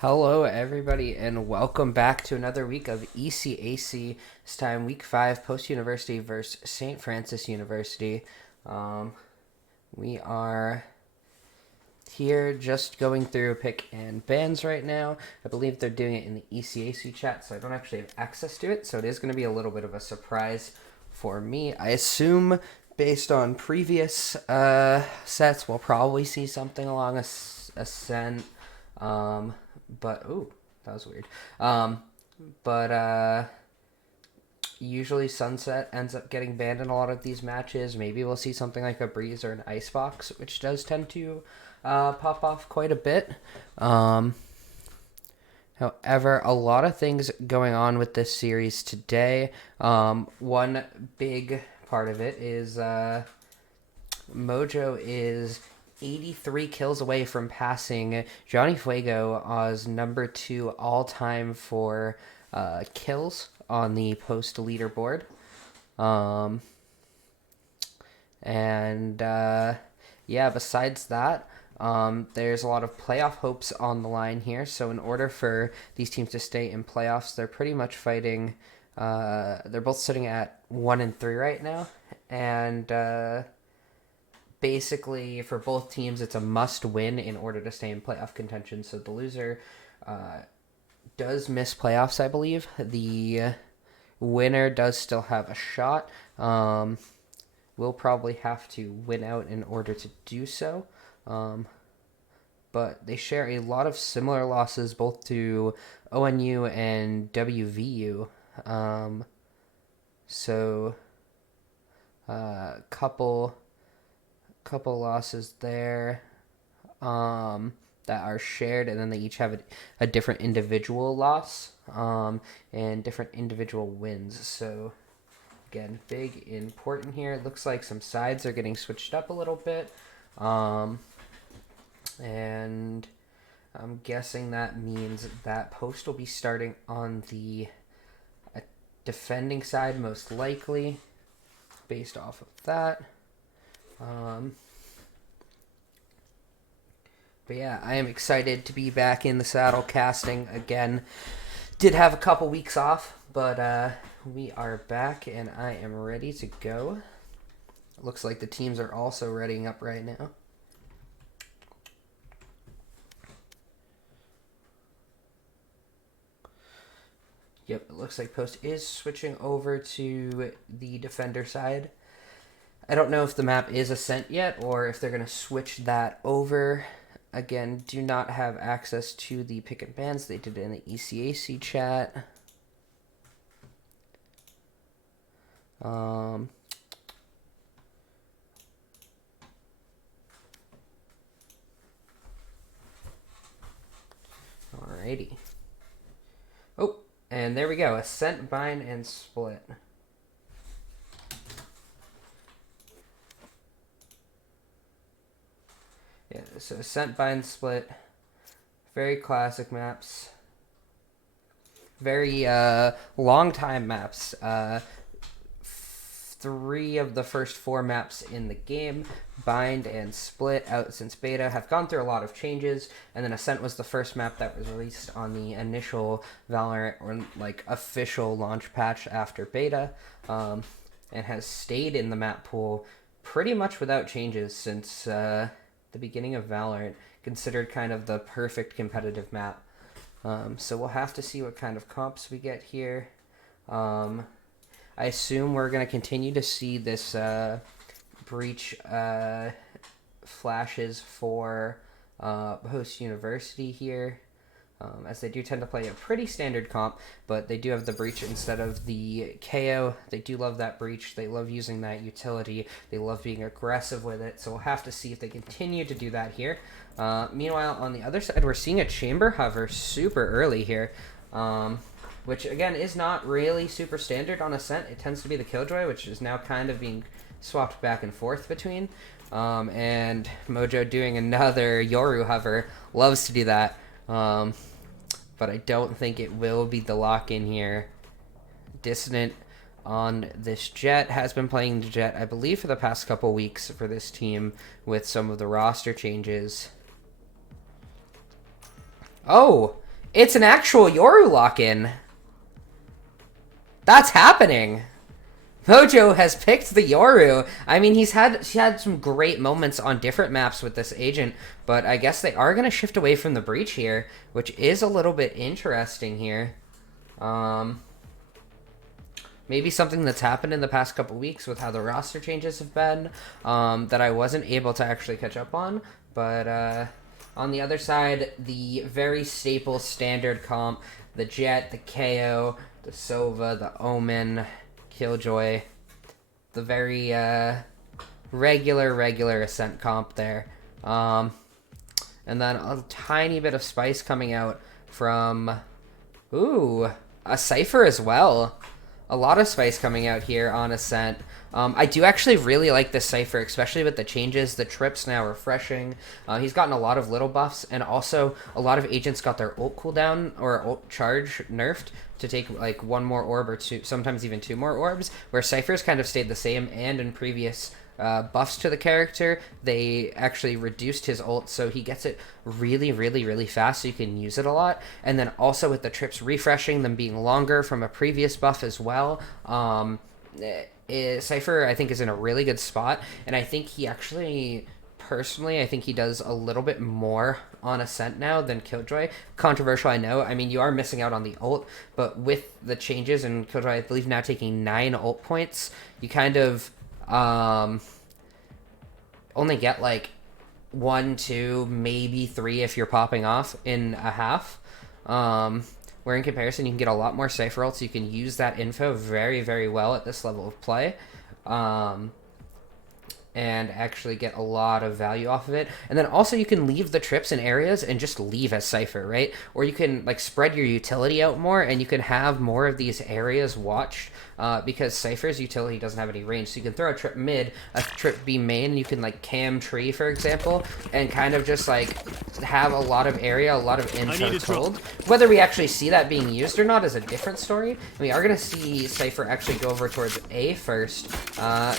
Hello, everybody, and welcome back to another week of ECAC. This time, week 5, Post University versus St. Francis University. We are here just going through pick and bans right now. I believe they're doing it in the ECAC chat, so I don't actually have access to it, so it is going to be a little bit of a surprise for me. I assume, based on previous sets, we'll probably see something along Ascent. But that was weird. But usually Sunset ends up getting banned in a lot of these matches. Maybe we'll see something like a Breeze or an Icebox, which does tend to pop off quite a bit. However, a lot of things going on with this series today. One big part of it is Mojo is 83 kills away from passing Johnny Fuego as number 2 all-time for kills on the post leaderboard. Besides that, there's a lot of playoff hopes on the line here. So in order for these teams to stay in playoffs, they're pretty much fighting. They're both sitting at 1 and 3 right now. And basically, for both teams, it's a must-win in order to stay in playoff contention. So the loser does miss playoffs, I believe. The winner does still have a shot. We'll probably have to win out in order to do so. But they share a lot of similar losses both to ONU and WVU. Couple losses there that are shared, and then they each have a different individual loss and different individual wins. So again, big important here. It looks like some sides are getting switched up a little bit, and I'm guessing that means that Post will be starting on the defending side most likely based off of that. But yeah, I am excited to be back in the saddle casting again. Did have a couple weeks off, but we are back and I am ready to go. Looks like the teams are also readying up right now. Yep, it looks like Post is switching over to the defender side. I don't know if the map is Ascent yet or if they're going to switch that over. Again, do not have access to the pick and bans. They did it in the ECAC chat. Alrighty. Oh, and there we go. Ascent, bind, and split. Yeah, so Ascent, Bind, Split, very classic maps, very long time maps. 3 of the first 4 maps in the game, Bind and Split, out since beta, have gone through a lot of changes, and then Ascent was the first map that was released on the initial Valorant or official launch patch after beta, and has stayed in the map pool pretty much without changes since the beginning of Valorant, considered kind of the perfect competitive map. So we'll have to see what kind of comps we get here. I assume we're going to continue to see this breach flashes for Post University here, as they do tend to play a pretty standard comp, but they do have the breach instead of the KO. They do love that breach. They love using that utility. They love being aggressive with it, so we'll have to see if they continue to do that here. Meanwhile, on the other side, we're seeing a chamber hover super early here, which again is not really super standard on Ascent. It tends to be the Killjoy, which is now kind of being swapped back and forth between. And Mojo doing another Yoru hover. Loves to do that. But I don't think it will be the lock-in here. Dissident on this Jet has been playing the Jet, I believe, for the past couple weeks for this team with some of the roster changes. Oh, It's an actual Yoru lock-in. That's happening. Mojo has picked the Yoru. I mean, she had some great moments on different maps with this agent, but I guess they are going to shift away from the breach here, which is a little bit interesting here. Maybe something that's happened in the past couple weeks with how the roster changes have been that I wasn't able to actually catch up on, but on the other side, the very staple standard comp, the Jet, the KO, the Sova, the Omen, Killjoy, the very regular Ascent comp there. And then a tiny bit of spice coming out from, a Cypher as well. A lot of spice coming out here on Ascent. I do actually really like this Cypher, especially with the changes. The trip's now refreshing. He's gotten a lot of little buffs, and also a lot of agents got their ult cooldown or ult charge nerfed to take like one more orb or two, sometimes even two more orbs, where Cypher's kind of stayed the same, and in previous buffs to the character, they actually reduced his ult, so he gets it really fast, so you can use it a lot. And then also with the trips refreshing, them being longer from a previous buff as well, Cypher, I think, is in a really good spot, and I think he actually, personally, I think he does a little bit more on Ascent now than Killjoy. Controversial, I know. I mean, you are missing out on the ult, but with the changes, and Killjoy, I believe, now taking 9 ult points, you kind of only get like 1, 2, maybe 3 if you're popping off in a half. Where in comparison, you can get a lot more Cypher ults. You can use that info very well at this level of play. And actually get a lot of value off of it. And then also you can leave the trips in areas and just leave as Cypher, right? Or you can like spread your utility out more, and you can have more of these areas watched because Cypher's utility doesn't have any range. So you can throw a trip mid, a trip B main, and you can like cam tree, for example, and kind of just like have a lot of area, a lot of info told. Whether we actually see that being used or not is a different story. We are going to see Cypher actually go over towards A first.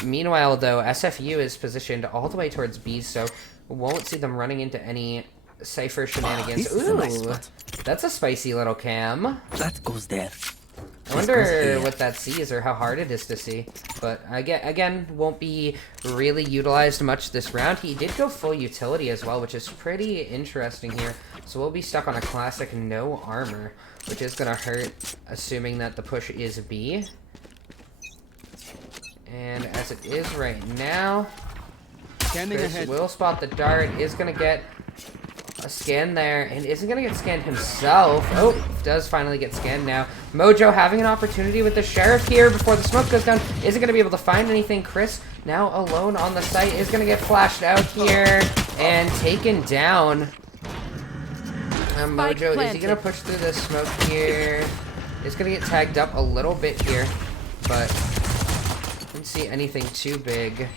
Meanwhile, though, SFU is positioned all the way towards B, so won't see them running into any Cypher shenanigans. Ooh, that's a spicy little cam. That goes there. I wonder what that sees or how hard it is to see. But again, won't be really utilized much this round. He did go full utility as well, which is pretty interesting here. So we'll be stuck on a classic no armor, which is going to hurt, assuming that the push is B. And as it is right now, Chris will spot the dart, is going to get a scan there, and isn't going to get scanned himself. Oh, does finally get scanned now. Mojo having an opportunity with the Sheriff here before the smoke goes down. Isn't going to be able to find anything. Chris, now alone on the site, is going to get flashed out here and taken down. Mojo, is he going to push through the smoke here? Is going to get tagged up a little bit here, but didn't see anything too big.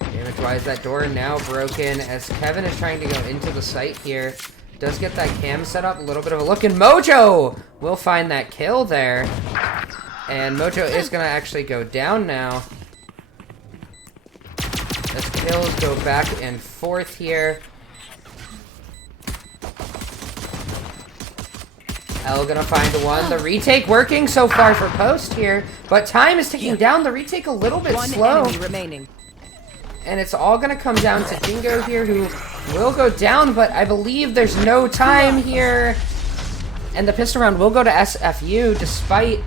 Damage-wise, that door now broken as Kevin is trying to go into the site here. Does get that cam set up, a little bit of a look, and Mojo will find that kill there. And Mojo is going to actually go down now. As kills go back and forth here. Elle gonna find one. The retake working so far for Post here, but time is ticking down. The retake a little bit slow. One enemy remaining. And it's all gonna come down to Dingo here, who will go down, but I believe there's no time here. And the pistol round will go to SFU, despite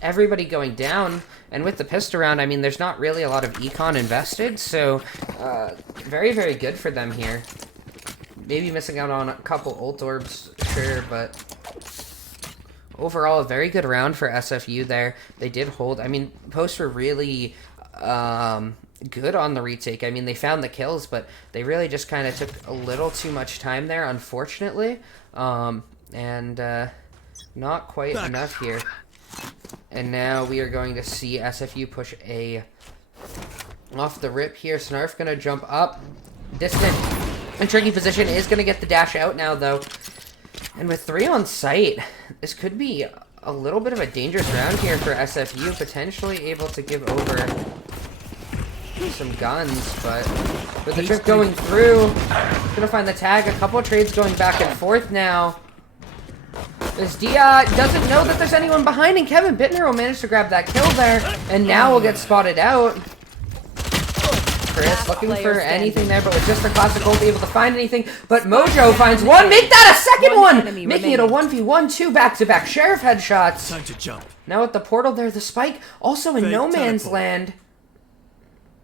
everybody going down. And with the pistol round, I mean, there's not really a lot of econ invested, so very good for them here. Maybe missing out on a couple ult orbs, sure, but overall, a very good round for SFU there. They did hold. I mean, Post were really good on the retake. I mean, they found the kills, but they really just kind of took a little too much time there, unfortunately. And not quite enough here. And now we are going to see SFU push A off the rip here. Snarf going to jump up. Dissident in tricky position, is going to get the dash out now, though. And with 3 on site, this could be a little bit of a dangerous round here for SFU, potentially able to give over some guns, but With the trip going through. Gonna find the tag. A couple of trades going back and forth now. As Dia doesn't know that there's anyone behind, and KevinBittner will manage to grab that kill there. And now will get spotted out. Chris looking for anything there, but with just the classic won't be able to find anything. But Mojo finds one. Make that a second one! Making it a 1v1, 2 back-to-back Sheriff headshots. Time to jump. Now with the portal there, the spike also in no man's land.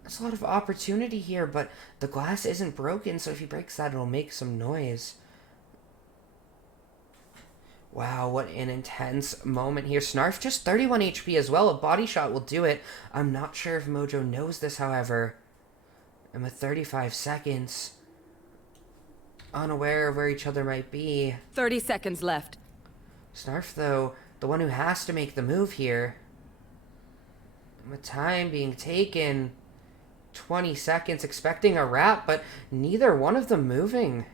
There's a lot of opportunity here, but the glass isn't broken, so if he breaks that, it'll make some noise. Wow, what an intense moment here. Snarf just 31 HP as well. A body shot will do it. I'm not sure if Mojo knows this, however. And with 35 seconds, unaware of where each other might be. 30 seconds left. Snarf, though, the one who has to make the move here. And with time being taken, 20 seconds, expecting a wrap, but neither one of them moving.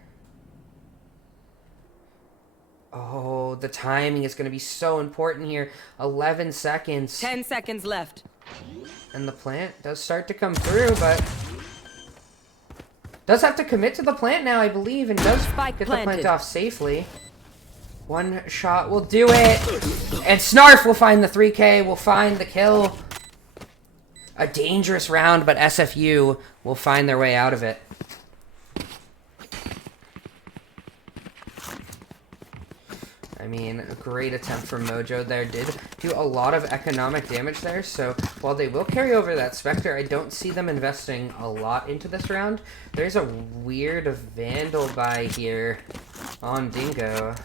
Oh, the timing is going to be so important here. 11 seconds. 10 seconds left. And the plant does start to come through, but does have to commit to the plant now, I believe, and does get the plant off safely. One shot will do it. And Snarf will find the 3K, will find the kill. A dangerous round, but SFU will find their way out of it. I mean, a great attempt from Mojo there. Did do a lot of economic damage there, so while they will carry over that Spectre, I don't see them investing a lot into this round. There's a weird Vandal buy here on Dingo.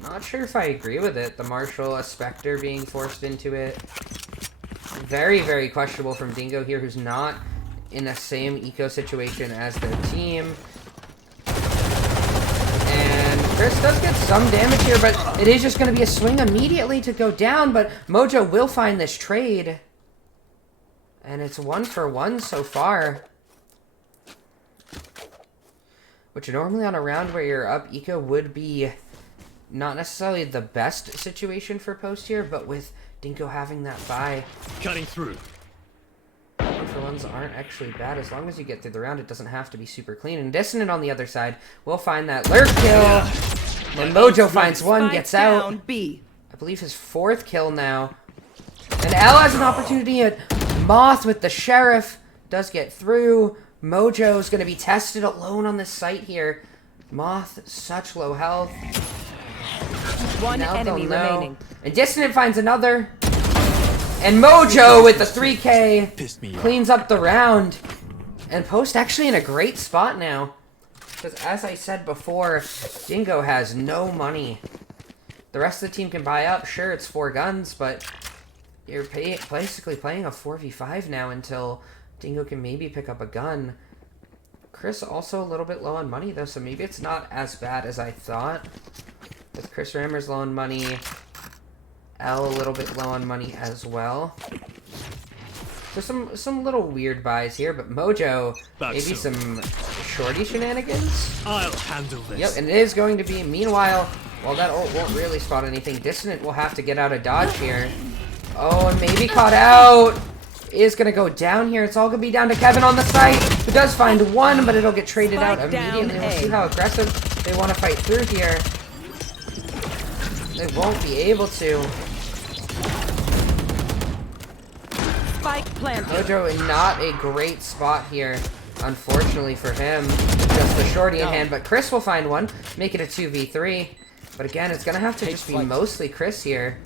Not sure if I agree with it. The Marshal, a Spectre being forced into it. Very, very questionable from Dingo here, who's not in the same eco situation as their team. And Chris does get some damage here, but it is just going to be a swing immediately to go down, but Mojo will find this trade. And it's 1 for 1 so far. Which normally on a round where you're up eco would be not necessarily the best situation for post here, but with Dingo having that buy. Cutting through. 1 for 1s aren't actually bad. As long as you get through the round, it doesn't have to be super clean. And Dissident on the other side will find that lurk kill. Then Mojo finds one, gets out. I believe his 4th kill now. And Elle has an opportunity at Moth with the Sheriff. Does get through. Mojo's going to be tested alone on this site here. Moth, such low health. One enemy remaining. And Dissident finds another. And Mojo with the 3K cleans up the round. And Post actually in a great spot now. Because as I said before, Dingo has no money. The rest of the team can buy up. Sure, it's 4 guns, but you're basically playing a 4v5 now until Dingo can maybe pick up a gun. Chris also a little bit low on money, though, so maybe it's not as bad as I thought. With chrisramrz low on money, Elle a little bit low on money as well. So some little weird buys here, but Mojo, maybe some shorty shenanigans? I'll handle this. Yep, and it is going to be. Meanwhile, while that ult won't really spot anything, Dissident will have to get out of dodge here. Oh, and maybe caught out. Is going to go down here. It's all going to be down to Kevin on the site, who does find one, but it'll get traded out immediately. We'll see how aggressive they want to fight through here. They won't be able to. Spike planted. Mojo in not a great spot here, unfortunately for him. Just the shorty in hand, but Chris will find one, make it a 2v3. But again, it's going to have to just be mostly Chris here.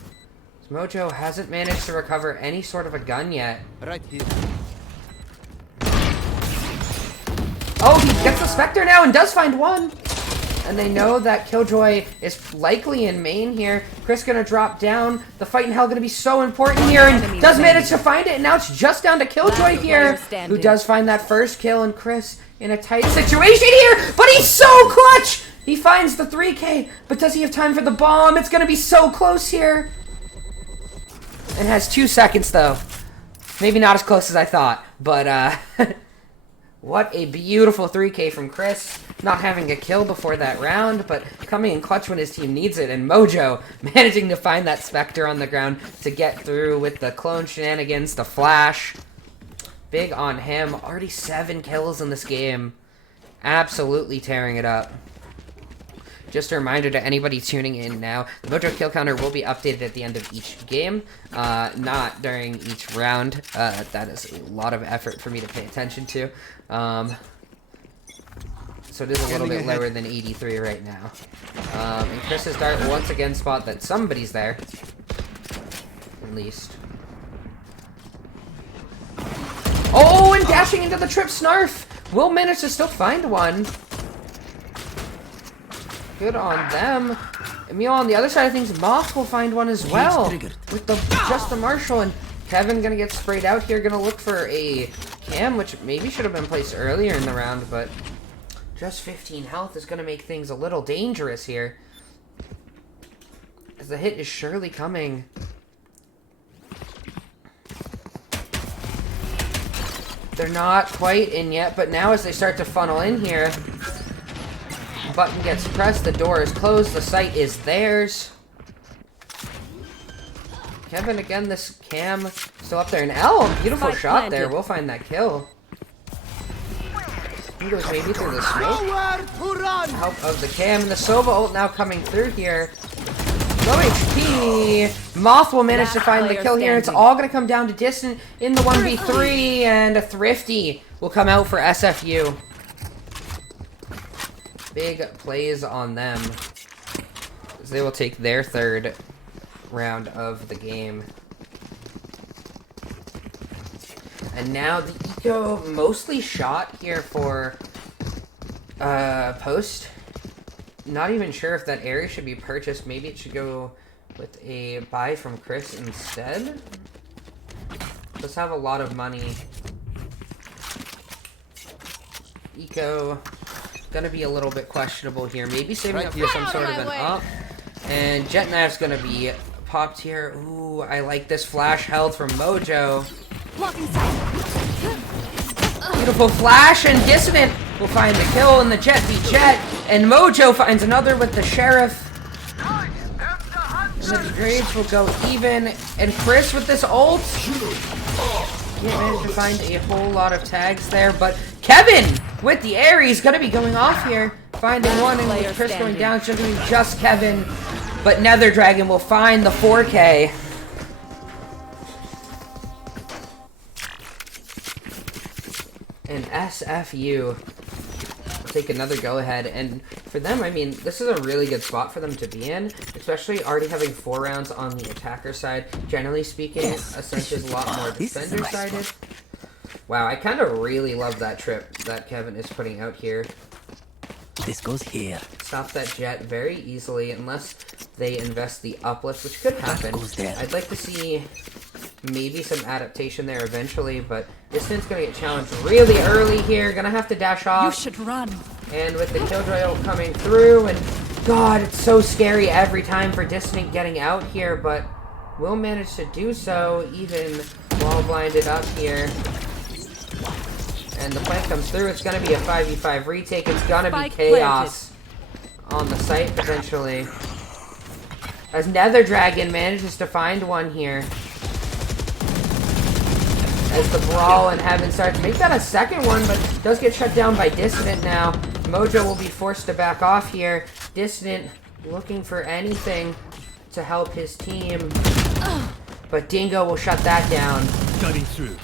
Mojo hasn't managed to recover any sort of a gun yet. Right here. Oh, he gets the Spectre now and does find one. And they know that Killjoy is likely in main here. Chris gonna drop down. The fight in hell gonna be so important here, and does manage to find it. And now it's just down to Killjoy here, who does find that first kill. And Chris in a tight situation here, but he's so clutch. He finds the 3K, but does he have time for the bomb? It's gonna be so close here. It has 2 seconds though. Maybe not as close as I thought, but what a beautiful 3K from Chris. Not having a kill before that round, but coming in clutch when his team needs it. And Mojo managing to find that Spectre on the ground to get through with the clone shenanigans, the flash. Big on him. Already 7 kills in this game. Absolutely tearing it up. Just a reminder to anybody tuning in now, the Mojo kill counter will be updated at the end of each game, not during each round. That is a lot of effort for me to pay attention to. So it is a little bit lower than 83 right now. And Chris's dart will once again spot that somebody's there. At least. Oh, and dashing into the trip snarf! Will manage to still find one. Good on them. Emil on the other side of things, Moth will find one as well. With just the Marshall, and Kevin gonna get sprayed out here, gonna look for a cam, which maybe should have been placed earlier in the round, but just 15 health is gonna make things a little dangerous here. As the hit is surely coming. They're not quite in yet, but now as they start to funnel in here, button gets pressed, the door is closed, the site is theirs. Kevin, again, this cam still up there. And Elle, beautiful shot there. We'll find that kill. He goes maybe through the smoke. Help of the cam. And the Sova ult now coming through here. Low HP. Moth will manage to find the kill here. It's all going to come down to Dissident in the 1v3. And a Thrifty will come out for SFU. Big plays on them. As they will take their 3rd round of the game. And now the eco mostly shot here for post. Not even sure if that area should be purchased. Maybe it should go with a buy from Chris instead. Let's have a lot of money. Eco gonna be a little bit questionable here. Maybe saving up for some sort of an up. And Jet Knife's gonna be popped here. Ooh, I like this flash held from Mojo. Beautiful flash, and Dissident will find the kill, and the Jet beat Jet. And Mojo finds another with the Sheriff. And the grades will go even. And Chris with this ult. He managed to find a whole lot of tags there, but Kevin with the Aries gonna be going off here. Finding one, and with Chris going down, it's just gonna be just Kevin. But Nether Dragon will find the 4K. And SFU will take another go-ahead. And for them, I mean, this is a really good spot for them to be in, especially already having 4 rounds on the attacker side. Generally speaking, Ascent is a lot more defender-sided. Wow, I kind of really love that trip that Kevin is putting out here. This goes here. Stop that Jet very easily, unless they invest the uplift, which could happen. I'd like to see maybe some adaptation there eventually, but Dissident's gonna get challenged really early here. Gonna have to dash off. You should run. And with the Killjoy ult coming through, and God, it's so scary every time for Dissident getting out here, but will manage to do so even while blinded up here. And the plant comes through. It's going to be a 5v5 retake. It's going to be chaos on the site, potentially. As Nether Dragon manages to find one here. As the Brawl in Heaven starts to make that a second one, but does get shut down by Dissident now. Mojo will be forced to back off here. Dissident looking for anything to help his team. But Dingo will shut that down. Cutting through.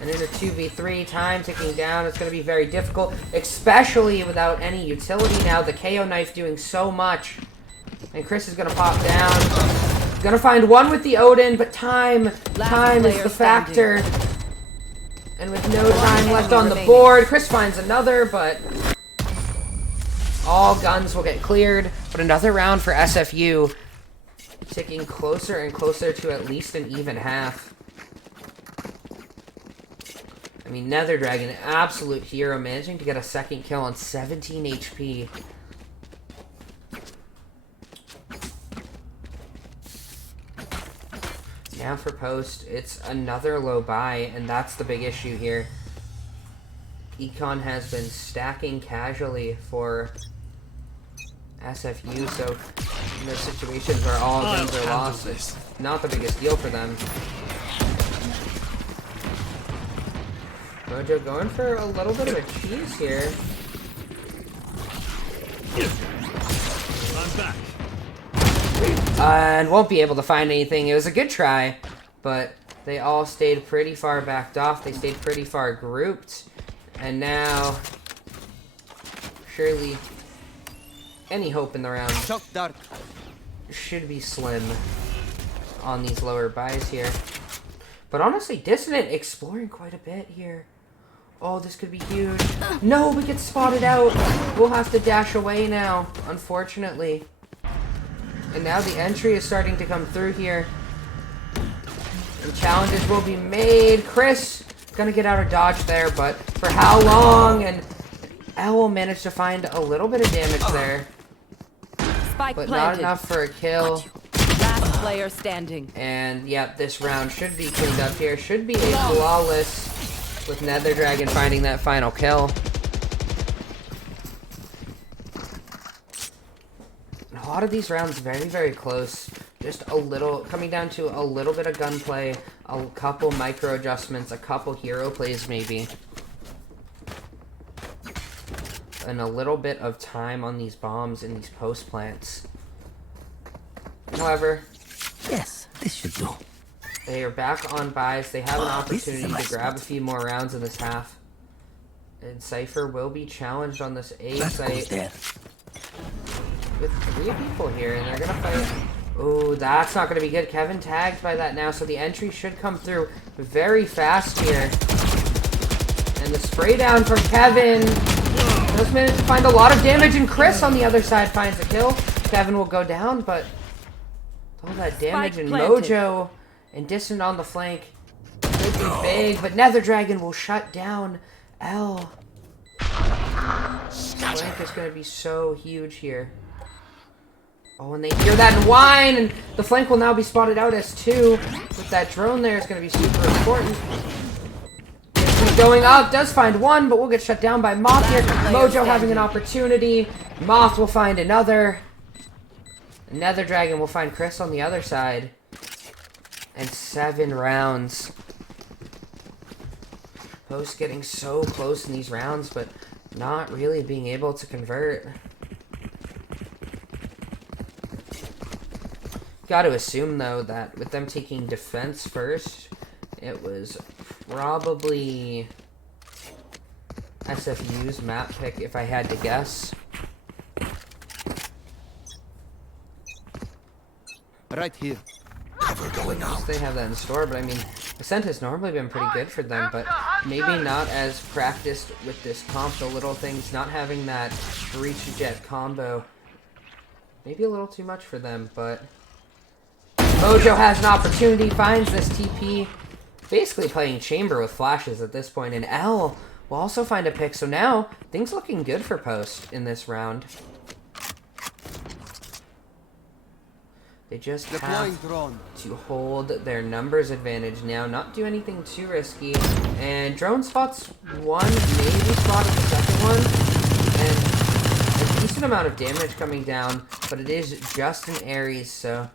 And in a 2v3, time ticking down. It's going to be very difficult, especially without any utility now. The KO knife doing so much. And Chris is going to pop down. Going to find one with the Odin, but time is the factor. And with no time left on the board, Chris finds another, but all guns will get cleared. But another round for SFU, ticking closer and closer to at least an even half. I mean, Nether Dragon, absolute hero, managing to get a second kill on 17 HP. Now for post, it's another low buy, and that's the big issue here. Econ has been stacking casually for SFU, so in those situations where all guns are lost, it's not the biggest deal for them. Mojo going for a little bit of a cheese here. I'm back. And won't be able to find anything. It was a good try, but they all stayed pretty far backed off. They stayed pretty far grouped. And now, surely, any hope in the round should be slim on these lower buys here. But honestly, Dissident exploring quite a bit here. Oh, this could be huge. No, we get spotted out. We'll have to dash away now, unfortunately. And now the entry is starting to come through here. And challenges will be made. Chris gonna get out of dodge there, but for how long? And Elle will manage to find a little bit of damage there. Spike But planted. not enough for a kill. Last player standing. And yep, this round should be cleaned up here. Should be a flawless with Nether Dragon finding that final kill. A lot of these rounds very, very close. Just a little, coming down to a little bit of gunplay, a couple micro adjustments, a couple hero plays maybe. And a little bit of time on these bombs and these post plants. However, Yes, this should do. they are back on buys. They have an This is opportunity a to nice grab a spot. few more rounds in this half. And Cypher will be challenged on this A That goes site there. with 3 people here, and they're gonna fight. Oh, that's not gonna be good. Kevin tagged by that now, so the entry should come through very fast here. And the spray down from Kevin. Just managed to find a lot of damage, and Chris on the other side finds a kill. Kevin will go down, but all that damage, and planted. Mojo and Dissident on the flank could be big, but Nether Dragon will shut down Elle. Flank is going to be so huge here. Oh, and they hear that and whine, and the flank will now be spotted out as 2. With that drone there, it's going to be super important. Going up, does find 1, but we'll get shut down by Moth here. Mojo having an opportunity. Moth will find another. Nether Dragon will find Chris on the other side. And 7 rounds. Post getting so close in these rounds, but not really being able to convert. Got to assume, though, that with them taking defense first, it was probably SFU's map pick, if I had to guess. Right here. Cover going out. They have that in store, but I mean, Ascent has normally been pretty good for them, but maybe not as practiced with this comp. The little things, not having that reach jet combo, maybe a little too much for them, but Mojo has an opportunity, finds this TP, basically playing chamber with flashes at this point, and Elle will also find a pick, so now things looking good for Post in this round. They just have to hold their numbers advantage now, not do anything too risky. And drone spots 1, maybe spotted the second one. And a decent amount of damage coming down, but it is just an Ares, so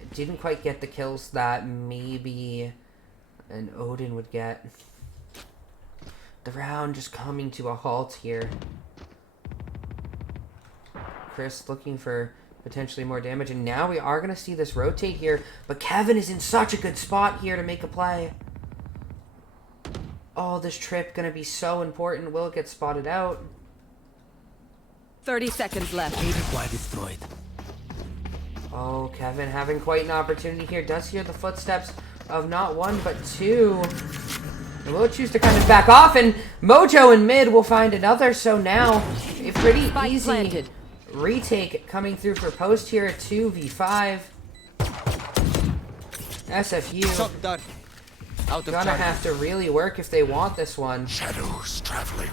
it didn't quite get the kills that maybe an Odin would get. The round just coming to a halt here. Chris looking for potentially more damage, and now we are going to see this rotate here, but Kevin is in such a good spot here to make a play. Oh, this trip going to be so important. Will it get spotted out? 30 seconds left. Why destroyed? Oh, Kevin having quite an opportunity here. Does hear the footsteps of not 1 but 2. And will choose to kind of back off, and Mojo in mid will find another, so now a pretty Spike easy planted. retake coming through for Post here at 2v5. SFU gonna have to really work if they want this one. Shadows traveling.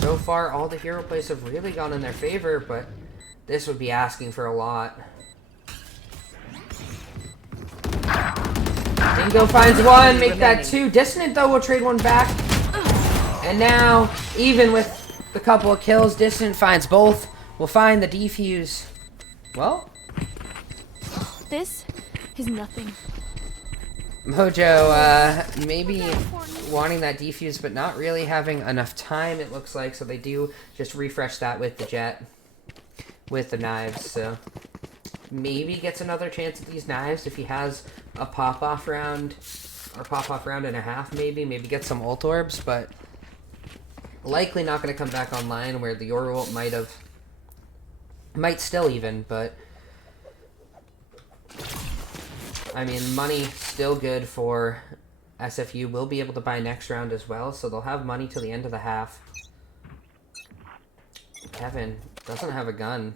So far, all the hero plays have really gone in their favor, but this would be asking for a lot. Dingo finds 1, make that 2. Dissident, though, will trade 1 back. And now, even with the couple of kills, Dissident finds both. We'll find the defuse. Well, This is nothing. Mojo, maybe wanting that defuse, but not really having enough time, it looks like. So they do just refresh that with the jet, with the knives. So maybe gets another chance at these knives if he has a pop-off round, or pop-off round and a half, maybe. Maybe get some ult orbs, but likely not going to come back online where the Yoru ult might still even, but I mean, money still good for SFU. Will be able to buy next round as well, so they'll have money till the end of the half. Kevin doesn't have a gun.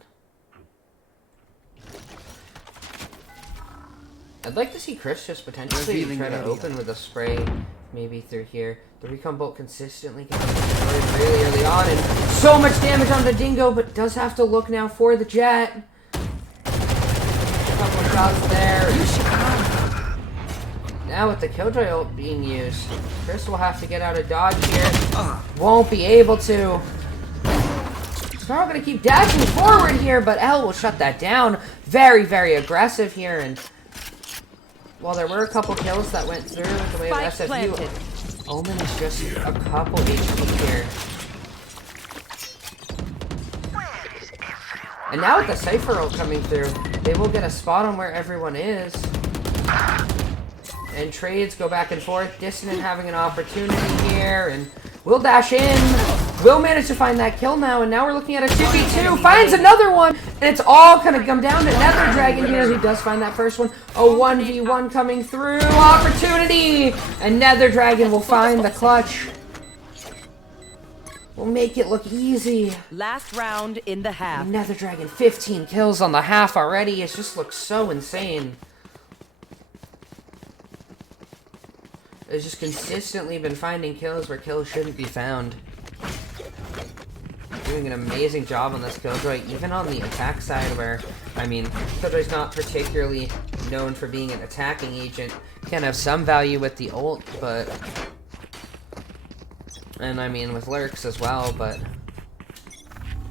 I'd like to see Chris just potentially try to open with a spray, maybe through here. The recon bolt consistently gets destroyed really early on, and so much damage on the Dingo, but does have to look now for the jet. A couple shots there. Now with the Killjoy ult being used, Chris will have to get out of dodge here. Won't be able to. Snarl gonna keep dashing forward here, but Elle will shut that down. Very, very aggressive here, and while there were a couple kills that went through with the way of SFU, Omen is just a couple HP here. And now with the Cypher ult coming through, they will get a spot on where everyone is. And trades go back and forth. Dissident having an opportunity here, and will dash in. Will manage to find that kill now, and now we're looking at a 2v2. Finds another one, and it's all going to come down to Nether Dragon here. He does find that first one. A 1v1 coming through. Opportunity! And Nether Dragon will find the clutch. We'll make it look easy. Last round in the half. Nether Dragon, 15 kills on the half already. It just looks so insane. It's just consistently been finding kills where kills shouldn't be found. Doing an amazing job on this Killjoy, even on the attack side where, I mean, Killjoy's not particularly known for being an attacking agent. Can have some value with the ult, but, and I mean with lurks as well, but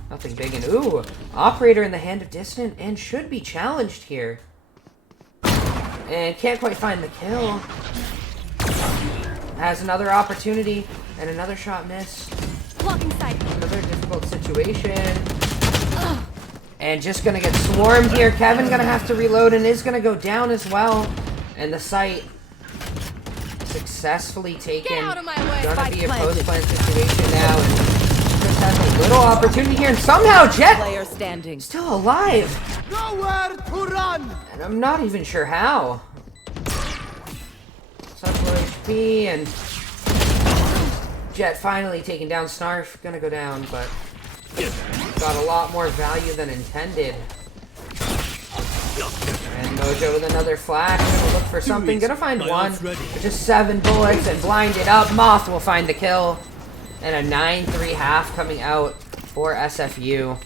nothing big. And ooh, Operator in the hand of Dissident, and should be challenged here. And can't quite find the kill. Has another opportunity, and another shot missed. Blocking sight. Another difficult situation. And just gonna get swarmed here. Kevin gonna have to reload and is gonna go down as well. And the site successfully taken. Get out of my way. Gonna be a post-plant situation now. And Chris has a little opportunity here, and somehow Jet Player standing. still alive. Nowhere to run! And I'm not even sure how. Such low HP, and Jet finally taking down. Snarf gonna go down, but got a lot more value than intended. And Mojo with another flash, gonna look for something, gonna find one, with just 7 bullets, and blinded up. Moth will find the kill, and a 9-3 half coming out for SFU.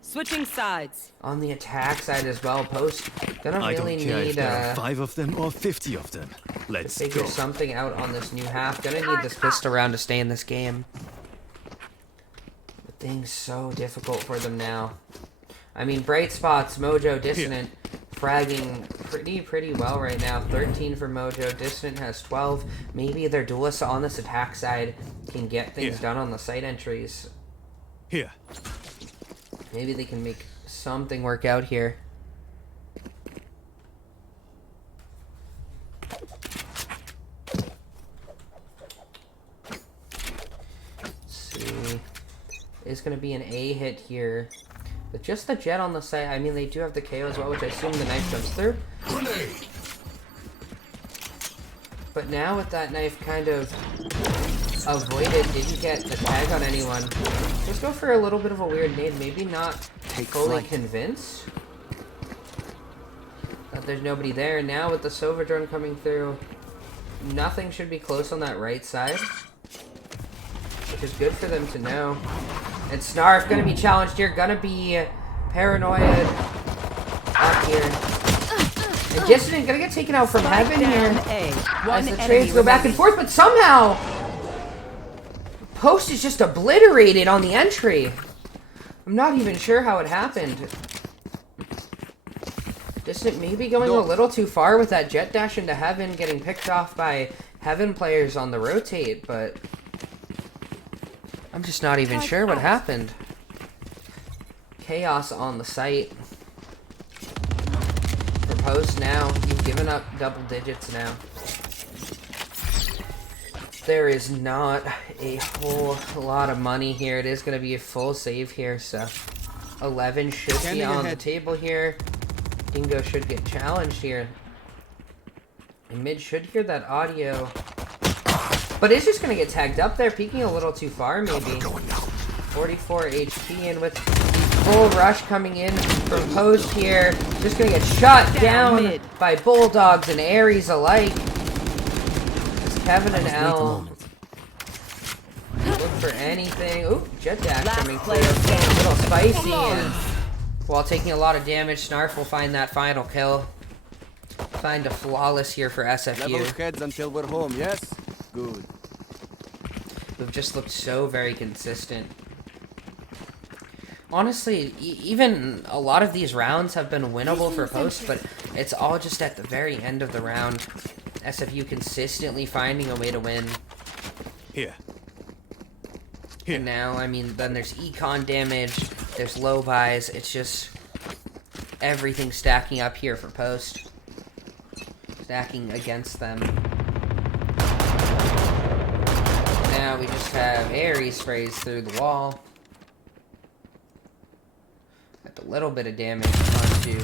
Switching sides. On the attack side as well, Post gonna I really don't care need if there are 5 of them or 50 of them. Let's figure go. something out on this new half. Gonna need this pistol round to stay in this game. But things so difficult for them now. I mean, bright spots, Mojo, Dissident, fragging pretty well right now. 13 for Mojo, Dissident has 12. Maybe their duelists on this attack side can get things done on the site entries. Here. Maybe they can make something work out here. Let's see. It's going to be an A hit here. With just the jet on the site, I mean, they do have the KO as well, which I assume the knife comes through. But now with that knife kind of avoided, didn't get the tag on anyone. Let's go for a little bit of a weird nade. Maybe not fully convinced that there's nobody there. Now with the Sova drone coming through, nothing should be close on that right side, which is good for them to know. And Snarf gonna be challenged here, gonna be paranoid up here. And Dissident gonna get taken out from heaven here as the trades go back and forth, but somehow Post is just obliterated on the entry. I'm not even sure how it happened. Dissident Dissident maybe going a little too far with that jet dash into Heaven, getting picked off by Heaven players on the rotate, but I'm just not even sure what happened. Chaos on the site. For Post now, you've given up double digits now. There is not a whole lot of money here. It is going to be a full save here, so 11 should be on the table here. Dingo should get challenged here. And Mid should hear that audio. But it's just going to get tagged up there, peeking a little too far maybe. 44 HP, and with the full rush coming in from Post here, just going to get shot down by Bulldogs and Ares alike. Kevin and Elle look for anything. Ooh, jet dash coming through. A little spicy, and while taking a lot of damage, Snarf will find that final kill. Find a flawless here for SFU. Level heads until we're home, yes? Good. We've just looked so very consistent. Honestly, even a lot of these rounds have been winnable for Post, but it's all just at the very end of the round. SFU consistently finding a way to win. Here. And now, I mean, then there's econ damage, there's low buys, it's just everything stacking up here for Post. Stacking against them. And now we just have Ares sprays through the wall. With a little bit of damage onto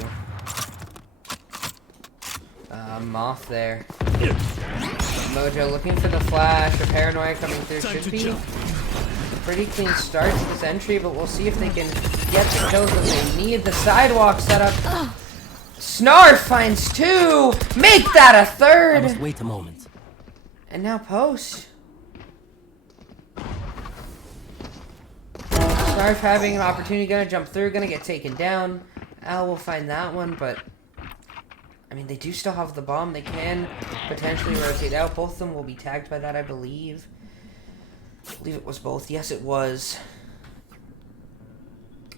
Moth there. Mojo looking for the flash. A paranoia coming through. Should be a pretty clean start to this entry, but we'll see if they can get the kills that they need. The sidewalk setup. Snarf finds 2. Make that a 3rd. I must wait a moment. And now Post. Snarf having an opportunity, gonna jump through, gonna get taken down. Elle will find that one, but I mean, they do still have the bomb. They can potentially rotate out. Both of them will be tagged by that, I believe. I believe it was both. Yes, it was.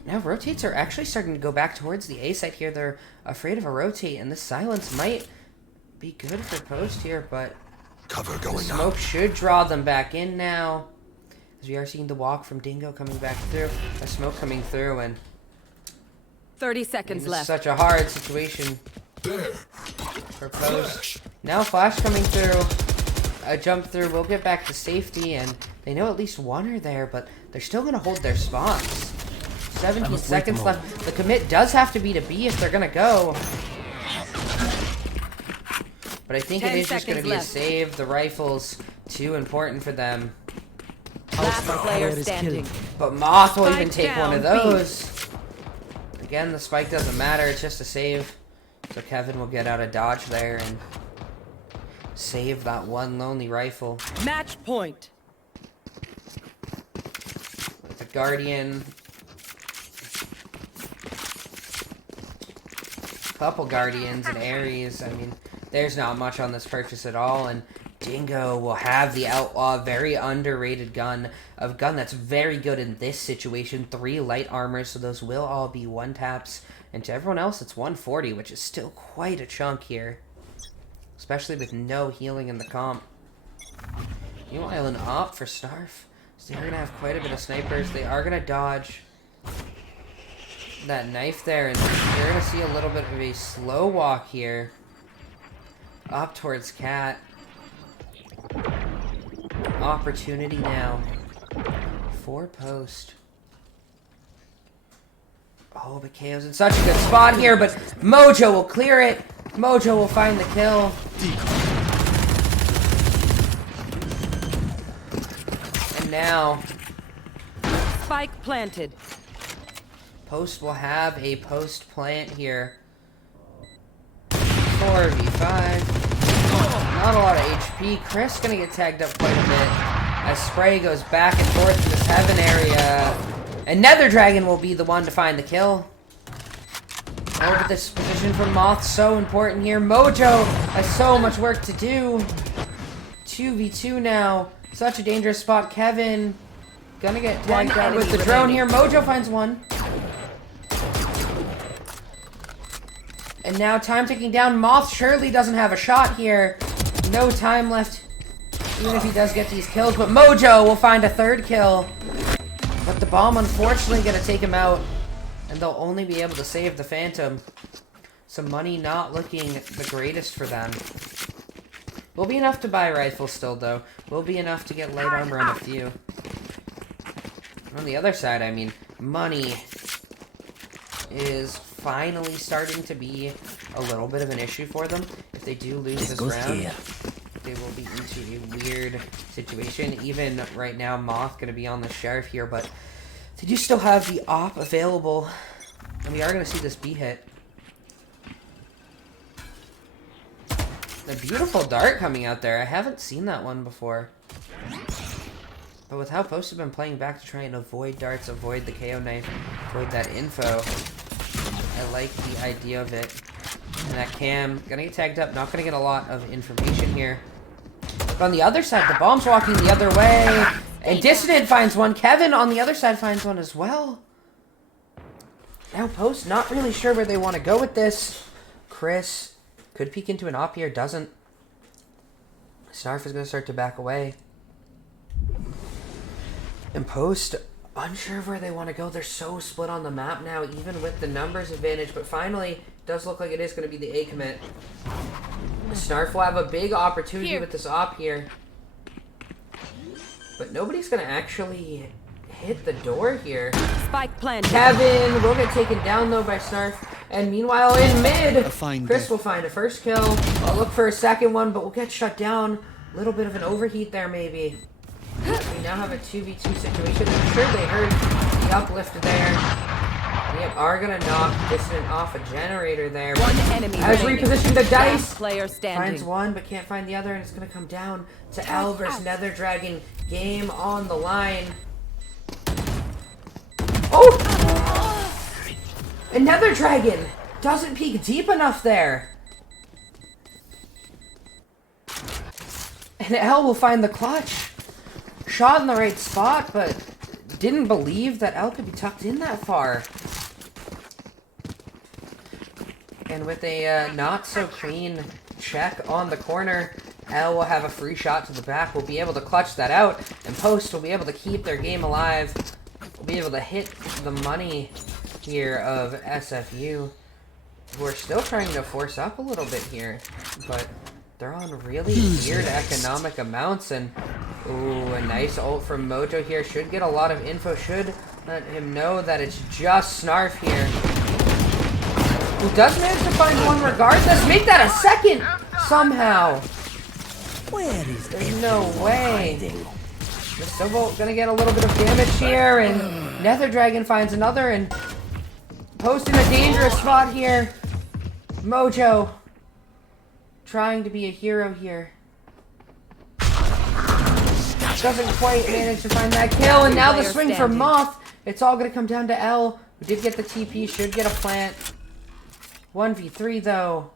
Now rotates are actually starting to go back towards the A site here. They're afraid of a rotate, and this silence might be good for Post here, but Cover the going smoke out. should draw them back in now. As we are seeing the walk from Dingo coming back through. A smoke coming through, and 30 seconds this is left. such a hard situation. For Post. Now flash coming through. A jump through. We'll get back to safety, and they know at least one are there, but they're still going to hold their spawns. 17 seconds left. The commit does have to be to B if they're going to go. But I think it is just going to be a save. The rifle's too important for them. Last player standing. But Moth will even Spike take one of down, B. those. Again, the spike doesn't matter. It's just a save. So Kevin will get out of dodge there and save that one lonely rifle. Match point. With the Guardian. Couple Guardians and Ares. I mean, there's not much on this purchase at all. And Dingo will have the Outlaw, very underrated gun. A gun that's very good in this situation. 3 light armors, so those will all be 1-taps. And to everyone else, it's 140, which is still quite a chunk here. Especially with no healing in the comp. Meanwhile, an op for Snarf. So they're going to have quite a bit of snipers. They are going to dodge that knife there. And you're going to see a little bit of a slow walk here. Up towards Cat. Opportunity now. For Post. Oh, but KO's in such a good spot here, but Mojo will clear it. Mojo will find the kill. And now, Spike planted. Post will have a post plant here. 4v5. Not a lot of HP. Chris gonna get tagged up quite a bit as spray goes back and forth in this heaven area. And Nether Dragon will be the one to find the kill. Oh, but this position from Moth so important here. Mojo has so much work to do. 2v2 now. Such a dangerous spot. Kevin gonna get tagged out with the drone here. Mojo finds one. And now time ticking down. Moth surely doesn't have a shot here. No time left, even if he does get these kills. But Mojo will find a third kill. But the bomb, unfortunately, going to take him out. And they'll only be able to save the Phantom. Some money not looking the greatest for them. Will be enough to buy rifles still, though. Will be enough to get light armor on a few. On the other side, I mean, money is finally starting to be a little bit of an issue for them. If they do lose this round, they will be into a weird situation. Even right now, Moth going to be on the sheriff here, but they do still have the op available. And we are going to see this B hit. A beautiful dart coming out there. I haven't seen that one before. But with how Post have been playing back to try and avoid darts, avoid the KO knife, avoid that info, I like the idea of it. And that Cam, gonna get tagged up, not gonna get a lot of information here. But on the other side, the bomb's walking the other way. And Dissident finds one. Kevin on the other side finds one as well. Now Post not really sure where they want to go with this. Chris could peek into an op here, doesn't. Snarf is going to start to back away. And Post, unsure of where they want to go. They're so split on the map now, even with the numbers advantage. But finally, does look like it is going to be the A commit. Snarf will have a big opportunity with this op here. But nobody's going to actually hit the door here. Spike planted. Kevin will get taken down, though, by Snarf. And meanwhile, in mid, Chris will find a first kill. I'll look for a second one, but we'll get shut down. A little bit of an overheat there, maybe. We now have a 2v2 situation. I'm sure they heard the uplift there. Yep, are going to knock Dissident off a generator there. One enemy As repositioning the dice. Player standing. Finds one, but can't find the other, and it's going to come down to Elle versus Nether Dragon. Game on the line. Oh! And Nether Dragon doesn't peek deep enough there. And Elle will find the clutch. Shot in the right spot, but didn't believe that Elle could be tucked in that far. And with a not-so-clean check on the corner, Elle will have a free shot to the back. Will be able to clutch that out, and Post will be able to keep their game alive. Will be able to hit the money here of SFU, who are still trying to force up a little bit here, but they're on really weird economic amounts. And ooh, a nice ult from Mojo here. Should get a lot of info, should let him know that it's just Snarf here, who does manage to find one regardless. Make that a second somehow. Where is There's no way. The Civil gonna get a little bit of damage here, and Nether Dragon finds another, and Post in a dangerous spot here. Mojo trying to be a hero here. Doesn't quite manage to find that kill, and now the swing for Moth. It's all gonna come down to Elle, who did get the TP, should get a plant. 1v3 though.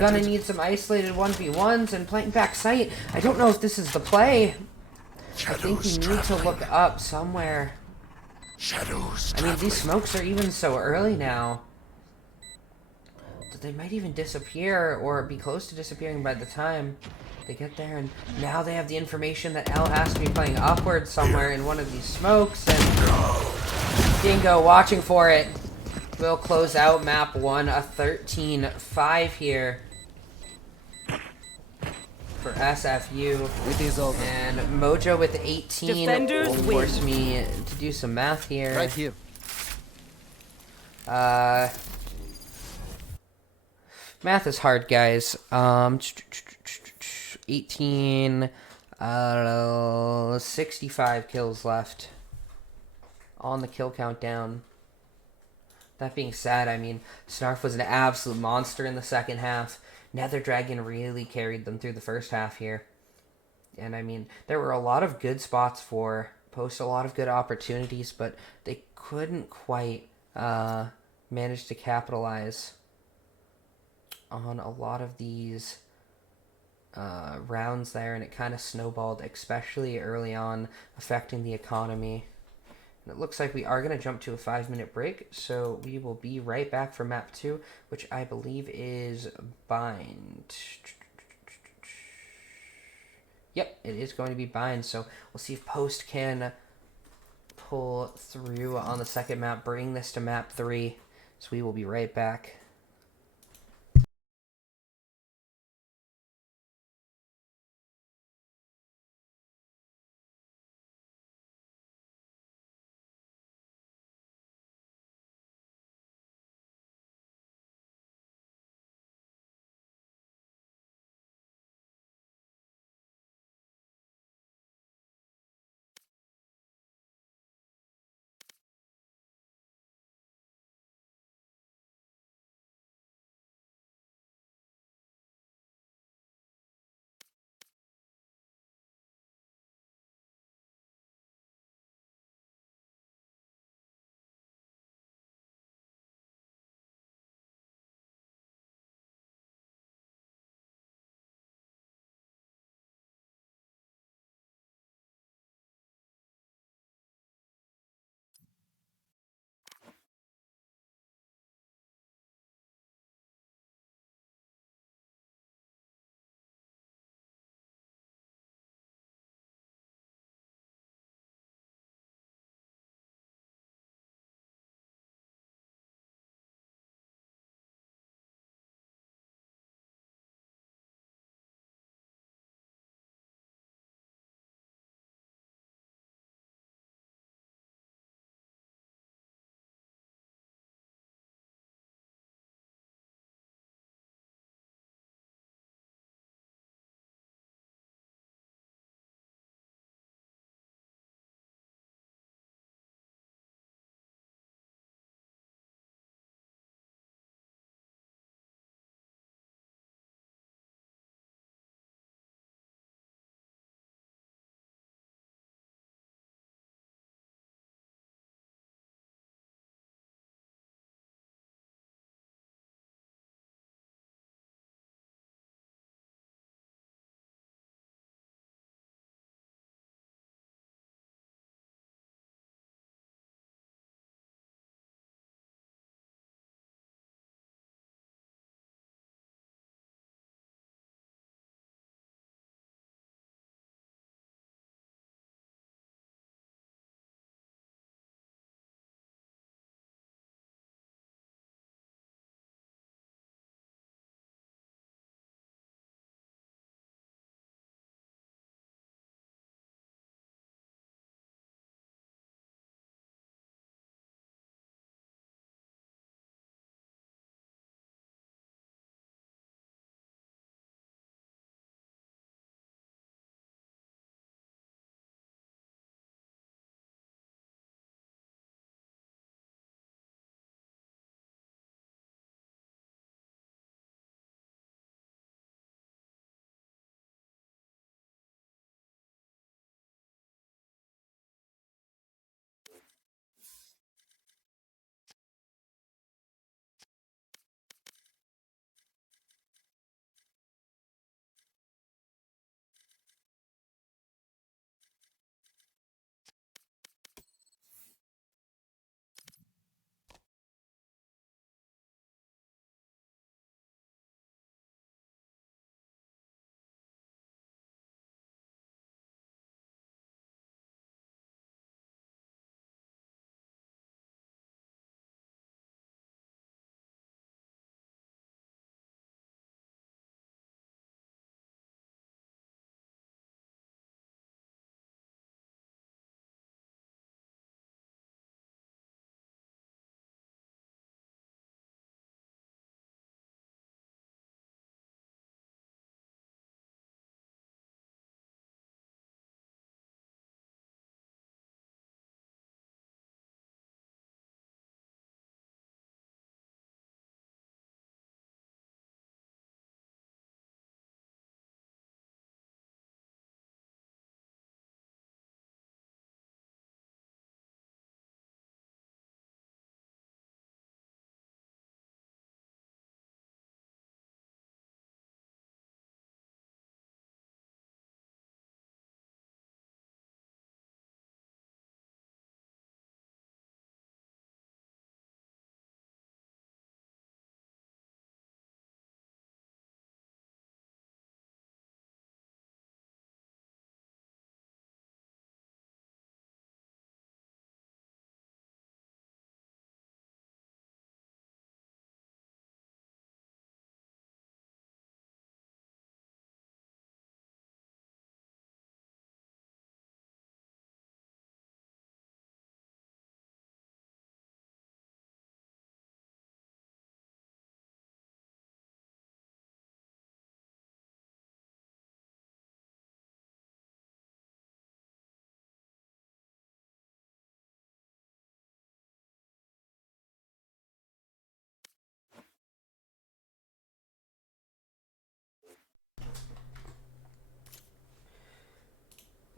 Gonna need some isolated 1v1s and planting back sight. I don't know if this is the play. I think you need to look up somewhere. I mean, these smokes are even so early now that they might even disappear or be close to disappearing by the time they get there. And now they have the information that Elle has to be playing upwards somewhere in one of these smokes. And Dingo watching for it. Will close out map 1, a 13-5 here for SFU. It is over. And Mojo with 18 Defenders will force me to do some math here. Right here. Math is hard, guys. 18, 65 kills left on the kill countdown. That being said, I mean, Snarf was an absolute monster in the second half. Nether Dragon really carried them through the first half here. And I mean, there were a lot of good spots for Post, a lot of good opportunities, but they couldn't quite manage to capitalize on a lot of these rounds there, and it kind of snowballed, especially early on, affecting the economy. And it looks like we are going to jump to a 5-minute break, so we will be right back for map 2, which I believe is Bind. Yep, it is going to be Bind, so we'll see if Post can pull through on the second map, bring this to map 3. So we will be right back.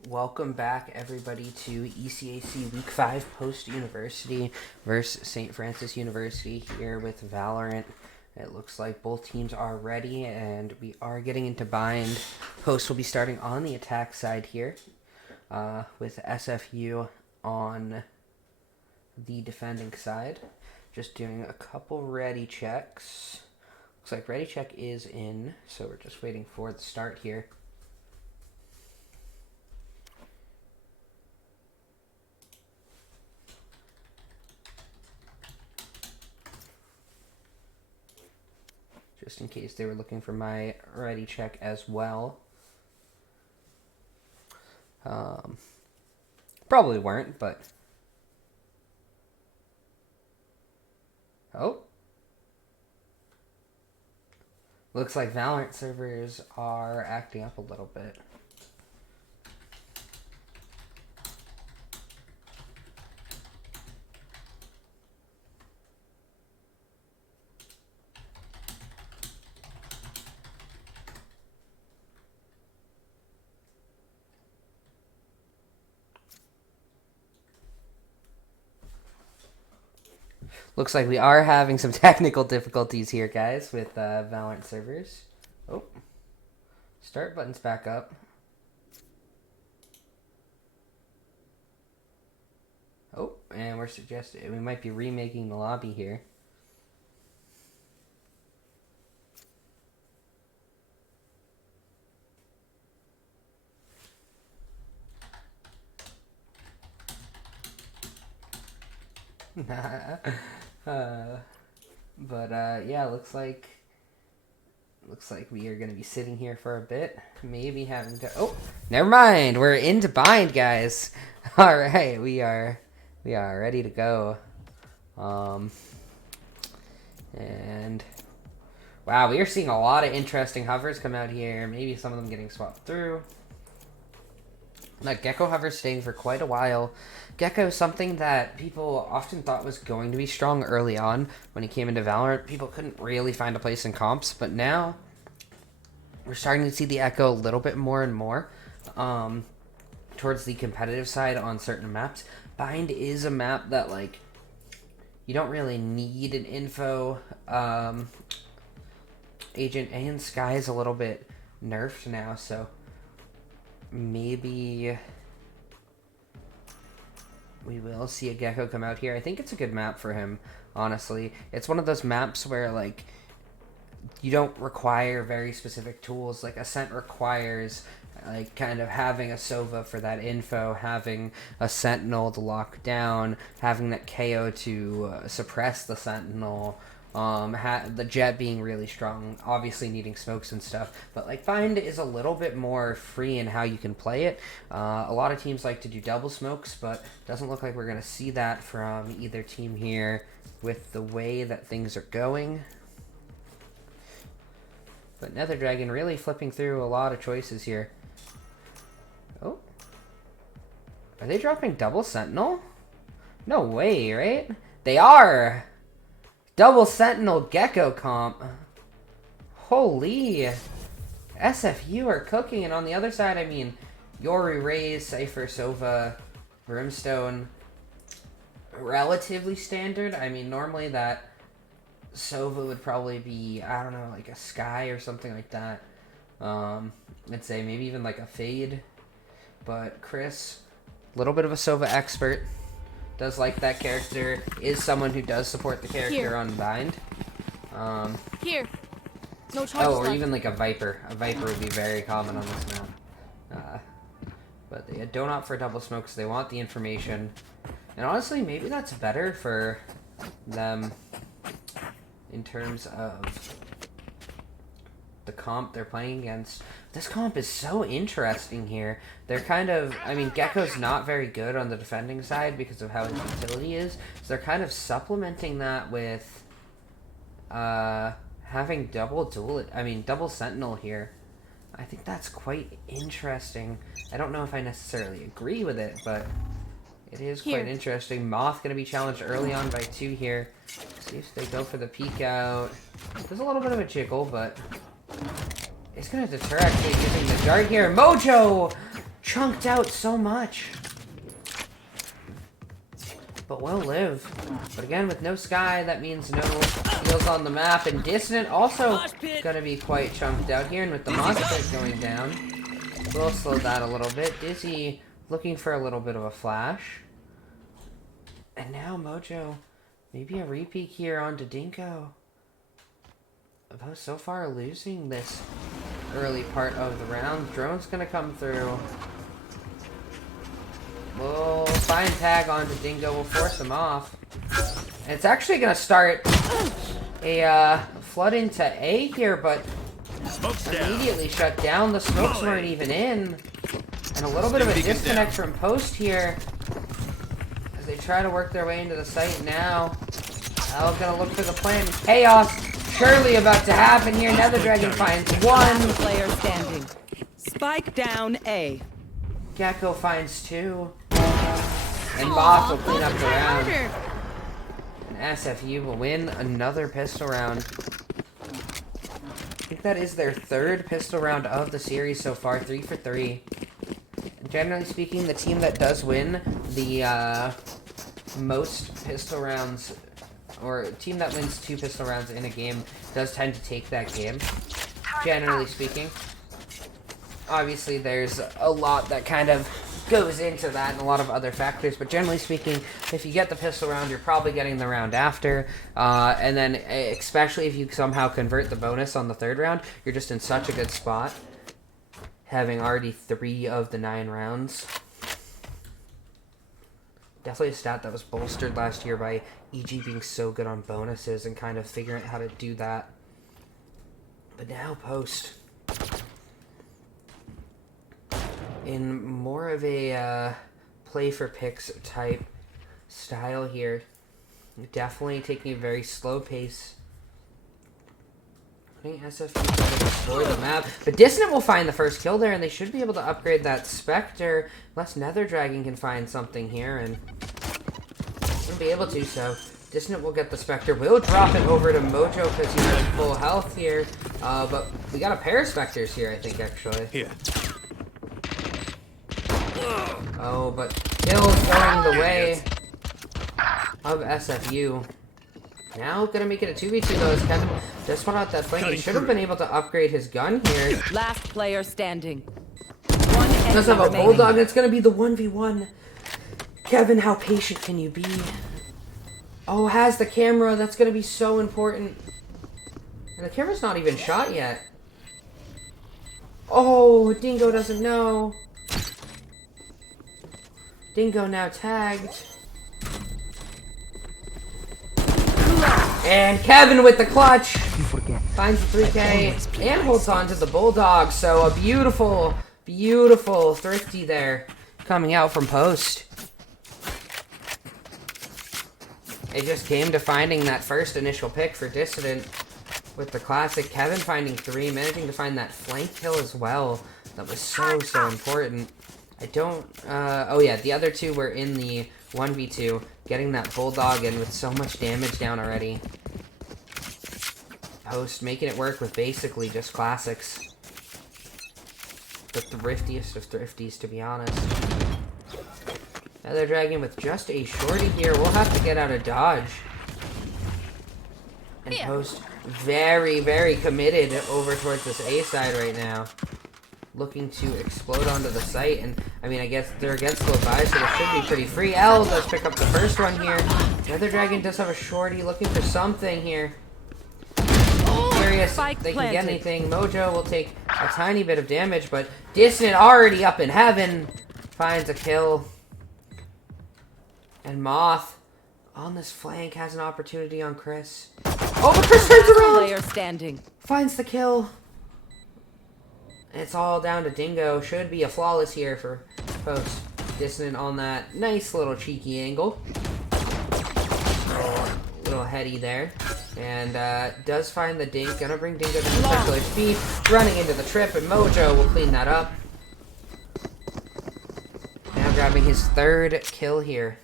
welcome back everybody to ECAC Week 5 post-University versus St. Francis University here with Valorant. It looks like both teams are ready and we are getting into bind. Post will be starting on the attack side here with SFU on the defending side. Just doing a couple ready checks. Looks like ready check is in, so we're just waiting for the start here. Just in case they were looking for my ready check as well. Probably weren't, but... Oh. Looks like Valorant servers are acting up a little bit. Looks like we are having some technical difficulties here, guys, with Valorant servers. Oh. Start button's back up. Oh, and we're suggesting we might be remaking the lobby here. Yeah, looks like we are going to be sitting here for a bit, maybe having to... Oh, never mind, we're into bind, guys. All right, we are ready to go. And wow, we are seeing a lot of interesting hovers come out here. Maybe some of them getting swapped through. That Gecko hover staying for quite a while. Gecko is something that people often thought was going to be strong early on when he came into Valorant. People couldn't really find a place in comps, but now we're starting to see the Echo a little bit more and more towards the competitive side on certain maps. Bind is a map that, like, you don't really need an info agent, and Sky is a little bit nerfed now, so maybe we will see a Gecko come out here. I think it's a good map for him, honestly. It's one of those maps where, like, you don't require very specific tools. Like, Ascent requires, like, kind of having a Sova for that info, having a Sentinel to lock down, having that KO to suppress the Sentinel, the Jet being really strong, obviously needing smokes and stuff, but like Bind is a little bit more free in how you can play it. A lot of teams like to do double smokes, but doesn't look like we're going to see that from either team here with the way that things are going. But Nether Dragon really flipping through a lot of choices here. Oh. Are they dropping double Sentinel? No way, right? They are! Double Sentinel Gecko comp. Holy. SFU are cooking. And on the other side, I mean, Yori, Raze, Cypher, Sova, Brimstone. Relatively standard. I mean, normally that Sova would probably be, I don't know, like a Sky or something like that. I'd say maybe even like a Fade. But Chris, a little bit of a Sova expert. Does like that character, is someone who does support the character here on Bind. Here. No charges oh, or left. even like a Viper. A Viper would be very common on this map. But they don't opt for double smokes. They want the information. And honestly, maybe that's better for them in terms of the comp they're playing against. This comp is so interesting here. They're kind of, I mean, Gecko's not very good on the defending side because of how his utility is. So they're kind of supplementing that with having double Sentinel here. I think that's quite interesting. I don't know if I necessarily agree with it, but it is quite interesting. Moth going to be challenged early on by 2 here. See if they go for the peek out. There's a little bit of a jiggle, but it's going to deter actually using the dart here. Mojo chunked out so much. But we'll live. But again, with no sky, that means no heals on the map. And Dissident also gonna be quite chunked out here. And with the mosh pit going down, we'll slow that a little bit. Dizzy looking for a little bit of a flash. And now Mojo, maybe a repeat here onto Dinko. About so far losing this early part of the round. Drone's gonna come through. We'll find tag onto Dingo. We'll force him off. And it's actually going to start a flood into A here, but immediately shut down. The smokes weren't even in. And a little bit of a disconnect from post here as they try to work their way into the site now. Elle going to look for the plan. Chaos surely about to happen here. Nether Dragon finds one. Player standing. Spike down A. Gecko finds two. And Moth will clean up the round. And SFU will win another pistol round. I think that is their third pistol round of the series so far, 3 for 3. Generally speaking, the team that does win the most pistol rounds, or team that wins 2 pistol rounds in a game, does tend to take that game, generally speaking. Obviously, there's a lot that kind of goes into that and a lot of other factors, but generally speaking, if you get the pistol round, you're probably getting the round after, and then especially if you somehow convert the bonus on the third round, you're just in such a good spot, having already 3 of the 9 rounds. Definitely a stat that was bolstered last year by EG being so good on bonuses and kind of figuring out how to do that. But now post, in more of a play for picks type style here. Definitely taking a very slow pace. I think SFU trying to explore the map. But Dissident will find the first kill there, and they should be able to upgrade that Spectre. Unless Nether Dragon can find something here, and won't be able to, so Dissident will get the Spectre. We'll drop it over to Mojo because he's at full health here. But we got a pair of Spectres here, I think, actually. Here. Oh, but kills going the way of SFU. Now gonna make it a 2v2 though, as Kevin just spot out that flank. He should have been able to upgrade his gun here. Last player standing. One enemy Does have a remaining. bulldog, it's gonna be the 1v1. Kevin, how patient can you be? Oh, has the camera, that's gonna be so important. And the camera's not even shot yet. Oh, Dingo doesn't know. Dingo now tagged. And Kevin with the clutch. Finds the 3K and holds on to the Bulldog. So a beautiful, beautiful thrifty there coming out from post. It just came to finding that first initial pick for Dissident with the classic. Kevin finding 3, managing to find that flank kill as well. That was so, so important. I don't, oh yeah, the other 2 were in the 1v2, getting that Bulldog in with so much damage down already. Post making it work with basically just classics. The thriftiest of thrifties, to be honest. Nether Dragon with just a shorty here. We'll have to get out of dodge. And Post very, very committed over towards this A side right now. Looking to explode onto the site, and I mean, I guess they're against low buys, so it should be pretty free. Elle does pick up the first one here. Nether Dragon does have a shorty, looking for something here. Curious if they can get anything. Mojo will take a tiny bit of damage, but Dissident already up in heaven finds a kill. And Moth on this flank has an opportunity on Chris. Oh, but Chris turns around! Player standing. Finds the kill. It's all down to Dingo. Should be a flawless here for Post. Dissident on that nice little cheeky angle. Little heady there. And does find the Dink. Gonna bring Dingo to the circular speed. Running into the trip, and Mojo will clean that up. Now grabbing his 3rd kill here.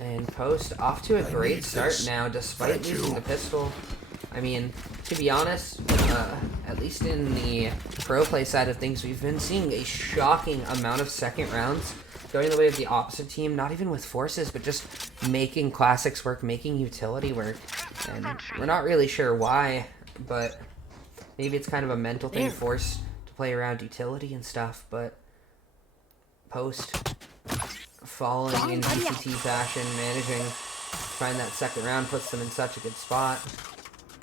And Post off to a great start now, despite losing the pistol. I mean, to be honest, at least in the pro play side of things, we've been seeing a shocking amount of second rounds going the way of the opposite team, not even with forces, but just making classics work, making utility work. And we're not really sure why, but maybe it's kind of a mental thing, forced to play around utility and stuff, but Post following in VCT fashion, managing to find that second round puts them in such a good spot.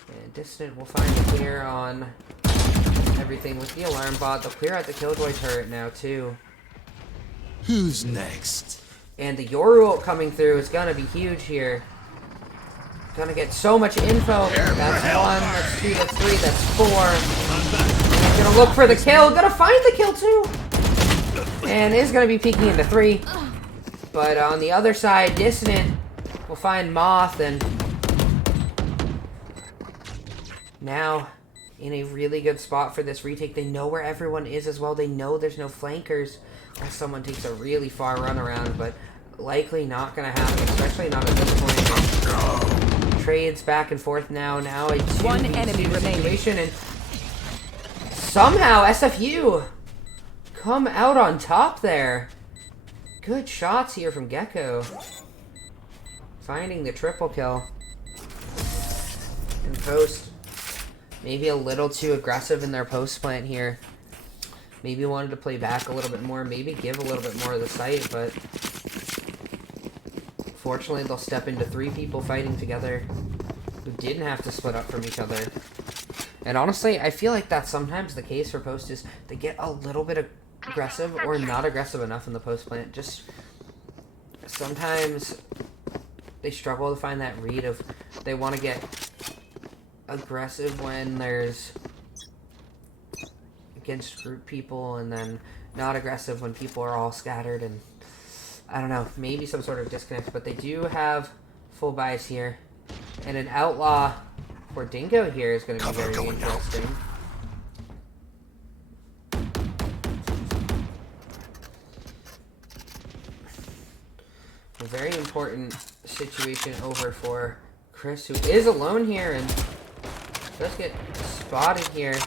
And Dissident will find the clear on everything with the alarm bot. They'll clear out the Killjoy turret now too. Who's next? And the Yoru ult coming through is gonna be huge here. Gonna get so much info. That's 1, that's 2, that's 3, that's 4. And he's gonna look for the kill. Gonna find the kill too. And is gonna be peeking into 3. But on the other side, Dissident will find Moth, and now in a really good spot for this retake. They know where everyone is as well. They know there's no flankers unless someone takes a really far run around, but likely not going to happen, especially not at this point. Trades back and forth now. Now a 2v2 situation, and somehow SFU come out on top there. Good shots here from Gecko. Finding the triple kill. And Post, maybe a little too aggressive in their post plant here. Maybe wanted to play back a little bit more, maybe give a little bit more of the site, but fortunately they'll step into 3 people fighting together who didn't have to split up from each other. And honestly, I feel like that's sometimes the case for Post, is they get a little bit aggressive or not aggressive enough in the post plant. Just sometimes they struggle to find that read of they want to get aggressive when there's against group people, and then not aggressive when people are all scattered, and I don't know, maybe some sort of disconnect. But they do have full buys here, and an outlaw for Dingo here is going to be very interesting. A very important situation over for Chris, who is alone here and does get spotted here,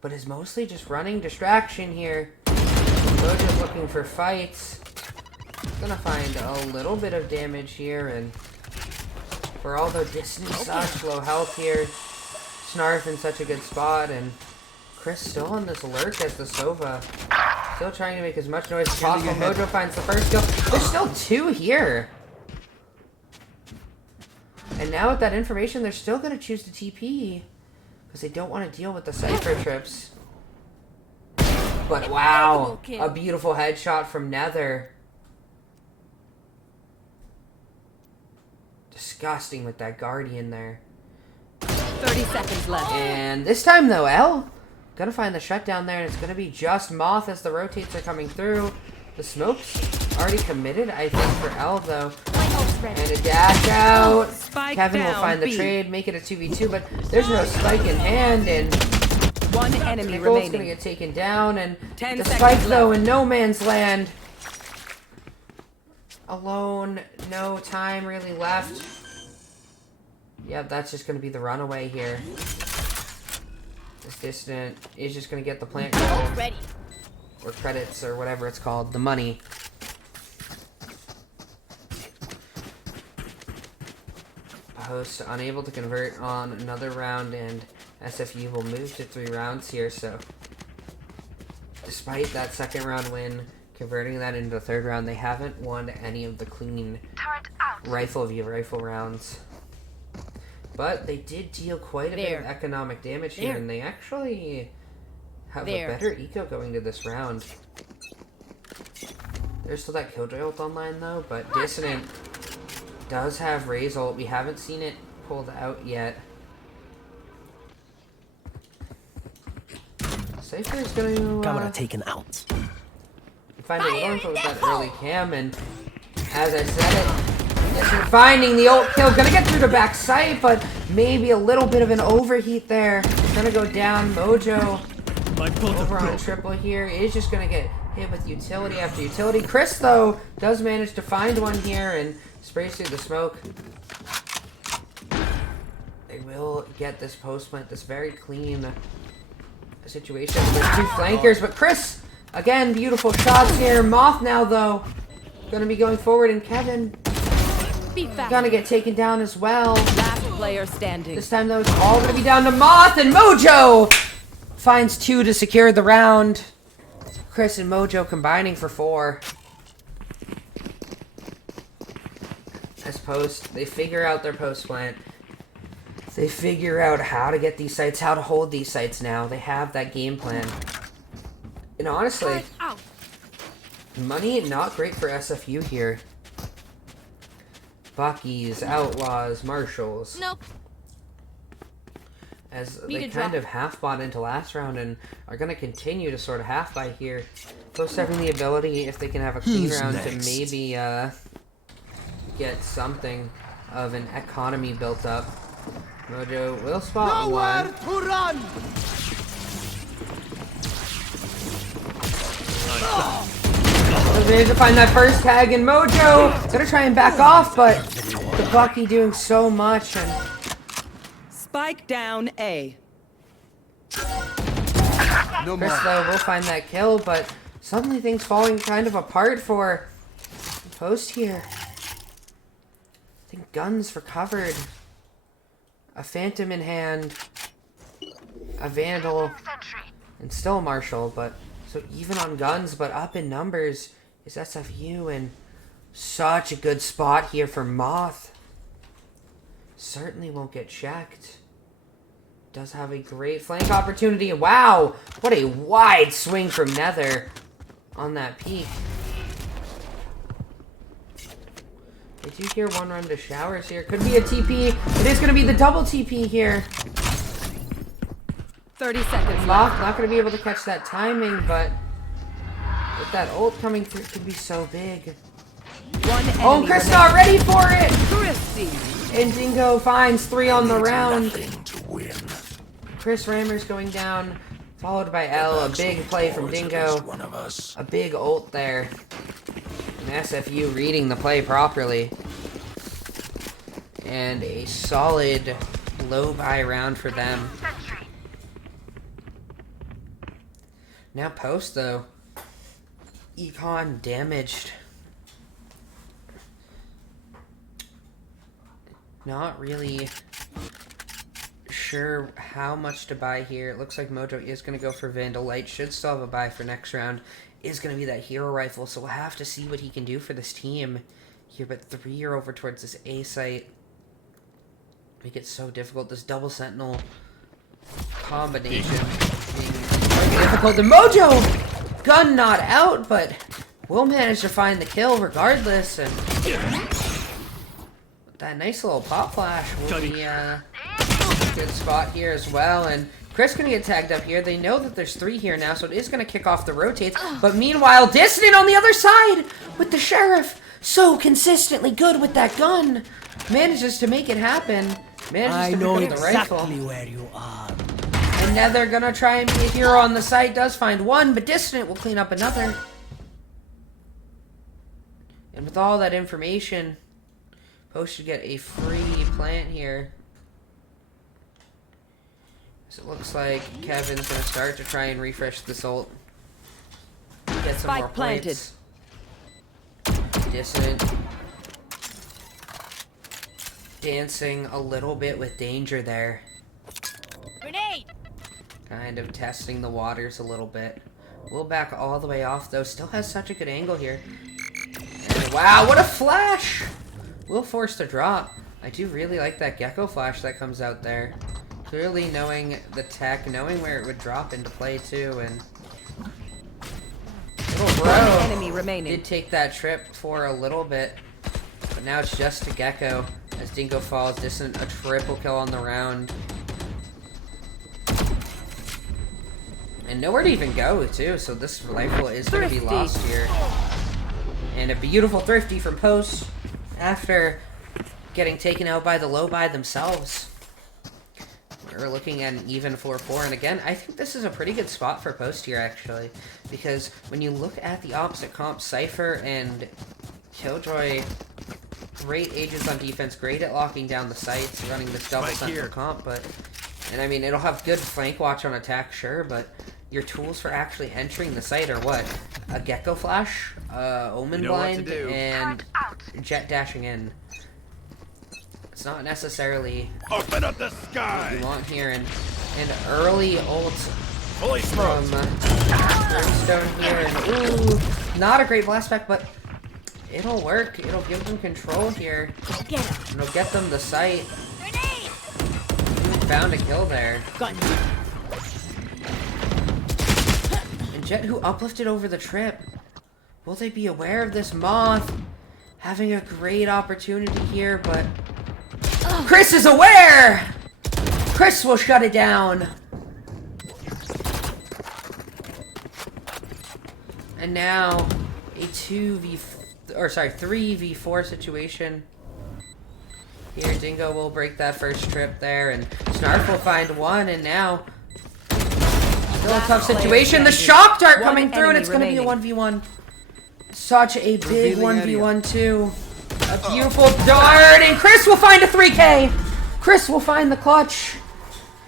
but is mostly just running distraction here. Mojo's looking for fights. Gonna find a little bit of damage here, and for all the distance, such low health here. Snarf in such a good spot, and Chris still on this lurk as the Sova. Still trying to make as much noise as possible. Mojo finds the first kill. There's still 2 here. And now with that information, they're still going to choose to TP, because they don't want to deal with the Cypher trips. But wow, a beautiful headshot from Nether. Disgusting with that Guardian there. 30 seconds left. And this time though, Elle gonna find the shutdown there, and it's gonna be just Moth as the rotates are coming through. The smoke's already committed, I think, for Elle though. And a dash out. Spike Kevin will find the B. trade, make it a 2v2, but there's no spike in hand, and One enemy Nichols remaining. gonna get taken down, and 10 the seconds spike though left. in no man's land. Alone, no time really left. Yep, that's just gonna be the runaway here. This Dissident is just gonna get the plant goal, Ready. or credits, or whatever it's called, the money. Host unable to convert on another round, and SFU will move to 3 rounds here, so despite that second round win, converting that into the 3rd round, they haven't won any of the clean rifle via rifle rounds. But they did deal quite a bit of economic damage here, and they actually have a better eco going to this round. There's still that Killjoy ult online though, but Dissident does have Raze ult. We haven't seen it pulled out yet. Cypher is going to Camera taken out. find a little info with that early cam, and as I said it, Dissident finding the ult kill, gonna get through the back sight, but maybe a little bit of an overheat there. Gonna go down. Mojo over on triple here is just gonna get hit with utility after utility. Chris though does manage to find one here and sprays through the smoke. They will get this post plant, this very clean situation with two flankers. But Chris, again, beautiful shots here. Moth now, though, gonna be going forward, and Kevin gonna get taken down as well. Last player standing. This time, though, it's all gonna be down to Moth, and Mojo finds 2 to secure the round. Chris and Mojo combining for 4. As post, they figure out their post plant. They figure out how to get these sites, how to hold these sites now. They have that game plan. And honestly, money not great for SFU here. Buckies, Outlaws, Marshals. Nope. As they kind of half-bought into last round and are going to continue to sort of half-buy here. Post having the ability, if they can have a clean round, to maybe get something of an economy built up. Mojo will spot one. To run. So they need to find that first tag, and Mojo gonna try and back off, but the Bucky doing so much. And Spike down A. Chris, though, will find that kill, but suddenly things falling kind of apart for Post here. I think guns recovered. A Phantom in hand. A Vandal. And still a Marshal, but so even on guns, but up in numbers is SFU, and such a good spot here for Moth. Certainly won't get checked. Does have a great flank opportunity. Wow, what a wide swing from Nether on that peak. I do hear one run to showers here. Could be a TP. It is going to be the double TP here. 30 seconds Lock, not going to be able to catch that timing, but with that ult coming through, it could be so big. Oh, Chris not ready for it! And Dingo finds 3 on the round. chrisramrz going down, followed by Elle. A big play from Dingo. A big ult there. And SFU reading the play properly. And a solid low buy round for them. Now Post, though. Econ damaged. Not really sure how much to buy here. It looks like Mojo is going to go for Vandal Light. Should still have a buy for next round. Is going to be that hero rifle, so we'll have to see what he can do for this team here. But 3 are over towards this A site. Make it so difficult. This double sentinel combination being very difficult. And Mojo, gun not out, but will manage to find the kill regardless. And that nice little pop flash will be a good spot here as well. And Chris gonna get tagged up here. They know that there's 3 here now, so it is gonna kick off the rotates. But meanwhile, Dissident on the other side with the Sheriff. So consistently good with that gun. Manages to make it happen. Manages to pick up the rifle. Where you are. And Nether gonna try and be a hero on the site. Does find 1, but Dissident will clean up another. And with all that information, Post should get a free plant here. So it looks like Kevin's going to start to try and refresh this ult. Get some more points. Dissident. Dancing a little bit with danger there. Grenade! Kind of testing the waters a little bit. Will back all the way off, though. Still has such a good angle here. And wow, what a flash! Will force the drop. I do really like that Gecko flash that comes out there. Clearly knowing the tech, knowing where it would drop into play too, and little bro did take that trip for a little bit, but now it's just a Gecko as Dingo falls. Distant a triple kill on the round, and nowhere to even go too. So this rifle is going to be lost here, and a beautiful thrifty from Post after getting taken out by the low buy themselves. We're looking at an even 4-4, and again, I think this is a pretty good spot for Post here, actually, because when you look at the opposite comp, Cypher and Killjoy great ages on defense, great at locking down the sights, running this double central comp, but... And I mean, it'll have good flank watch on attack, sure, but your tools for actually entering the site are what? A Gecko Flash, Omen Blind, and Jet dashing in. It's not necessarily Open up the sky. what you want here, and early ult Fully from Brimstone here, and ooh, not a great blast back, but it'll work. It'll give them control here. Get him. It'll get them the site. Grenade. Found a kill there. Gun. And Jet, who uplifted over the trip. Will they be aware of this Moth? Having a great opportunity here, but... Chris is aware! Chris will shut it down. And now, a 3v4 situation. Here, Dingo will break that first trip there, and Snarf will find one, and now... Still a tough situation. The shock dart coming through, and it's going to be a 1v1. Such a big 1v1 too. A beautiful dart, and Chris will find a 3K. Chris will find the clutch,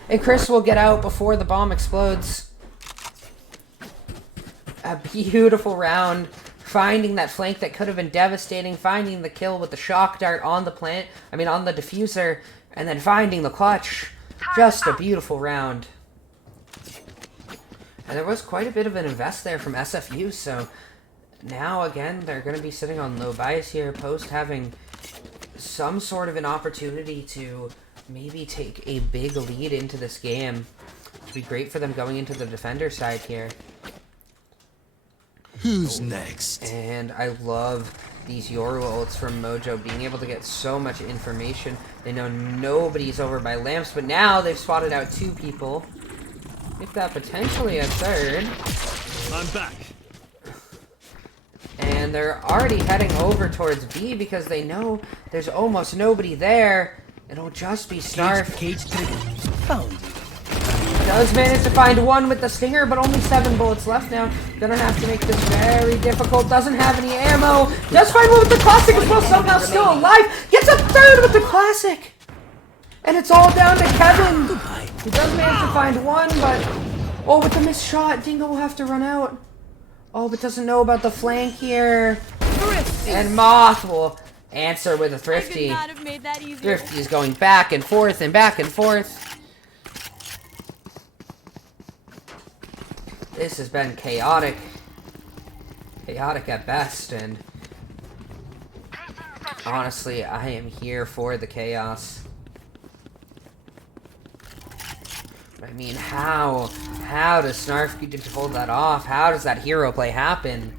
and Chris will get out before the bomb explodes. A beautiful round, finding that flank that could have been devastating, finding the kill with the shock dart on the plant. I mean, on the diffuser, and then finding the clutch. Just a beautiful round. And there was quite a bit of an invest there from SFU, so now again they're going to be sitting on low bias here, post having some sort of an opportunity to maybe take a big lead into this game. Which would be great for them going into the defender side here. Who's next? And I love these Yoru ults from Mojo, being able to get so much information. They know nobody's over by lamps, but now they've spotted out 2 people. If that potentially a third. I'm back. And they're already heading over towards B because they know there's almost nobody there. It'll just be Snarf. Cage trigger. Found you. Does manage to find one with the stinger, but only 7 bullets left now. Gonna have to make this very difficult. Doesn't have any ammo. Does find one with the classic as well. Somehow still alive. Gets a third with the classic. And it's all down to Kevin. He does manage to find one, but... Oh, with the missed shot, Dingo will have to run out. Oh, but doesn't know about the flank here. And Moth will answer with a Thrifty. I could not have made that easier. Thrifty is going back and forth and back and forth. This has been chaotic. Chaotic at best, and... Honestly, I am here for the chaos. I mean, how does Snarf get to pull that off? How does that hero play happen?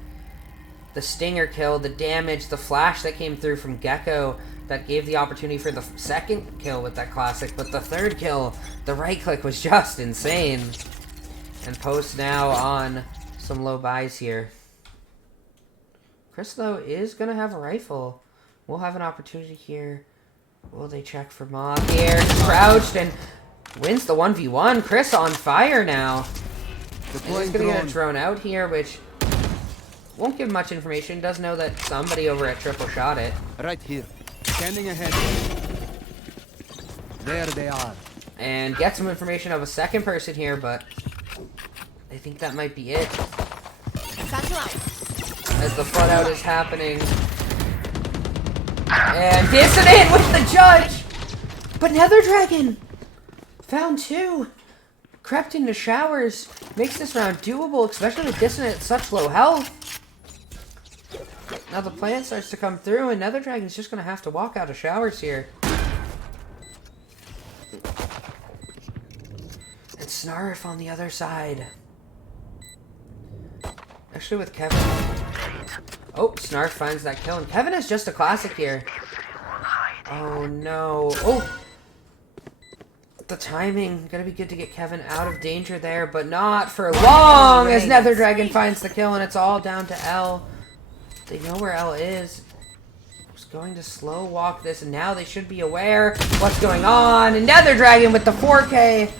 The stinger kill, the damage, the flash that came through from Gecko that gave the opportunity for the second kill with that classic, but the third kill, the right click was just insane. And Post now on some low buys here. Chris, though, is going to have a rifle. We'll have an opportunity here. Will they check for Moth here? Crouched and... wins the 1v1. Chris on fire now. He's going to get a drone out here, which won't give much information. Does know that somebody over at Triple shot it. Right here. Standing ahead. There they are. And get some information of a second person here, but I think that might be it. As the flood out is happening. And Dissident with the judge! But Nether Dragon! Found 2. Crept into showers. Makes this round doable, especially with Dissident at such low health. Now the plan starts to come through, and Nether Dragon's just going to have to walk out of showers here. And Snarf on the other side. Actually with Kevin. Oh, Snarf finds that kill, and Kevin is just a classic here. Oh no. Oh! The timing, gonna be good to get Kevin out of danger there, but not for long as Nether Dragon finds the kill, and it's all down to Elle. They know where Elle is. Just going to slow walk this, and now they should be aware what's going on. And Nether Dragon with the 4K.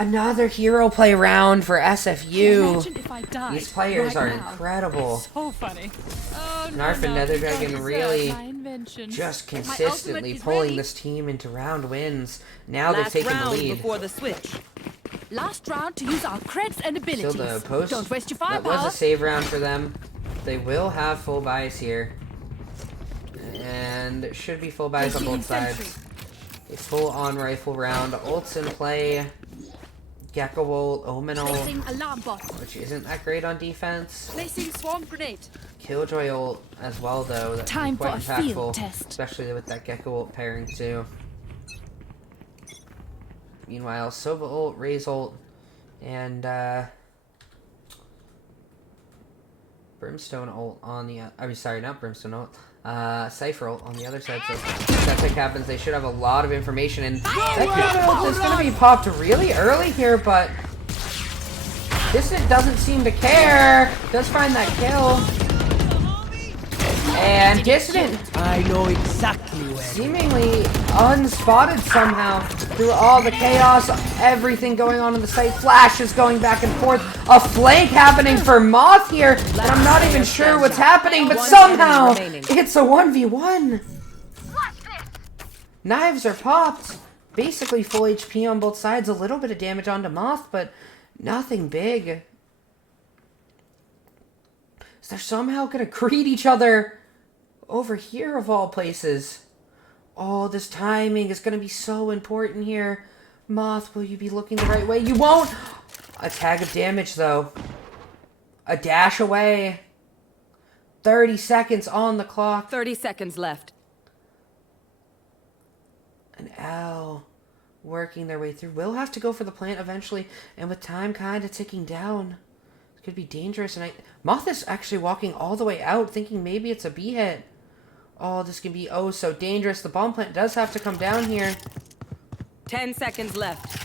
Another hero play round for SFU. Imagine if I died These players right are now. incredible. So funny. Oh, And no, Arf and no, Nether you don't Dragon deserve really my invention. just My consistently ultimate is pulling ready. this team into round wins. Now they've Last taken the round lead. before the switch. Last round to use our creds and abilities. Still the post. Don't waste your That firepower. was a save round for them. They will have full buys here. And it should be full buys on both sides. A full-on rifle round. Ults in play. Gecko ult, Omen ult, Placing alarm bot. which isn't that great on defense. Placing swarm grenade. Killjoy ult as well, though. That's Time quite for a field impactful, test. especially with that Gecko ult pairing too. Meanwhile, Sova ult, Raze ult, and Brimstone ult on the. I mean, sorry, not Brimstone ult. Cypher ult on the other side. So if that pick happens, they should have a lot of information, and that ult is going to be popped really early here, but Dissident doesn't seem to care. Does find that kill. And Dissident I know exactly where. seemingly unspotted somehow through all the chaos, everything going on in the site. Flashes going back and forth. A flank happening for Moth here, and I'm not even sure what's happening, but One somehow enemy remaining. it's a 1v1. Knives are popped. Basically full HP on both sides. A little bit of damage onto Moth, but nothing big. So they're somehow gonna greet each other over here of all places. Oh, this timing is going to be so important here. Moth, will you be looking the right way? You won't! A tag of damage, though. A dash away. 30 seconds on the clock. 30 seconds left. And Elle working their way through. Will have to go for the plant eventually. And with time kind of ticking down, it could be dangerous. And Moth is actually walking all the way out, thinking maybe it's a B hit. Oh, this can be oh so dangerous. The bomb plant does have to come down here. 10 seconds left.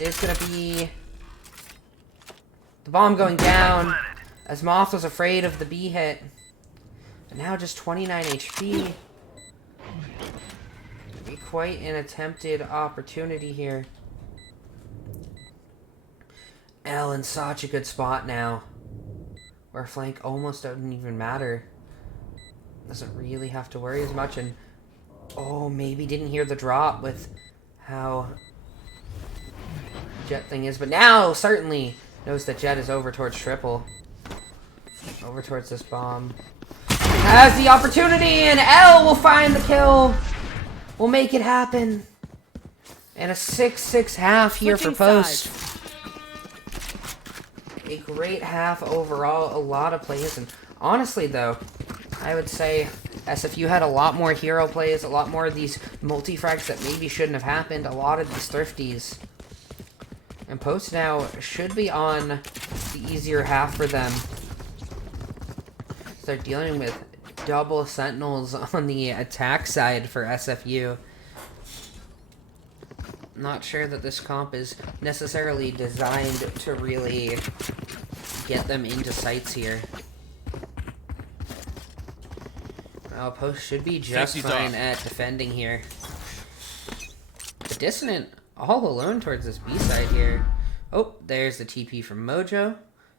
It's going to be the bomb going down as Moth was afraid of the B hit. And now just 29 HP. Be quite an attempted opportunity here. Elle in such a good spot now, where flank almost doesn't even matter. Doesn't really have to worry as much, and oh, maybe didn't hear the drop with how Jet thing is, but now certainly knows that Jet is over towards triple. Over towards this bomb. Has the opportunity, and Elle will find the kill. We'll make it happen. And a 6-6 half here for Switching post. sides. A great half overall, a lot of plays, and honestly though, I would say SFU had a lot more hero plays, a lot more of these multi-frags that maybe shouldn't have happened, a lot of these thrifties. And post now should be on the easier half for them. They're dealing with double sentinels on the attack side for SFU. Not sure that this comp is necessarily designed to really get them into sights here. Well, post should be just Safety's fine off. at defending here. The Dissident all alone towards this B side here. Oh, there's the TP from Mojo.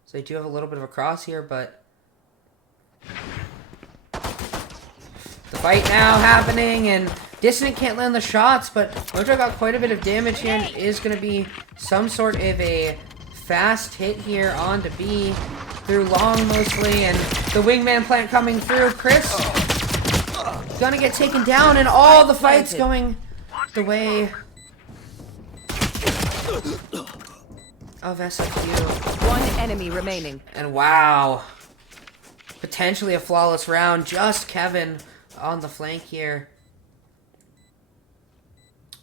So they do have a little bit of a cross here, but the fight now happening, and Dissident can't land the shots, but Mojo got quite a bit of damage here, and it is going to be some sort of a fast hit here onto B, through long mostly, and the wingman plant coming through. Chris gonna get taken down, and all the fights going the way of SFU. One enemy remaining. And wow, potentially a flawless round. Just Kevin on the flank here.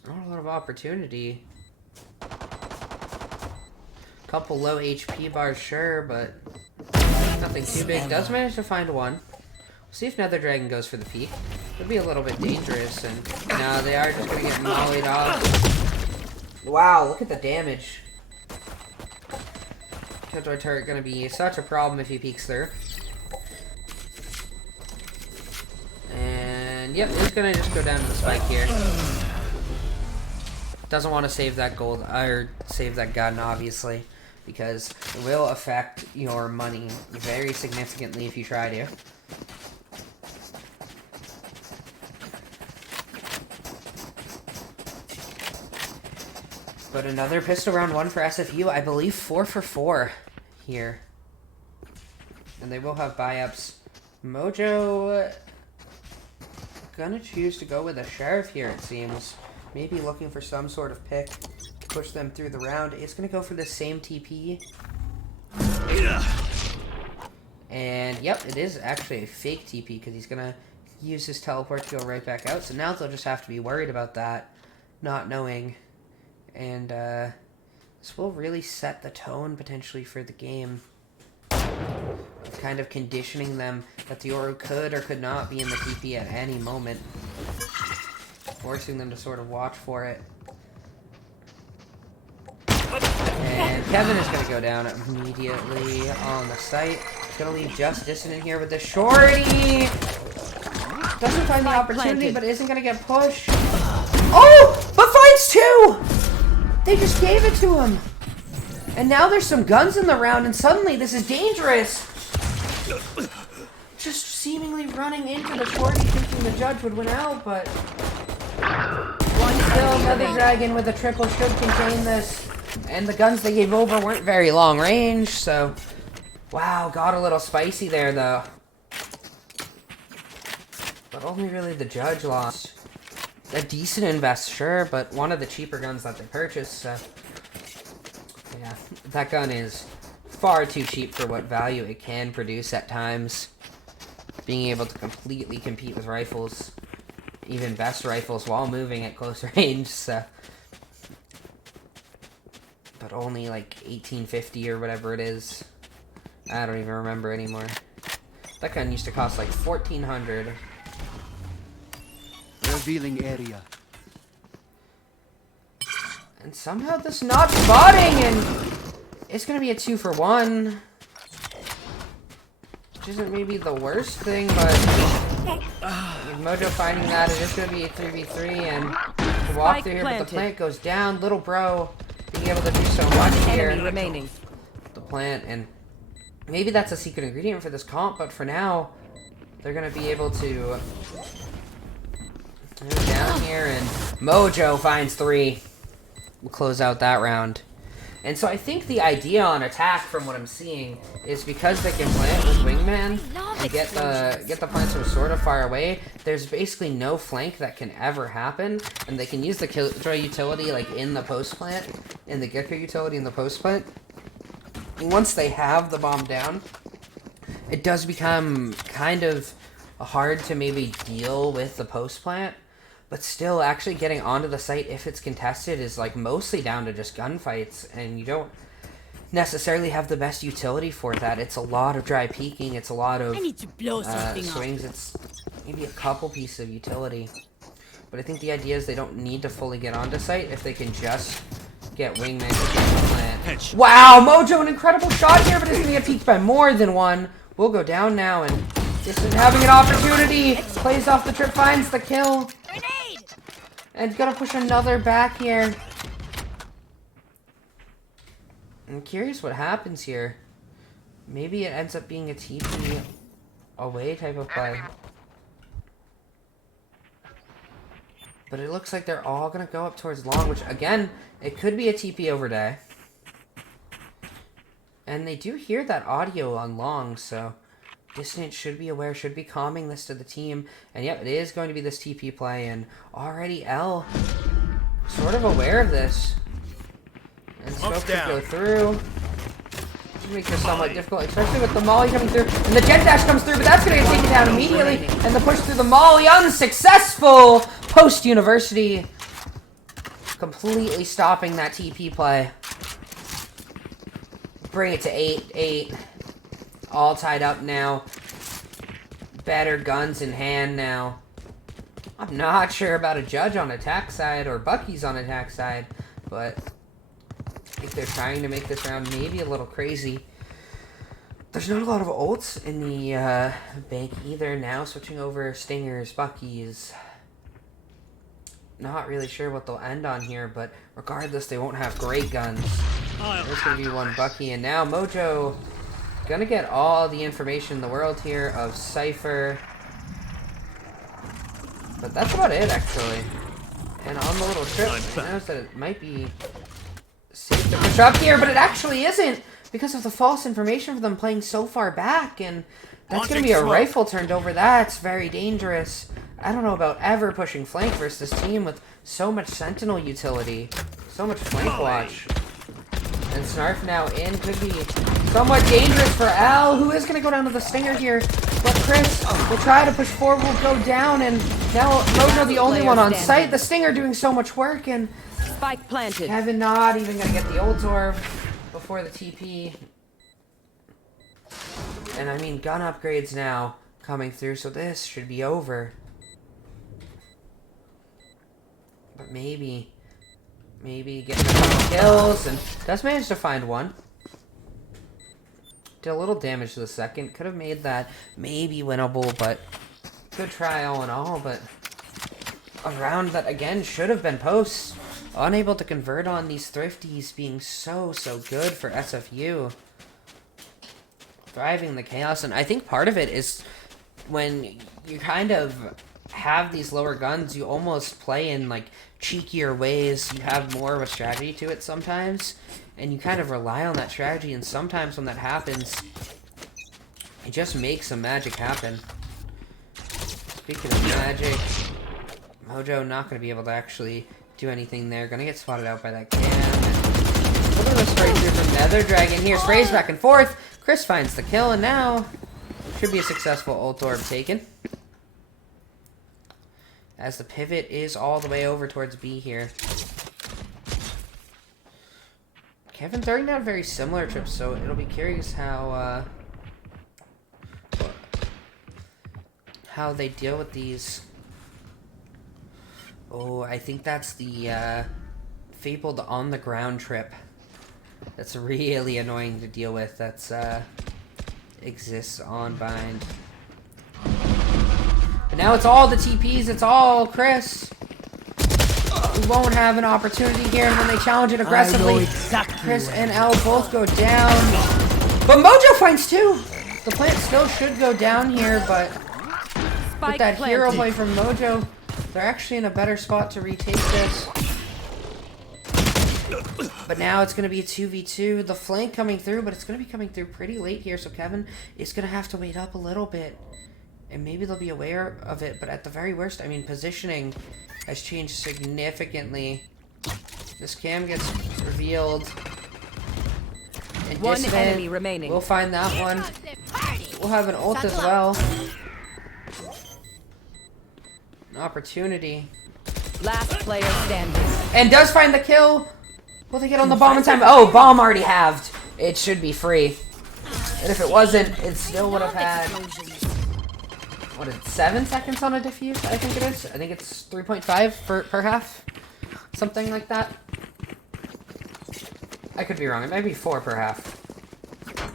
Not a lot of opportunity. Couple low HP bars, sure, but nothing too big. Does manage to find one. We'll see if Nether Dragon goes for the peek. Could be a little bit dangerous, and no, they are just gonna get mollied off. Wow, look at the damage. Killjoy turret gonna be such a problem if he peeks through. And yep, it's gonna just go down to the spike here. Doesn't want to save that gold, or save that gun, obviously, because it will affect your money very significantly if you try to. But another pistol round 1 for SFU. I believe 4 for 4 here. And they will have buy-ups. Mojo gonna choose to go with a sheriff here, it seems. Maybe looking for some sort of pick. Push them through the round. It's gonna go for the same TP. And yep, it is actually a fake TP because he's gonna use his teleport to go right back out. So now they'll just have to be worried about that, not knowing. And this will really set the tone potentially for the game. Kind of conditioning them that the Oro could or could not be in the TP at any moment. Forcing them to sort of watch for it. And Kevin is going to go down immediately on the site. He's going to leave just Dissident here with the shorty. Doesn't find the opportunity, but isn't going to get pushed. Oh! But finds 2! They just gave it to him. And now there's some guns in the round, and suddenly this is dangerous. Just seemingly running into the shorty, thinking the judge would win out, but... Still another dragon with a triple should contain this. And the guns they gave over weren't very long range, so... Wow, got a little spicy there, though. But only really the judge lost. A decent invest, sure, but one of the cheaper guns that they purchased, so... Yeah, that gun is far too cheap for what value it can produce at times. Being able to completely compete with rifles, even best rifles, while moving at close range, so... But only like 1850 or whatever it is. I don't even remember anymore. That gun used to cost like 1400. Revealing area. And somehow this not spotting, and it's gonna be a 2 for 1. Which isn't maybe the worst thing, but with Mojo finding that, it is gonna be a 3v3, and the walk through here, but the plant goes down. Little bro being able to do so much here. Enemy remaining. The plant, and maybe that's a secret ingredient for this comp, but for now, they're gonna be able to move down here, and Mojo finds 3. We'll close out that round. And so I think the idea on attack, from what I'm seeing, is because they can plant with Wingman and get the plants from sort of far away, there's basically no flank that can ever happen, and they can use the Killjoy utility like in the post plant, and the Gecko utility in the post plant. And once they have the bomb down, it does become kind of hard to maybe deal with the post plant. But still, actually getting onto the site, if it's contested, is like mostly down to just gunfights, and you don't necessarily have the best utility for that. It's a lot of dry peeking, it's a lot of swings, it's maybe a couple pieces of utility. But I think the idea is they don't need to fully get onto site if they can just get Wingman to get the plant. Wow, Mojo, an incredible shot here, but it's going to get peeked by more than one. We'll go down now, and Dissident having an opportunity. Plays off the trip, finds the kill. And gonna push another back here. I'm curious what happens here. Maybe it ends up being a TP away type of play. But it looks like they're all gonna go up towards long, which again, it could be a TP over day. And they do hear that audio on long, so Dissident should be aware, should be calming this to the team. And yep, it is going to be this TP play, and already Elle sort of aware of this. And Scope could go through. Which makes this somewhat difficult, especially with the Molly coming through. And the Jet Dash comes through, but that's going to get taken down immediately. And the push through the Molly, unsuccessful! Post-University completely stopping that TP play. Bring it to 8-8. All tied up now. Better guns in hand now. I'm not sure about a judge on attack side or Bucky's on attack side, but I think they're trying to make this round maybe a little crazy. There's not a lot of ults in the bank either now. Switching over Stingers, Bucky's. not really sure what they'll end on here, but regardless, they won't have great guns. There's going to be one Bucky, and now Mojo going to get all the information in the world here of Cypher. But that's about it, actually. And on the little trip, he knows that it might be safe to push up here, but it actually isn't because of the false information for them playing so far back, and that's going to be a rifle turned over. That's very dangerous. I don't know about ever pushing flank versus this team with so much sentinel utility, so much flank watch. And Snarf now in could be somewhat dangerous for Elle, who is going to go down to the stinger here. But Chris will try to push forward, will go down, and now Mojo the only one on site. The stinger doing so much work, and Spike planted. Kevin not even going to get the ult orb before the TP. And I mean, gun upgrades now coming through, so this should be over. But maybe getting a couple kills, and does manage to find one. Did a little damage to the second. Could have made that maybe winnable, but good try all in all. But a round that, again, should have been posts. Unable to convert on these thrifties being so good for SFU. Thriving the chaos, and I think part of it is when you kind of have these lower guns, you almost play in like cheekier ways. You have more of a strategy to it sometimes, and you kind of rely on that strategy, and sometimes when that happens, it just makes some magic happen. Speaking of magic, Mojo not going to be able to actually do anything there. Going to get spotted out by that cam. A little bit of spray through from Nether Dragon here. Sprays back and forth. Chris finds the kill, and now should be a successful ult orb taken. As the pivot is all the way over towards B here. Kevin throwing down very similar trips, so it'll be curious how they deal with these. Oh, I think that's the fabled on the ground trip. That's really annoying to deal with. That's exists on bind. But now it's all the TPs. It's all Chris. We won't have an opportunity here, and when they challenge it aggressively, Chris and Elle both go down. But Mojo finds two. The plant still should go down here, but with that hero play from Mojo, they're actually in a better spot to retake this. But now it's going to be a 2v2. The flank coming through, but it's going to be coming through pretty late here, so Kevin is going to have to wait up a little bit. And maybe they'll be aware of it, but at the very worst, I mean, positioning has changed significantly. This cam gets revealed. And One Dissident, enemy remaining. we'll find that one. We'll have an ult as well. An opportunity. Last player standing. And does find the kill. Will they get on the bomb in time? Oh, bomb already halved. It should be free. And if it wasn't, it still would have had... What is it, 7 seconds on a diffuse? I think it is. I think it's 3.5 per half. Something like that. I could be wrong. It might be 4 per half.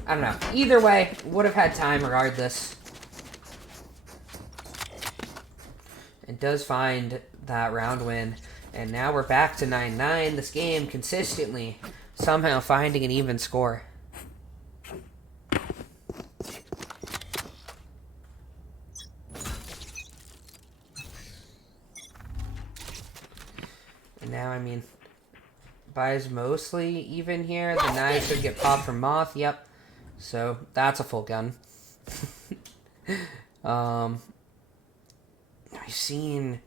I don't know. Either way, would have had time regardless. It does find that round win. And now we're back to 9-9. This game consistently somehow finding an even score. And now, I mean, buys mostly even here. The knives should get popped from Moth. Yep. So that's a full gun. I've seen...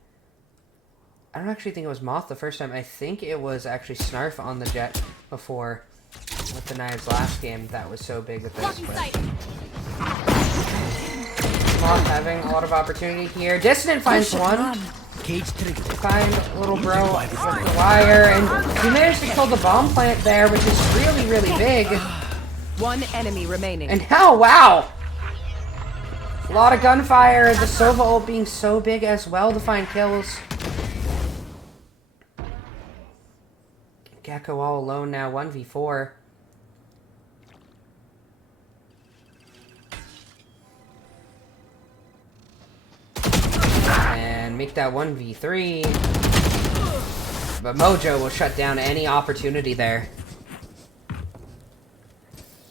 I don't actually think it was Moth the first time. I think it was actually Snarf on the Jet before with the knives last game. That was so big with this. But Moth having a lot of opportunity here. Dissident finds one. Find little bro with the wire, and he managed to kill the bomb plant there, which is really, really big. One enemy remaining. And now, wow! A lot of gunfire. The Sova ult being so big as well to find kills. Gecko all alone now, 1v4. And make that 1v3. But Mojo will shut down any opportunity there.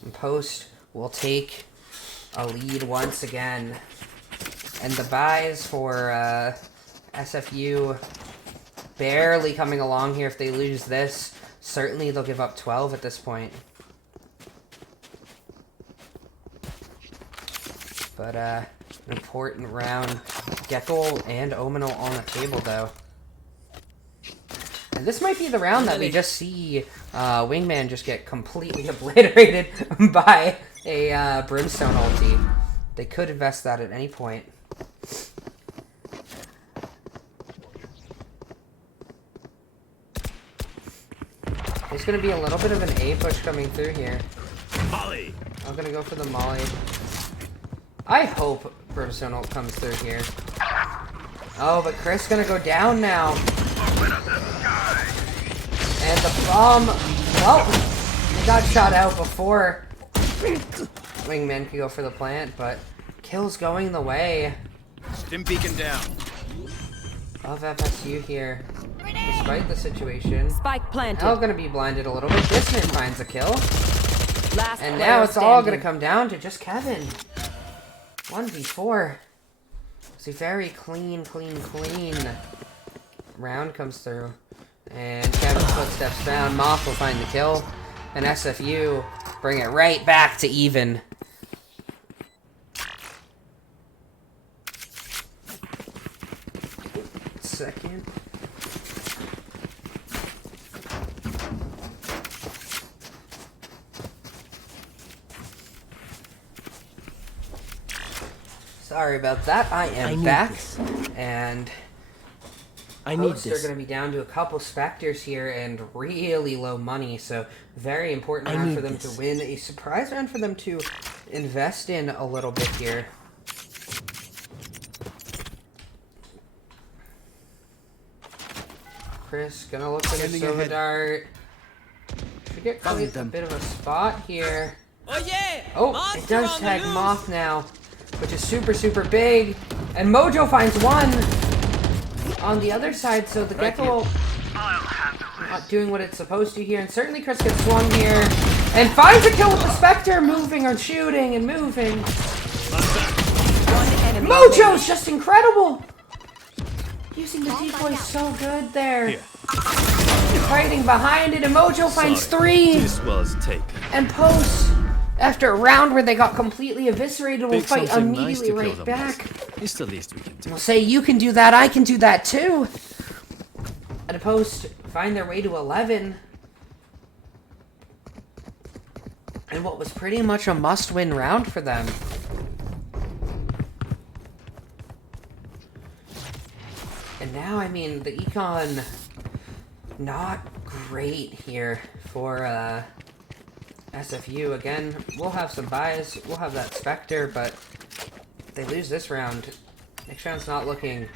And Post will take a lead once again. And the buys for SFU barely coming along here. If they lose this, certainly they'll give up 12 at this point. But an important round. Gecko and Ominal on the table, though. And this might be the round that we just see Wingman just get completely obliterated by a Brimstone ulti. They could invest that at any point. There's going to be a little bit of an A push coming through here. Molly. I'm going to go for the Molly. I hope Brimstone ult comes through here. Oh, but Chris going to go down now. And the bomb, well, he got shot out before Wingman could go for the plant, but kill's going the way Stim beacon down. of FSU here. Despite the situation, Spike planted. Elle gonna be blinded a little bit. Dissident finds a kill. Last And player now it's all standing. gonna come down to just Kevin. 1v4. It's a very clean round comes through. And Kevin's footsteps down. Moth will find the kill. And SFU bring it right back to even. Second. Sorry about that. I am back. And I need Posts are this. going to be down to a couple Spectres here and really low money, so very important I round need for them this. to win. A surprise round for them to invest in a little bit here. Chris gonna look for the Sending Silver ahead. Dart. Should get Found quite a them. bit of a spot here. Oh yeah! Oh, it does tag Moth now, which is super big. And Mojo finds one on the other side, so the Gecko not doing what it's supposed to here. And certainly Chris gets swung here and finds a kill with the Spectre, moving or shooting and moving. One enemy. Mojo's just incredible! Using the decoy so good there. Here. Fighting behind it, and Mojo finds three. This was taken. And Post, after a round where they got completely eviscerated, will Pick fight something nice immediately to kill right them back. with. It's the least we can do. We'll say, you can do that, I can do that too. And Post find their way to 11. And what was pretty much a must-win round for them. And now, I mean, the econ not great here for SFU. Again, we'll have some buys, we'll have that Spectre, but if they lose this round, next round's not looking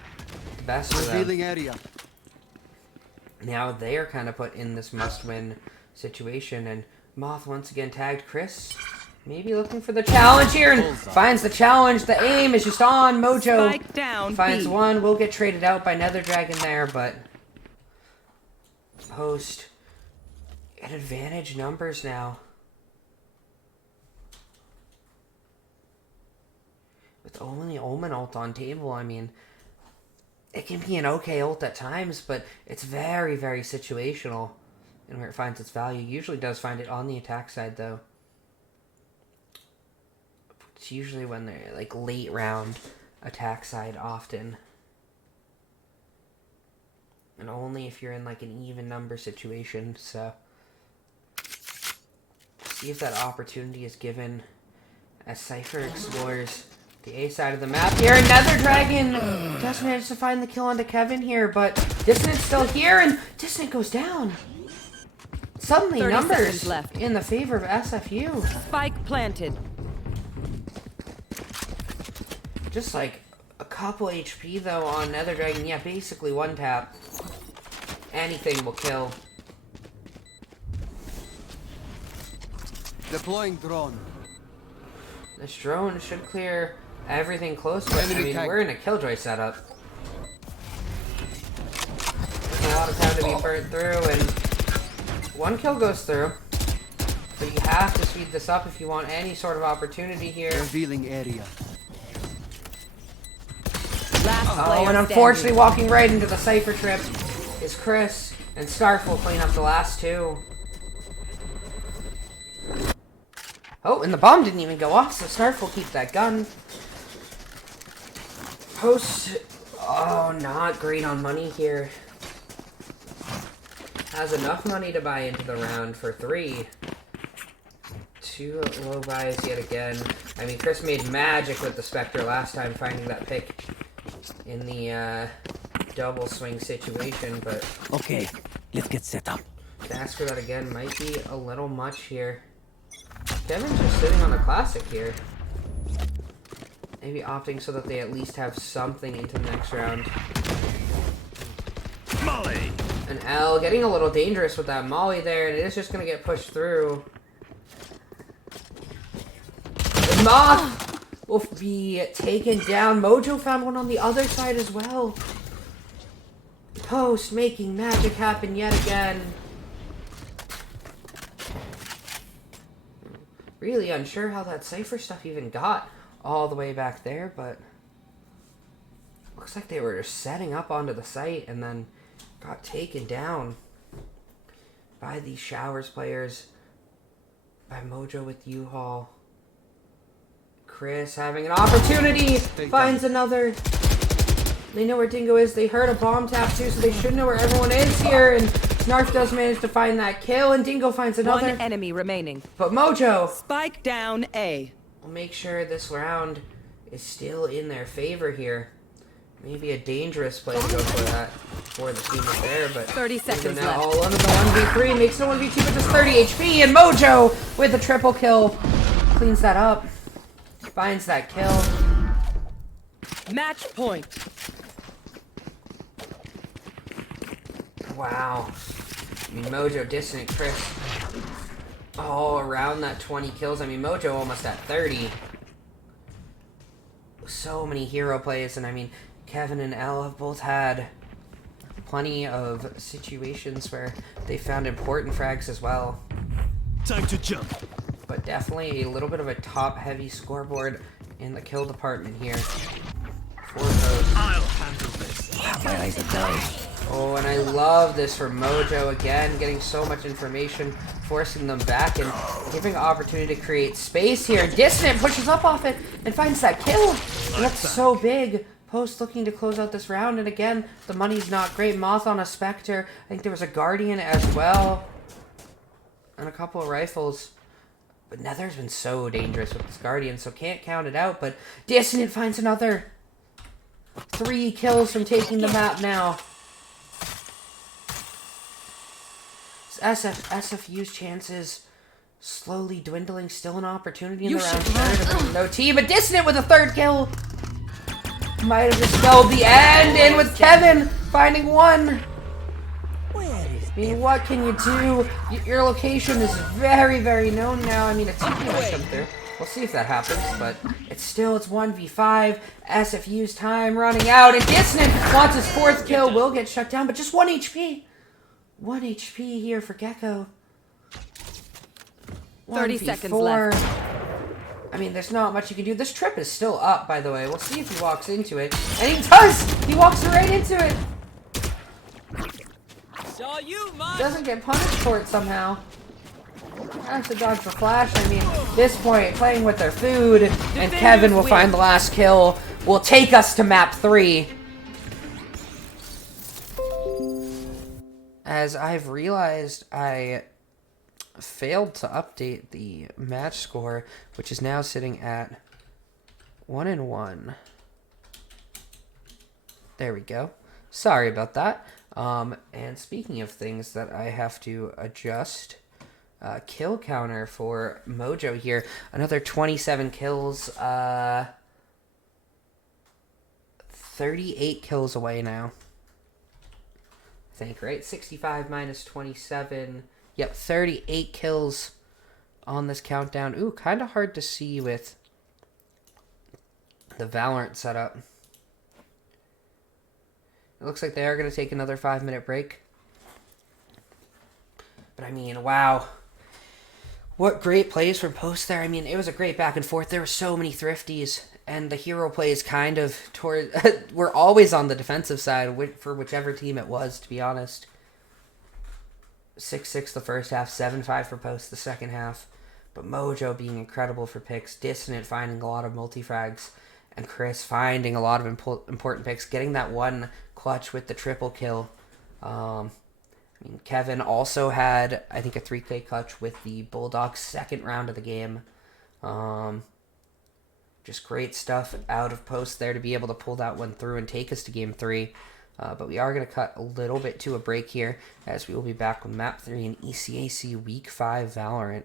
the best for them. Revealing area. Now they are kind of put in this must-win situation, and Moth once again tagged Chris. Maybe looking for the challenge here, and finds the challenge. The aim is just on. Mojo Spike down. finds B. one. Will get traded out by Nether Dragon there, but Post at advantage numbers now. With only Omen ult on table, I mean, it can be an okay ult at times, but it's very situational in where it finds its value. Usually does find it on the attack side, though. It's usually when they're like late round attack side often. And only if you're in like an even number situation, so see if that opportunity is given as Cypher explores the A side of the map here. Another Dragon does manage to find the kill onto Kevin here, but Dissident's still here, and Dissident goes down. Suddenly 30 numbers seconds left. in the favor of SFU. Spike planted. Just like a couple HP though on Nether Dragon. Yeah, basically one tap. Anything will kill. Deploying drone. This drone should clear everything close to us. I Enemy mean, tank. we're in a Killjoy setup. a lot of time to be burnt through, and one kill goes through. But you have to speed this up if you want any sort of opportunity here. Revealing area. Oh, and unfortunately walking right into the Cypher trip is Chris, and Starf will clean up the last two. Oh, and the bomb didn't even go off, so Starf will keep that gun. Post, oh, not great on money here. Has enough money to buy into the round for 3. 2 low buys yet again. I mean, Chris made magic with the Spectre last time, finding that pick in the double swing situation, but... Okay, let's get set up. To ask for that again might be a little much here. Kevin's just sitting on a classic here. Maybe opting so that they at least have something into the next round. Molly! And Elle getting a little dangerous with that Molly there, and it is just going to get pushed through. The Moth will be taken down. Mojo found one on the other side as well. Post making magic happen yet again. Really unsure how that Cypher stuff even got all the way back there, but looks like they were just setting up onto the site and then got taken down by these Showers players, by Mojo with U-Haul. Chris having an opportunity, finds another. They know where Dingo is. They heard a bomb tap too, so they should know where everyone is here. And Snarf does manage to find that kill, and Dingo finds another. One enemy remaining. But Mojo Spike down A. will make sure this round is still in their favor here. Maybe a dangerous play to go for that for the team up there, but 30 seconds now left. all under the 1v3, makes it a 1v2 with just 30 HP, and Mojo with a triple kill cleans that up, finds that kill. Match point. Wow. I mean, Mojo, Dissident, Chris, all around that 20 kills. I mean, Mojo almost at 30. So many hero plays, and I mean, Kevin and Elle have both had plenty of situations where they found important frags as well. Time to jump. But definitely a little bit of a top-heavy scoreboard in the kill department here. For those. I'll handle this. My eyes are dying. Oh, and I love this for Mojo, again, getting so much information, forcing them back, and giving opportunity to create space here. Dissident pushes up off it, and finds that kill! And that's so big. Post looking to close out this round, and again, the money's not great. Moth on a Spectre. I think there was a Guardian as well. And a couple of rifles. But Nether's been so dangerous with this Guardian, so can't count it out, but Dissident finds another. 3 kills from taking the map now. SFU's chances slowly dwindling. Still an opportunity in the round third. No team, but Dissident with a 3rd kill. Might have just spelled the end in with Kevin finding 1. I mean, what can you do? Your location is very, very known now. I mean, a TP might come through. We'll see if that happens, but it's 1v5. SFU's time running out, and Dissident wants his 4th kill. Will get shut down, but just 1 HP. 1 HP here for Gecko. 30 seconds left. I mean, there's not much you can do. This trip is still up, by the way. We'll see if he walks into it. And he does! He walks right into it! Saw you, Mike. Doesn't get punished for it somehow. Has to dodge the flash. I mean, at this point, playing with their food. And Kevin will find the last kill. Will take us to map 3. As I've realized, I failed to update the match score, which is now sitting at 1-1. There we go. Sorry about that. And speaking of things that I have to adjust, kill counter for Mojo here. Another 27 kills. 38 kills away now. I think, right? 65 minus 27. Yep, 38 kills on this countdown. Ooh, kind of hard to see with the Valorant setup. It looks like they are going to take another 5-minute break. But I mean, wow. What great plays from Post there. I mean, it was a great back and forth. There were so many thrifties. And the hero plays kind of toward... we're always on the defensive side for whichever team it was, to be honest. 6-6 the first half, 7-5 for Post the second half. But Mojo being incredible for picks. Dissident finding a lot of multi-frags. And Chris finding a lot of important picks. Getting that one clutch with the triple kill. I mean, Kevin also had, I think, a 3K clutch with the Bulldogs' second round of the game. Just great stuff out of Post there to be able to pull that one through and take us to Game 3. But we are going to cut a little bit to a break here, as we will be back with Map 3 in ECAC Week 5 Valorant.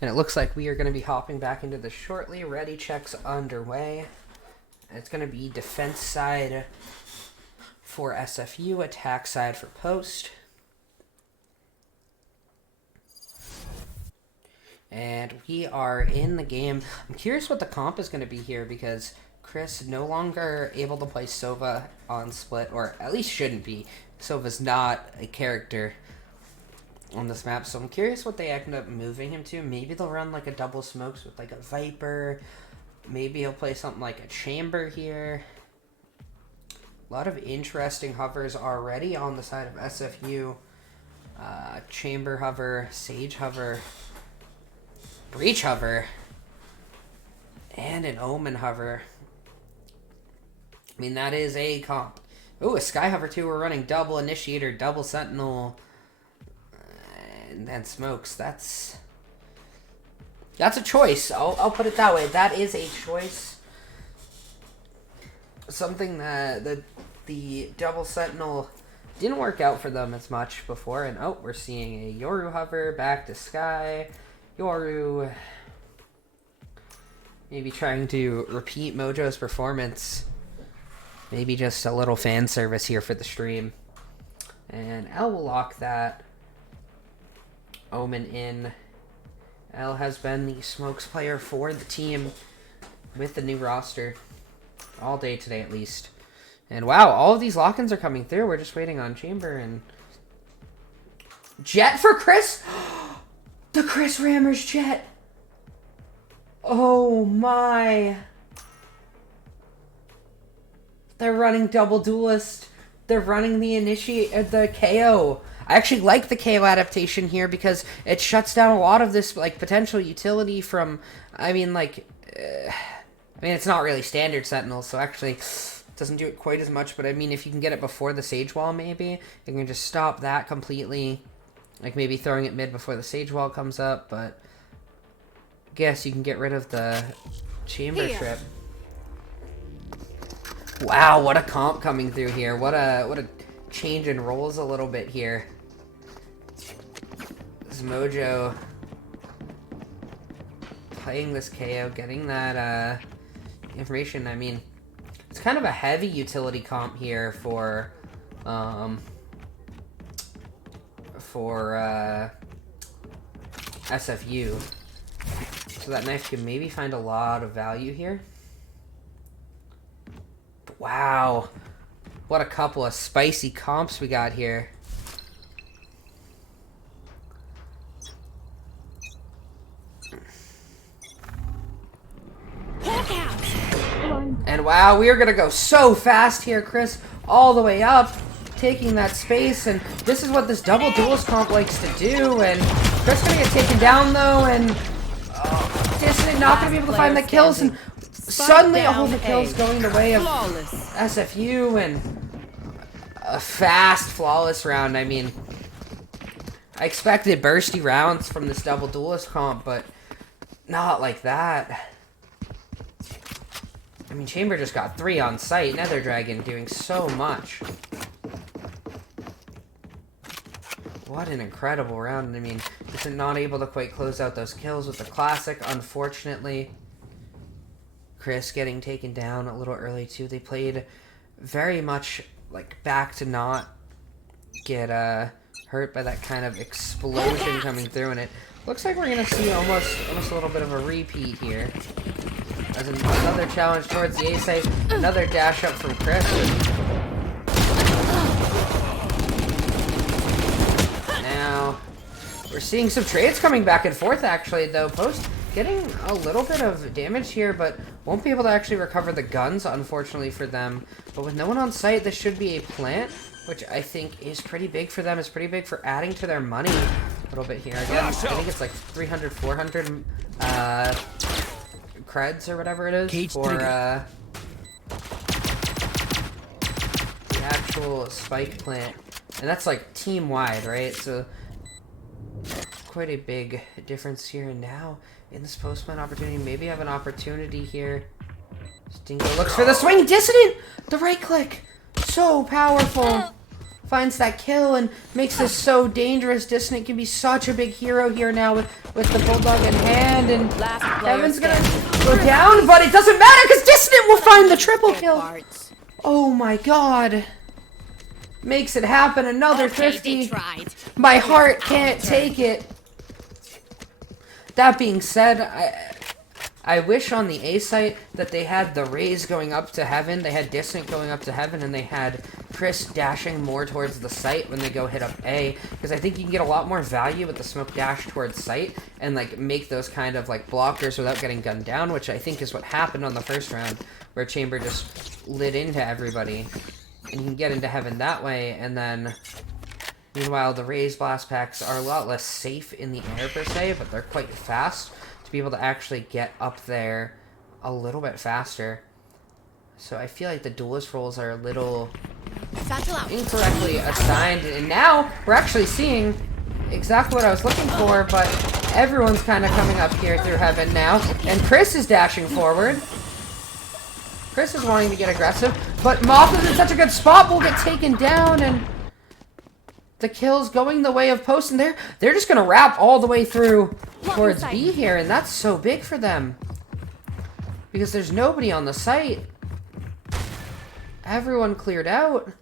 And it looks like we are going to be hopping back into this shortly. Ready checks underway. It's going to be defense side for SFU, attack side for post. And we are in the game. I'm curious what the comp is going to be here because Chris no longer able to play Sova on split, or at least shouldn't be. Sova's not a character on this map, so I'm curious what they end up moving him to. Maybe they'll run like a double smokes with like a Viper. Maybe he'll play something like a Chamber here. A lot of interesting hovers already on the side of SFU. Chamber hover, Sage hover, Breach hover, and an Omen hover. I mean, that is a comp. Ooh, a Sky hover too. We're running double Initiator, double Sentinel, and then smokes. That's a choice. I'll put it that way. That is a choice. Something that the double Sentinel didn't work out for them as much before. And oh, we're seeing a Yoru hover back to Sky. Yoru maybe trying to repeat Mojo's performance. Maybe just a little fan service here for the stream. And Elle will lock that. Omen in. Elle has been the smokes player for the team with the new roster. All day today, at least. And wow, all of these lock-ins are coming through. We're just waiting on Chamber and... Jet for Chris? The chrisramrz jet! Oh my... They're running double duelist. They're running the KO. I actually like the KO adaptation here because it shuts down a lot of this like potential utility from. I mean, it's not really standard Sentinel, so actually it doesn't do it quite as much. But I mean, if you can get it before the Sage Wall, maybe you can just stop that completely. Like maybe throwing it mid before the Sage Wall comes up, but I guess you can get rid of the Chamber trip. Wow, what a comp coming through here. What a change in roles a little bit here. This Mojo playing this KO, getting that information. I mean, it's kind of a heavy utility comp here for SFU. So that knife can maybe find a lot of value here. Wow, what a couple of spicy comps we got here. And wow, we are going to go so fast here, Chris, all the way up, taking that space, and this is what this double duelist comp likes to do, and Chris going to get taken down, though, and Dissident not going to be able to find the kills, and suddenly all the kills going the way of SFU, and a fast, flawless round. I mean, I expected bursty rounds from this double duelist comp, but not like that. I mean, Chamber just got 3 on site. Nether Dragon doing so much. What an incredible round. I mean, just not able to quite close out those kills with the classic, unfortunately. Chris getting taken down a little early, too. They played very much, like, back to not get hurt by that kind of explosion coming through, and it looks like we're going to see almost a little bit of a repeat here. As another challenge towards the A site, another dash up from Chris. Now, we're seeing some trades coming back and forth, actually, though. Post getting a little bit of damage here, but won't be able to actually recover the guns, unfortunately for them. But with no one on site, this should be a plant, which I think is pretty big for them. It's pretty big for adding to their money a little bit here. Again, I think it's like 300, 400 creds or whatever it is for the actual spike plant. And that's like team-wide, right? So quite a big difference here. And now in this post-plant opportunity, maybe have an opportunity here. Stingo looks for the swing. Dissident! The right click! So powerful finds that kill and makes this so dangerous. Dissident can be such a big hero here now with the Bulldog in hand, and Kevin's gonna go down, but it doesn't matter because Dissident will find the triple kill. Oh my god. Makes it happen, another 50. My heart can't take it. That being said, I wish on the A site that they had the Rays going up to heaven, they had Dissident going up to heaven, and they had Chris dashing more towards the site when they go hit up A, because I think you can get a lot more value with the smoke dash towards site, and like make those kind of like blockers without getting gunned down, which I think is what happened on the first round, where Chamber just lit into everybody, and you can get into heaven that way, and then meanwhile the Rays blast packs are a lot less safe in the air per se, but they're quite fast to be able to actually get up there a little bit faster. So I feel like the duelist roles are a little incorrectly assigned, and now we're actually seeing exactly what I was looking for, but everyone's kind of coming up here through heaven now, and Chris is dashing forward. Chris is wanting to get aggressive, but Moth is in such a good spot, will get taken down, and the kill's going the way of Post, and they're just going to wrap all the way through towards B here, and that's so big for them. Because there's nobody on the site. Everyone cleared out.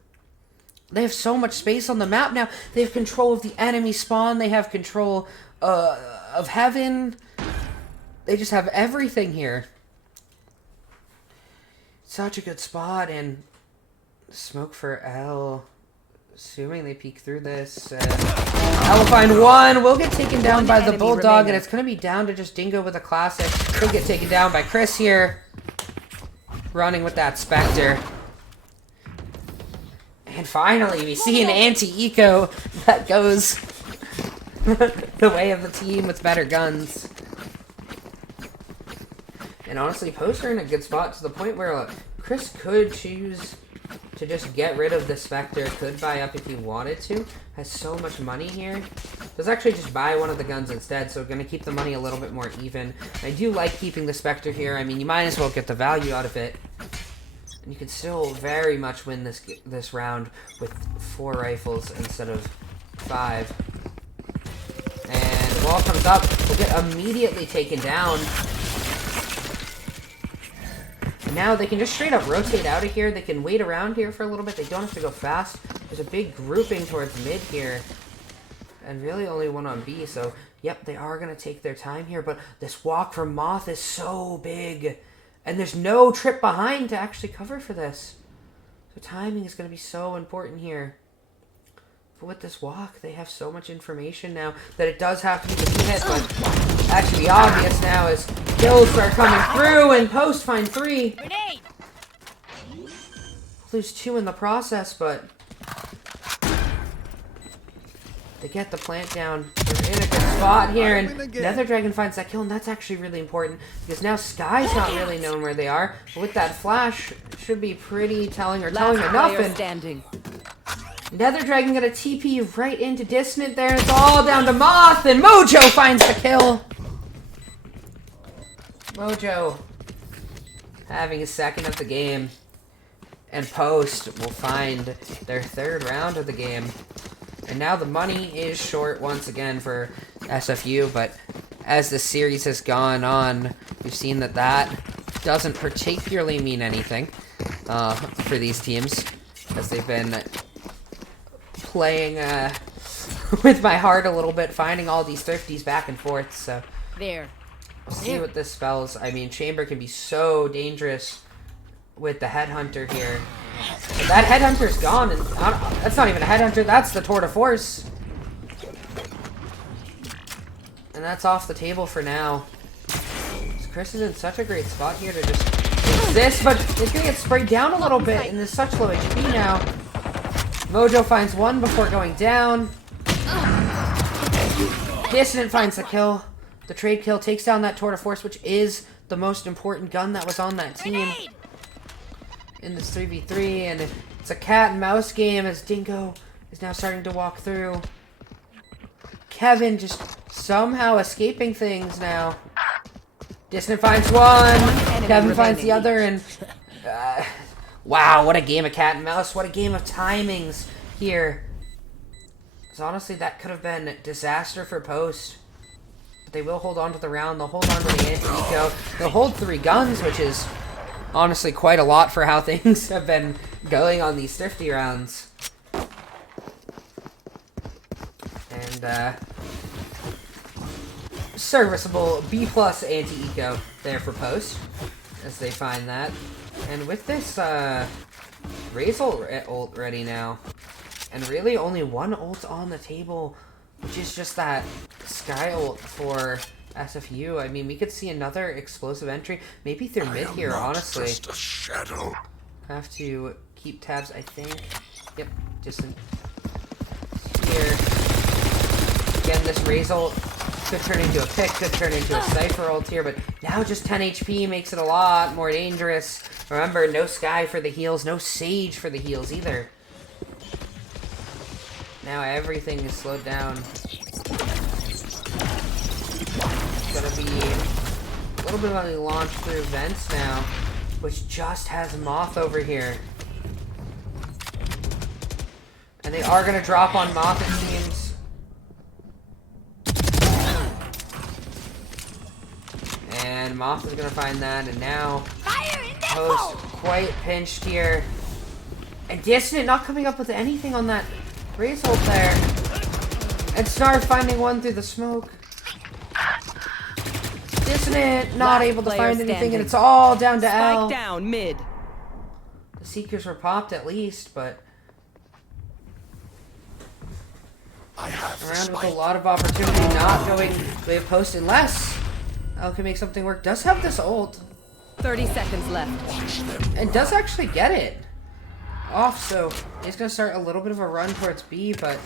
They have so much space on the map now. They have control of the enemy spawn. They have control of heaven. They just have everything here. Such a good spot, and smoke for Elle. Assuming they peek through this. Elle will find one. Will get taken down by the Bulldog, and it's going to be down to just Dingo with a classic. He'll get taken down by Chris here. Running with that Spectre. And finally, we see an anti-eco that goes the way of the team with better guns. And honestly, Post are in a good spot to the point where Chris could choose to just get rid of the Spectre, could buy up if he wanted to. Has so much money here. Does actually just buy one of the guns instead, so going to keep the money a little bit more even. I do like keeping the Spectre here. I mean, you might as well get the value out of it. And you can still very much win this round with 4 rifles instead of 5. And the wall comes up. Will get immediately taken down. Now they can just straight up rotate out of here. They can wait around here for a little bit. They don't have to go fast. There's a big grouping towards mid here. And really only one on B. So, yep, they are going to take their time here. But this walk from Moth is so big. And there's no trip behind to actually cover for this. So timing is going to be so important here. But with this walk, they have so much information now that it does have to be the hit. But actually obvious now is kills are coming through, and Post find 3. Lose 2 in the process, but they get the plant down. They're in a good spot here, and Nether Dragon finds that kill, and that's actually really important because now Sky's not really known where they are. But with that flash, it should be pretty telling or telling enough. And Nether Dragon got a TP right into Dissident there, and it's all down to Moth, and Mojo finds the kill. Mojo having his second of the game, and Post will find their 3rd round of the game. And now the money is short once again for SFU, but as the series has gone on, we've seen that doesn't particularly mean anything for these teams, as they've been playing with my heart a little bit, finding all these thrifties back and forth, so There. we'll see what this spells. I mean, Chamber can be so dangerous with the Headhunter here. But that Headhunter's gone, and that's not even a Headhunter, that's the Tour de Force. And that's off the table for now. Chris is in such a great spot here to just resist, but it's going to get sprayed down a little bit, and there's such low HP now. Mojo finds 1 before going down. Dissident finds the kill. The trade kill takes down that Tour de Force, which is the most important gun that was on that team in this 3v3, and it's a cat and mouse game as Dingo is now starting to walk through. Kevin just somehow escaping things now. Dissident finds 1, Kevin finds the other, and wow, what a game of cat and mouse, what a game of timings. here. So honestly, that could have been disaster for post. But they will hold on to the round. They'll hold on to the anti-eco. They'll hold 3 guns, which is honestly quite a lot for how things have been going on these Thrifty rounds. And, serviceable B+ anti-eco there for post, as they find that. And with this, Raze ult ready now. And really only 1 ult on the table, which is just that Sky ult for SFU. I mean, we could see another explosive entry, maybe through mid here, honestly. Just a shadow. Have to keep tabs, I think. Yep, Dissident here. Again, this Raze ult could turn into a pick, could turn into a Cypher ult here, but now just 10 HP makes it a lot more dangerous. Remember, no Sky for the heals, no Sage for the heals either. Now everything is slowed down. It's gonna be a little bit of a launch through vents now, which just has Moth over here. And they are gonna drop on Moth, it seems. And Moth is gonna find that, and now Post quite pinched here. And Dissident not coming up with anything on that Raze ult there. And Snarf finding one through the smoke. Dissident not able to find anything, and it's all down to Elle. Spike down mid. The Seekers were popped at least, but I have the around with a spike. lot of opportunity, not going way of post unless Elle can make something work. Does have this ult, 30 seconds left. and does actually get it off, so he's gonna start a little bit of a run towards B, but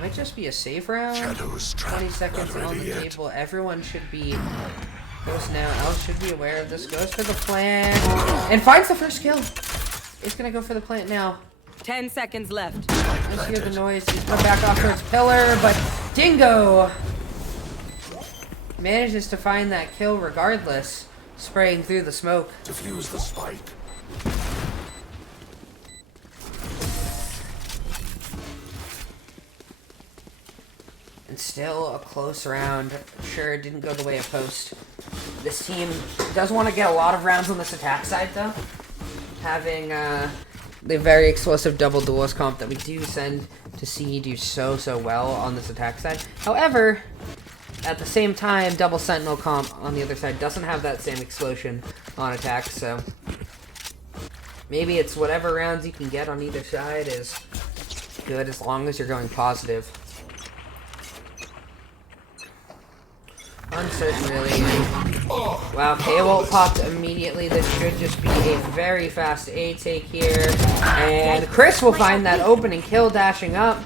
might just be a safe round. Shadows 20 seconds not on the ready yet. table. Everyone should be goes now. Elle should be aware of this. Goes for the plant and finds the first kill. He's gonna go for the plant now. 10 seconds left. Let's hear the noise. He's come back off towards pillar, but Dingo manages to find that kill regardless, spraying through the smoke. Defuse the spike. And still a close round. Sure, it didn't go the way of post. This team does want to get a lot of rounds on this attack side, though. Having the very explosive double duelist comp that we do send to see do so well on this attack side. However, at the same time, double sentinel comp on the other side doesn't have that same explosion on attack, so maybe it's whatever rounds you can get on either side is good as long as you're going positive. Uncertain, really. Wow, K-Volt popped immediately. This should just be a very fast A-take here. And Chris will find that opening kill dashing up.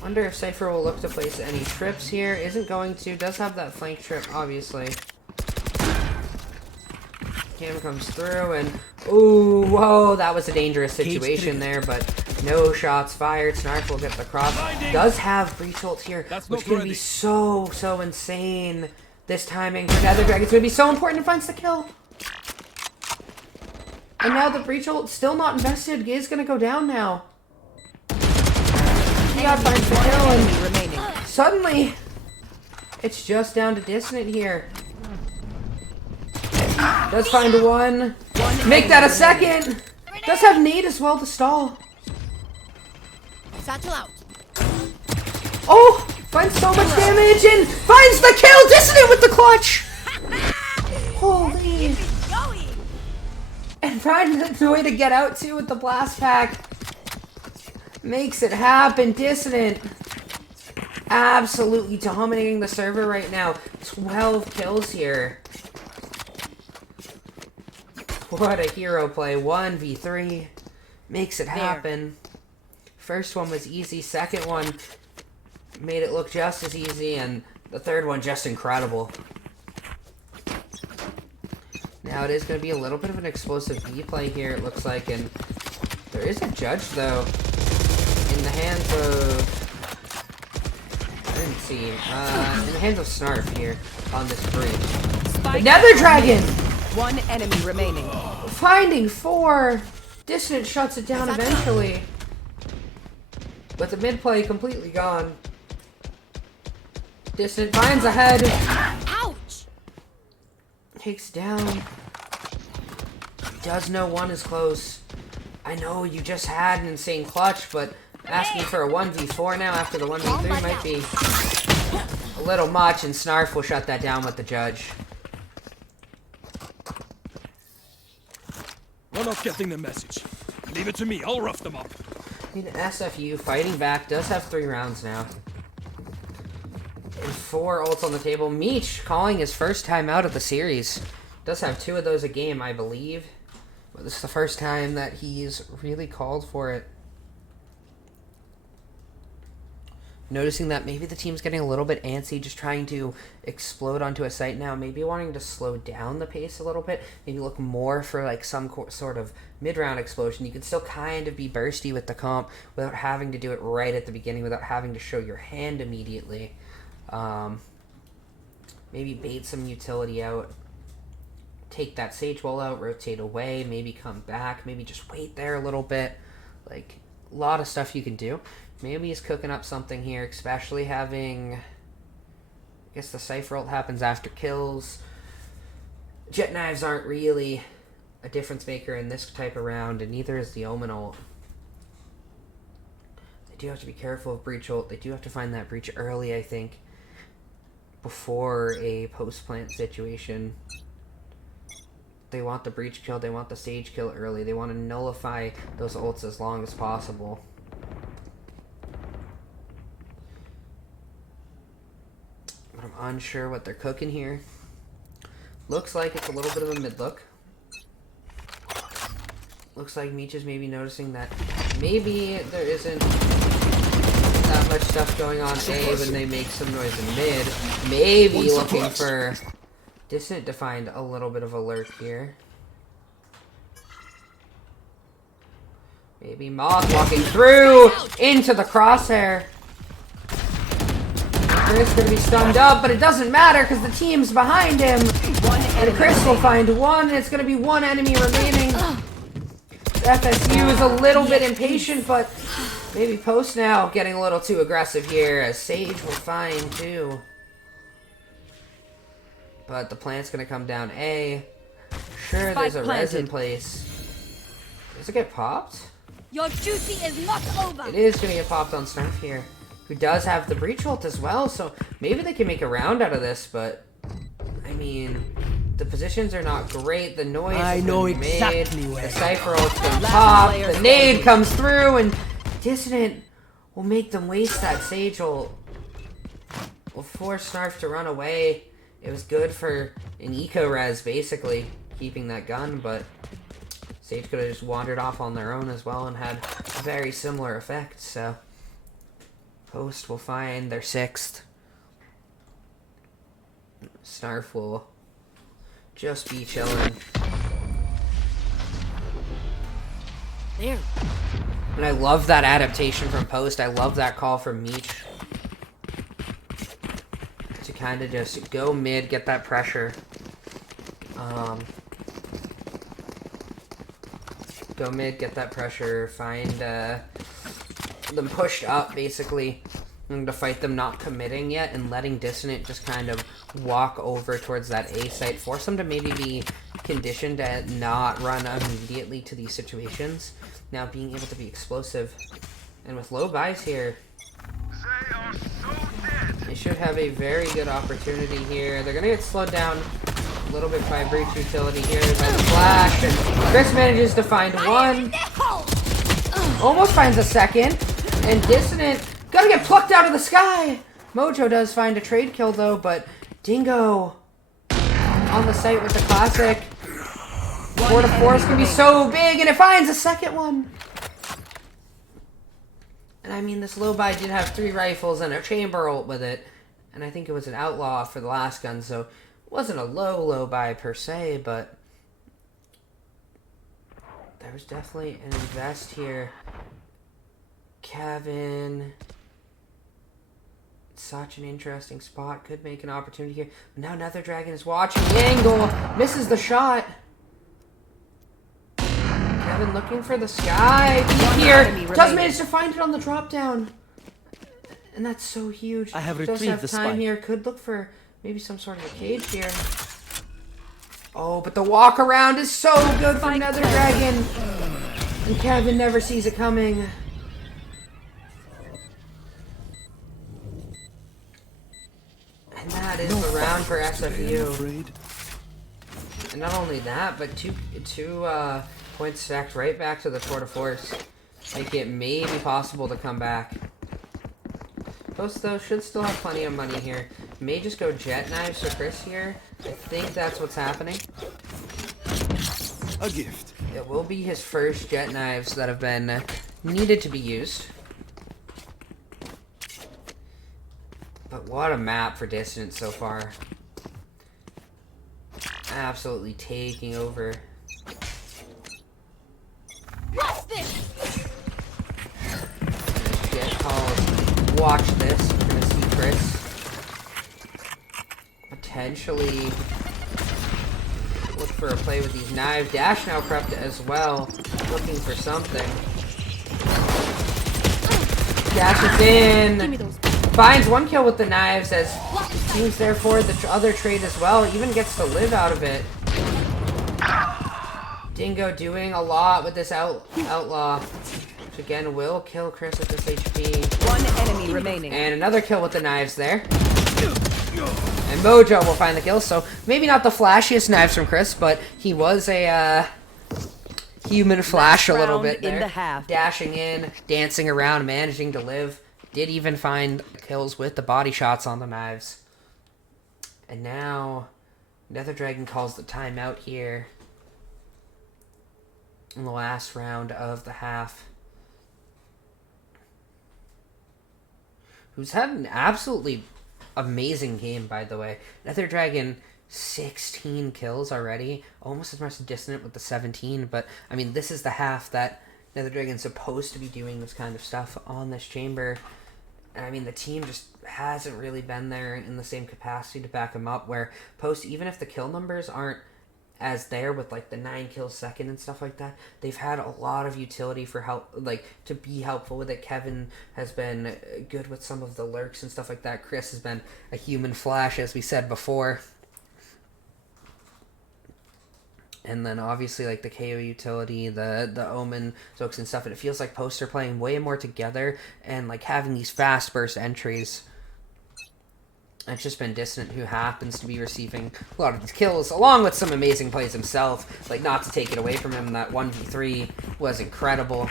Wonder if Cypher will look to place any trips here. Isn't going to. Does have that flank trip, obviously. Cam comes through and... Ooh, whoa, that was a dangerous situation there, but no shots fired. Snarf will get the cross. Does have breach ult here, which is going to be so insane. This timing for Nether Dragon. It's going to be so important to find the kill. And now the breach ult still not invested. Is going to go down now. He got finds the kill, and Remaining. suddenly it's just down to Dissident here. Does find one. Make that a second. Does have nade as well to stall. Satchel out. Oh, finds so much damage and finds the kill. Dissident with the clutch. Holy. And finds the way to get out too with the blast pack. Makes it happen. Dissident absolutely dominating the server right now. 12 kills here. What a hero play. 1v3. Makes it happen. First one was easy. Second one made it look just as easy. And the third one just incredible. Now it is going to be a little bit of an explosive B play here, it looks like. And there is a judge, though, in the hands of... I didn't see. In the hands of Snarf here on this breach. The Nether Dragon! One enemy remaining. Finding 4. Dissident shuts it down eventually. But the mid play completely gone. Dissident finds a head. Ouch! Takes down. Does know one is close. I know you just had an insane clutch, but asking for a 1v4 now after the 1v3 might be a little much, and Snarf will shut that down with the judge. We're not getting the message. Leave it to me, I'll rough them up. I mean, SFU fighting back does have 3 rounds now. And 4 ults on the table. Meech calling his first time out of the series. Does have 2 of those a game, I believe. But this is the first time that he's really called for it. Noticing that maybe the team's getting a little bit antsy, just trying to explode onto a site now. Maybe wanting to slow down the pace a little bit. Maybe look more for like some sort of mid-round explosion. You can still kind of be bursty with the comp without having to do it right at the beginning, without having to show your hand immediately. Maybe bait some utility out. Take that Sage wall out, rotate away, maybe come back, maybe just wait there a little bit. Like, a lot of stuff you can do. Maybe he's cooking up something here, especially having... I guess the Cypher ult happens after kills. Jet Knives aren't really a difference maker in this type of round, and neither is the Omen ult. They do have to be careful of Breach ult. They do have to find that Breach early, I think, before a post-plant situation. They want the Breach kill, they want the Sage kill early. They want to nullify those ults as long as possible. But I'm unsure what they're cooking here. Looks like it's a little bit of a mid look. Looks like Meech is maybe noticing that maybe there isn't that much stuff going on A when they make some noise in mid. Maybe looking for Dissident to find a little bit of a lurk here. Maybe Moth walking through into the crosshair. Chris gonna be stunned up, but it doesn't matter because the team's behind him. And Chris will find one, and it's gonna be 1 enemy remaining. FSU is a little bit impatient, but maybe Post now getting a little too aggressive here, as Sage will find 2. But the plant's gonna come down A. Sure, there's a res in place. Does it get popped? Your duty is not over. It is gonna get popped on Snarf here, who does have the Breach ult as well, so maybe they can make a round out of this, but I mean, the positions are not great. The noise I has know been exactly made. where. The Cypher ult's been popped. The nade comes through, and Dissident will make them waste that Sage ult. Will force Snarf to run away. It was good for an eco-res, basically, keeping that gun, but Sage could have just wandered off on their own as well and had a very similar effect, so Post will find their 6th. Snarf will just be chilling. There. And I love that adaptation from Post. I love that call from Meech. To kind of just go mid, get that pressure. Go mid, get that pressure, find them pushed up, basically, and to fight them not committing yet, and letting Dissident just kind of walk over towards that A site, force them to maybe be conditioned to not run immediately to these situations. Now being able to be explosive, and with low buys here, they should have a very good opportunity here. They're gonna get slowed down a little bit by Breach utility here by the flash, and Chris manages to find 1. Almost finds a 2nd, and Dissident gonna get plucked out of the sky. Mojo does find a trade kill though, but Dingo on the site with the classic. 4 to 4 is gonna be so big, and it finds a 2nd one. And I mean, this low buy did have 3 rifles and a chamber ult with it, and I think it was an outlaw for the last gun, so it wasn't a low buy per se, but there was definitely an invest here. Kevin, such an interesting spot, could make an opportunity here. But now Nether Dragon is watching the angle, misses the shot. Kevin been looking for the sky. Here, enemy does remaining. manage to find it on the drop down. And that's so huge. I have Does retrieved have the time spike. here. Could look for maybe some sort of a cage here. Oh, but the walk around is so good for Nether Dragon. And Kevin never sees it coming. And that is the round for SFU. And not only that, but two points stacked right back to the tour de force. Make it maybe possible to come back. Post, though, should still have plenty of money here. May just go jet knives for Chris here. I think that's what's happening. A gift. It will be his first jet knives that have been needed to be used. But what a map for Dissident so far. Absolutely taking over. What's this? Jet calls. Watch this. You're gonna see Chris potentially look for a play with these knives. Dash now prepped as well, looking for something. Dashes Give me in. those. Finds one kill with the knives as seems therefore the other trade as well. Even gets to live out of it. Dingo doing a lot with this outlaw. Which again will kill Chris at this HP. One enemy remaining. And another kill with the knives there. And Mojo will find the kill. So maybe not the flashiest knives from Chris, but he was a human flash a little round bit in there. the half. Dashing in, dancing around, managing to live. Did even find kills with the body shots on the knives. And now Nether Dragon calls the timeout here in the last round of the half. Who's had an absolutely amazing game, by the way. Nether Dragon, 16 kills already. Almost as much as Dissident with the 17. But, I mean, this is the half that Nether Dragon's supposed to be doing this kind of stuff on this chamber. And, I mean, the team just hasn't really been there in the same capacity to back him up. Where Post, even if the kill numbers aren't as there with like the 9 kills second and stuff like that, they've had a lot of utility for help, like to be helpful with it. Kevin has been good with some of the lurks and stuff like that. Chris has been a human flash, as we said before. And then obviously like the KO utility, the Omen Zooks and stuff, and it feels like Post are playing way more together and like having these fast burst entries. It's just been Dissident who happens to be receiving a lot of these kills, along with some amazing plays himself. Like, not to take it away from him, that 1v3 was incredible.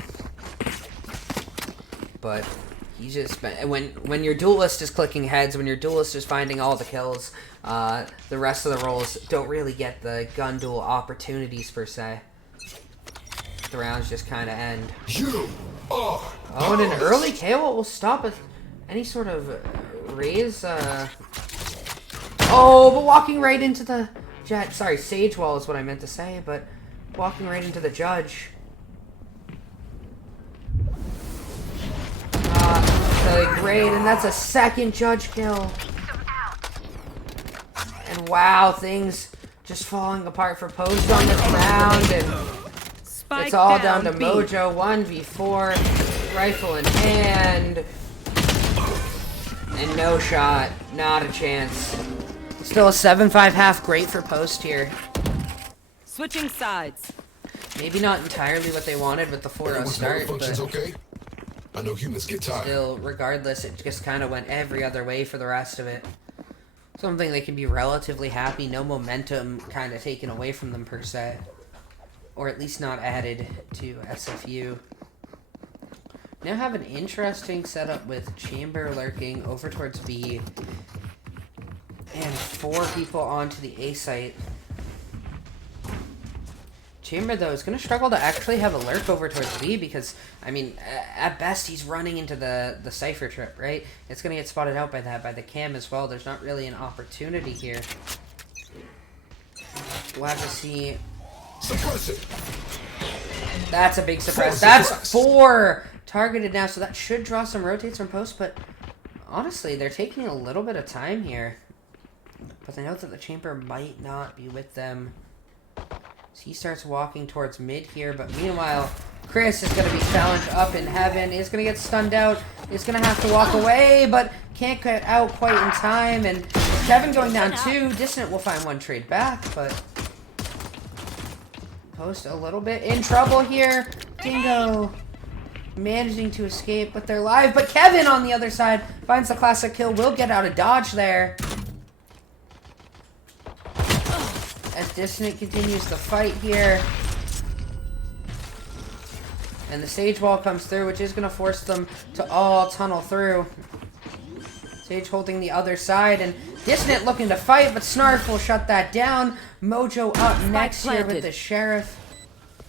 But he's just been... When your duelist is clicking heads, when your duelist is finding all the kills, the rest of the roles don't really get the gun duel opportunities, per se. The rounds just kind of end. You are Oh, and an early KO will stop any sort of raise. Oh, but walking right into the jet. Sorry, Sage Wall is what I meant to say, but walking right into the judge. Really great, and that's a second judge kill. And wow, things just falling apart for Post on this round, and Spike it's all down to B. Mojo. 1v4, rifle in hand, and no shot, not a chance. Still a 7-5 half, great for Post here. Switching sides. Maybe not entirely what they wanted with the 4-0 start, functions but okay? I know humans get tired. still, regardless, it just kind of went every other way for the rest of it. Something they can be relatively happy, no momentum kind of taken away from them per se. Or at least not added to SFU. Now have an interesting setup with Chamber lurking over towards B. And 4 people onto the A site. Chamber, though, is going to struggle to actually have a lurk over towards B because, I mean, at best, he's running into the Cypher trip, right? It's going to get spotted out by the cam as well. There's not really an opportunity here. We'll have to see. Suppress it. That's a big surprise. Full That's suppress. 4 targeted now, so that should draw some rotates from Post, but honestly, they're taking a little bit of time here. But they know that the Chamber might not be with them So he starts walking towards mid here, but meanwhile, Chris is going to be challenged up in heaven. He's going to get stunned out. He's going to have to walk away, but can't get out quite in time. And Kevin going down 2. Dissident will find 1 trade back, but Post a little bit in trouble here. Dingo managing to escape, but they're live. But Kevin on the other side finds the classic kill. Will get out of dodge there. As Dissident continues the fight here. And the Sage Wall comes through, which is going to force them to all tunnel through. Sage holding the other side, and Dissident looking to fight, but Snarf will shut that down. Mojo up next here with the Sheriff.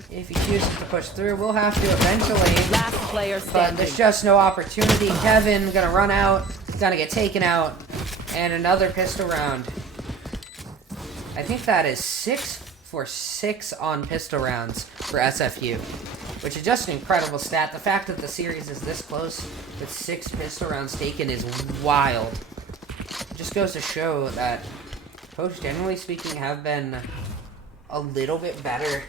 If he chooses to push through, we'll have to eventually. Last player But standing. there's just no opportunity. Kevin gonna run out. He's gonna get taken out. And another pistol round. I think that is 6 for 6 on pistol rounds for SFU. Which is just an incredible stat. The fact that the series is this close with 6 pistol rounds taken is wild. It just goes to show that Post, generally speaking, have been a little bit better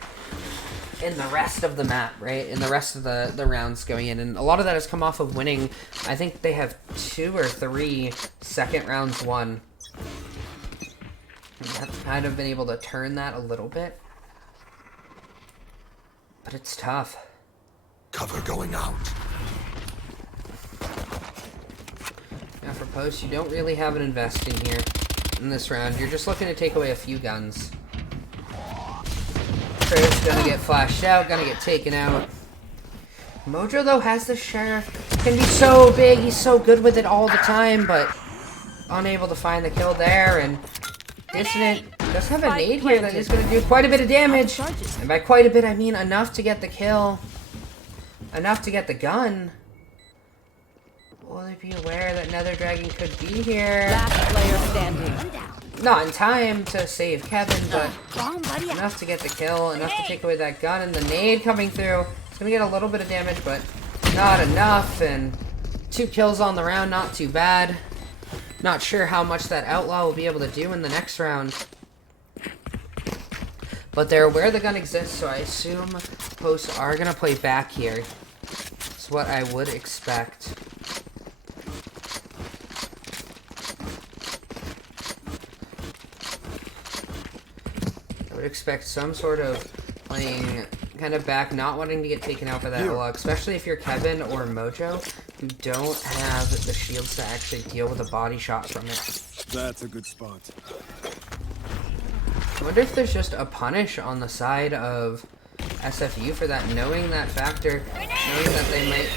in the rest of the map, right? In the rest of the rounds going in. And a lot of that has come off of winning. I think they have 2 or 3 second rounds won. And have kind of been able to turn that a little bit. But it's tough. Cover going out. Now for Post, you don't really have an investing here in this round. You're just looking to take away a few guns. Chris gonna get flashed out, gonna get taken out. Mojo, though, has the Sheriff. Can be so big, he's so good with it all the time, but unable to find the kill there, and Dissident does have a nade here that is gonna do quite a bit of damage. And by quite a bit, I mean enough to get the kill. Enough to get the gun. Will they be aware that Nether Dragon could be here? Last player standing. Not in time to save Kevin, but enough to get the kill, enough to take away that gun, and the nade coming through. It's gonna get a little bit of damage, but not enough, and 2 kills on the round, not too bad. Not sure how much that Outlaw will be able to do in the next round. But they're aware the gun exists, so I assume Posts are gonna play back here. That's what I would expect. I would expect some sort of playing kind of back, not wanting to get taken out by that Outlaw, especially if you're Kevin or Mojo, who don't have the shields to actually deal with a body shot from it. That's a good spot. I wonder if there's just a punish on the side of SFU for that, knowing that factor, knowing that they might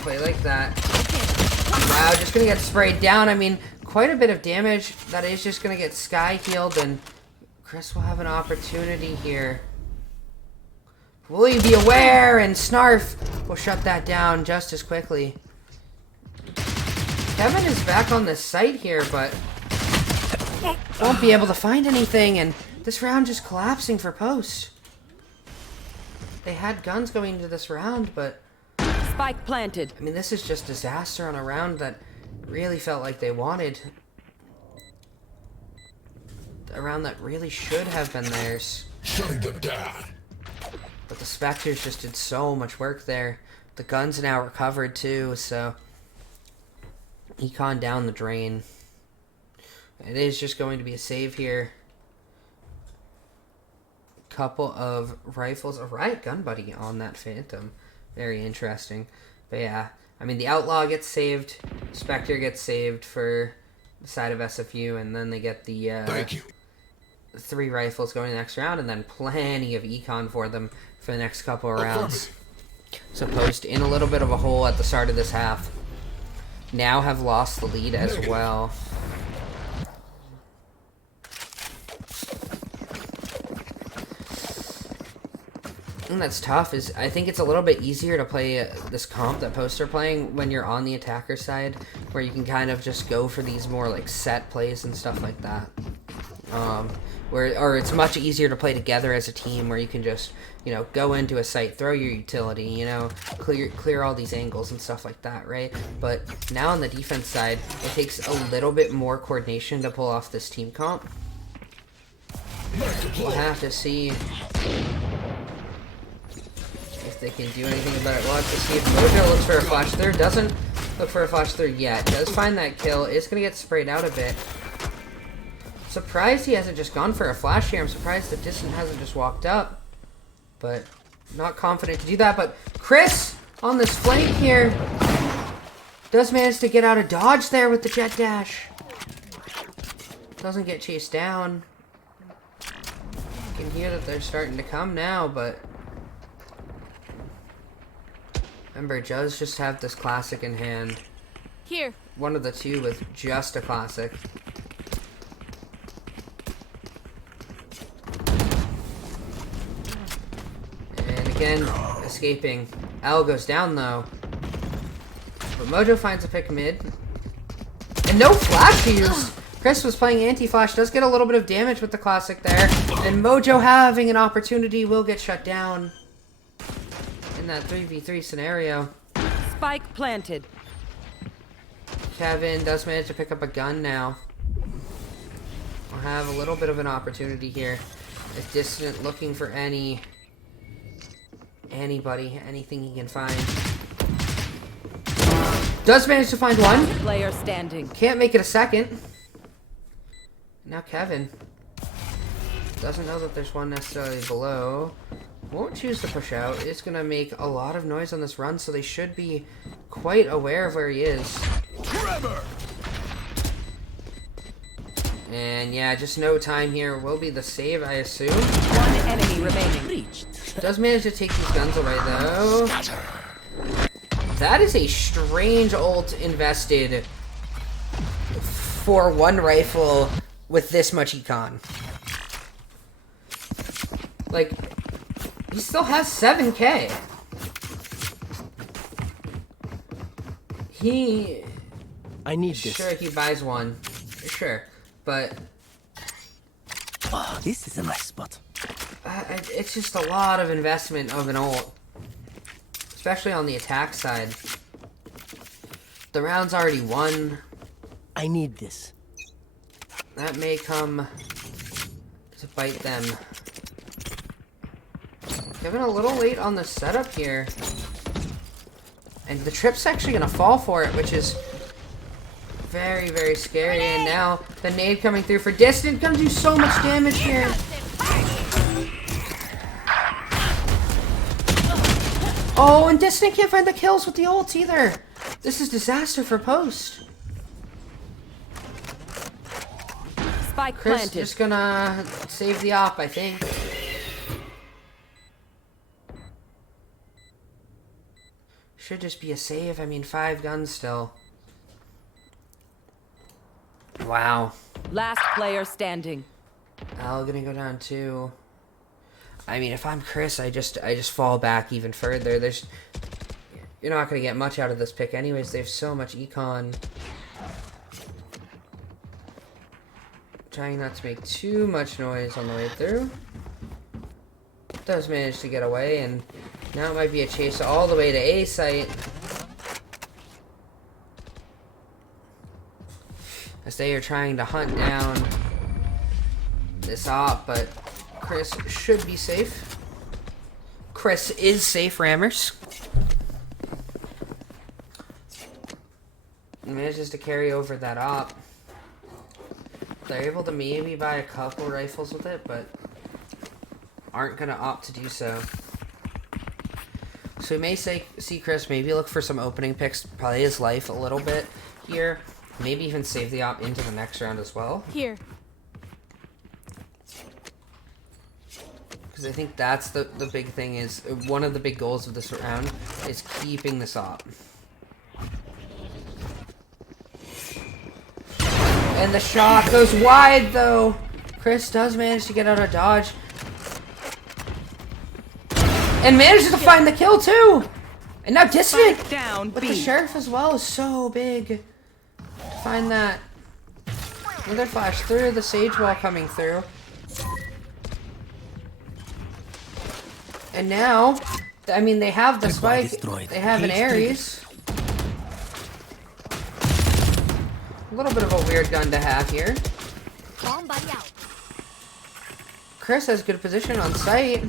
play like that. Wow, just gonna get sprayed down. I mean, quite a bit of damage. That is just gonna get sky healed, and Chris will have an opportunity here. Will he be aware? And Snarf will shut that down just as quickly. Kevin is back on the site here, but won't be able to find anything, and this round just collapsing for Post. They had guns going into this round, but Spike planted. I mean, this is just disaster on a round that really felt like they wanted. A round that really should have been theirs. Shutting them down. But the Spectres just did so much work there. The gun's now recovered too, so Econ down the drain. It is just going to be a save here. Couple of rifles. A Riot Gun Buddy on that Phantom. Very interesting. But yeah, I mean, the Outlaw gets saved. Spectre gets saved for the side of SFU, and then they get the Thank you. 3 rifles going the next round, and then plenty of Econ for them for the next couple of rounds. So Post in a little bit of a hole at the start of this half. Now have lost the lead as well. And that's tough. Is I think it's a little bit easier to play this comp that Post are playing when you're on the attacker side, where you can kind of just go for these more like set plays and stuff like that. Or it's much easier to play together as a team, where you can just, you know, go into a site, throw your utility, you know, clear all these angles and stuff like that, right? But now on the defense side, it takes a little bit more coordination to pull off this team comp. We'll have to see if they can do anything about it. We'll have to see if Mojo looks for a flash through. Doesn't look for a flash through yet. Does find that kill. Is going to get sprayed out a bit. Surprised he hasn't just gone for a flash here. I'm surprised that Dissident hasn't just walked up. But not confident to do that. But Chris on this flank here does manage to get out of dodge there with the jet dash. Doesn't get chased down. You can hear that they're starting to come now, but remember, does just have this classic in hand. Here. One of the two with just a classic. And again, escaping. Elle goes down though. But Mojo finds a pick mid. And no flash use! Chris was playing anti-flash, does get a little bit of damage with the classic there. And Mojo having an opportunity will get shut down in that 3v3 scenario. Spike planted. Kevin does manage to pick up a gun now. We'll have a little bit of an opportunity here. If Dissident looking for anybody, anything he can find. Does manage to find one. Player standing. Can't make it a second. Now Kevin doesn't know that there's one necessarily below. Won't choose to push out. It's going to make a lot of noise on this run, so they should be quite aware of where he is. Trevor! And yeah, just no time here. Will be the save, I assume. One enemy remaining. Does manage to take these guns away, though. That is a strange ult invested for one rifle with this much econ. Like, he still has 7k. I need this. Sure, he buys one. Sure. But Oh, this is a nice spot. it's just a lot of investment of an ult. Especially on the attack side. The round's already won. I need this. That may come to bite them. Kevin a little late on the setup here. And the trip's actually going to fall for it, which is very, very scary. And now the nade coming through for Dissident. Going to do so much damage here. Oh, and Dissident can't find the kills with the ults either. This is disaster for post. Spike Chris planted. just gonna save the op, I think. Should just be a save. I mean, 5 guns still. Wow. Last player standing. Elle gonna go down too. I mean, if I'm Chris, I just fall back even further. You're not gonna get much out of this pick anyways. They have so much econ. Trying not to make too much noise on the way through. Does manage to get away, and now it might be a chase all the way to A site. As they are trying to hunt down this op, but Chris should be safe. Chris is safe, Rammers. Manages to carry over that op. They're able to maybe buy a couple rifles with it, but aren't going to opt to do so. So we may see Chris maybe look for some opening picks, probably his life a little bit here. Maybe even save the op into the next round as well. Here. Because I think that's the big thing is, one of the big goals of this round is keeping this op. And the shot goes wide, though. Chris does manage to get out of dodge. And manages to find the kill, too. And now Dissident Spike down. with B. the sheriff as well is so big. Find that. Another flash through. The sage wall coming through. And now, I mean, they have the spike. They have an Ares. A little bit of a weird gun to have here. Bomb buddy out. Chris has good position on site.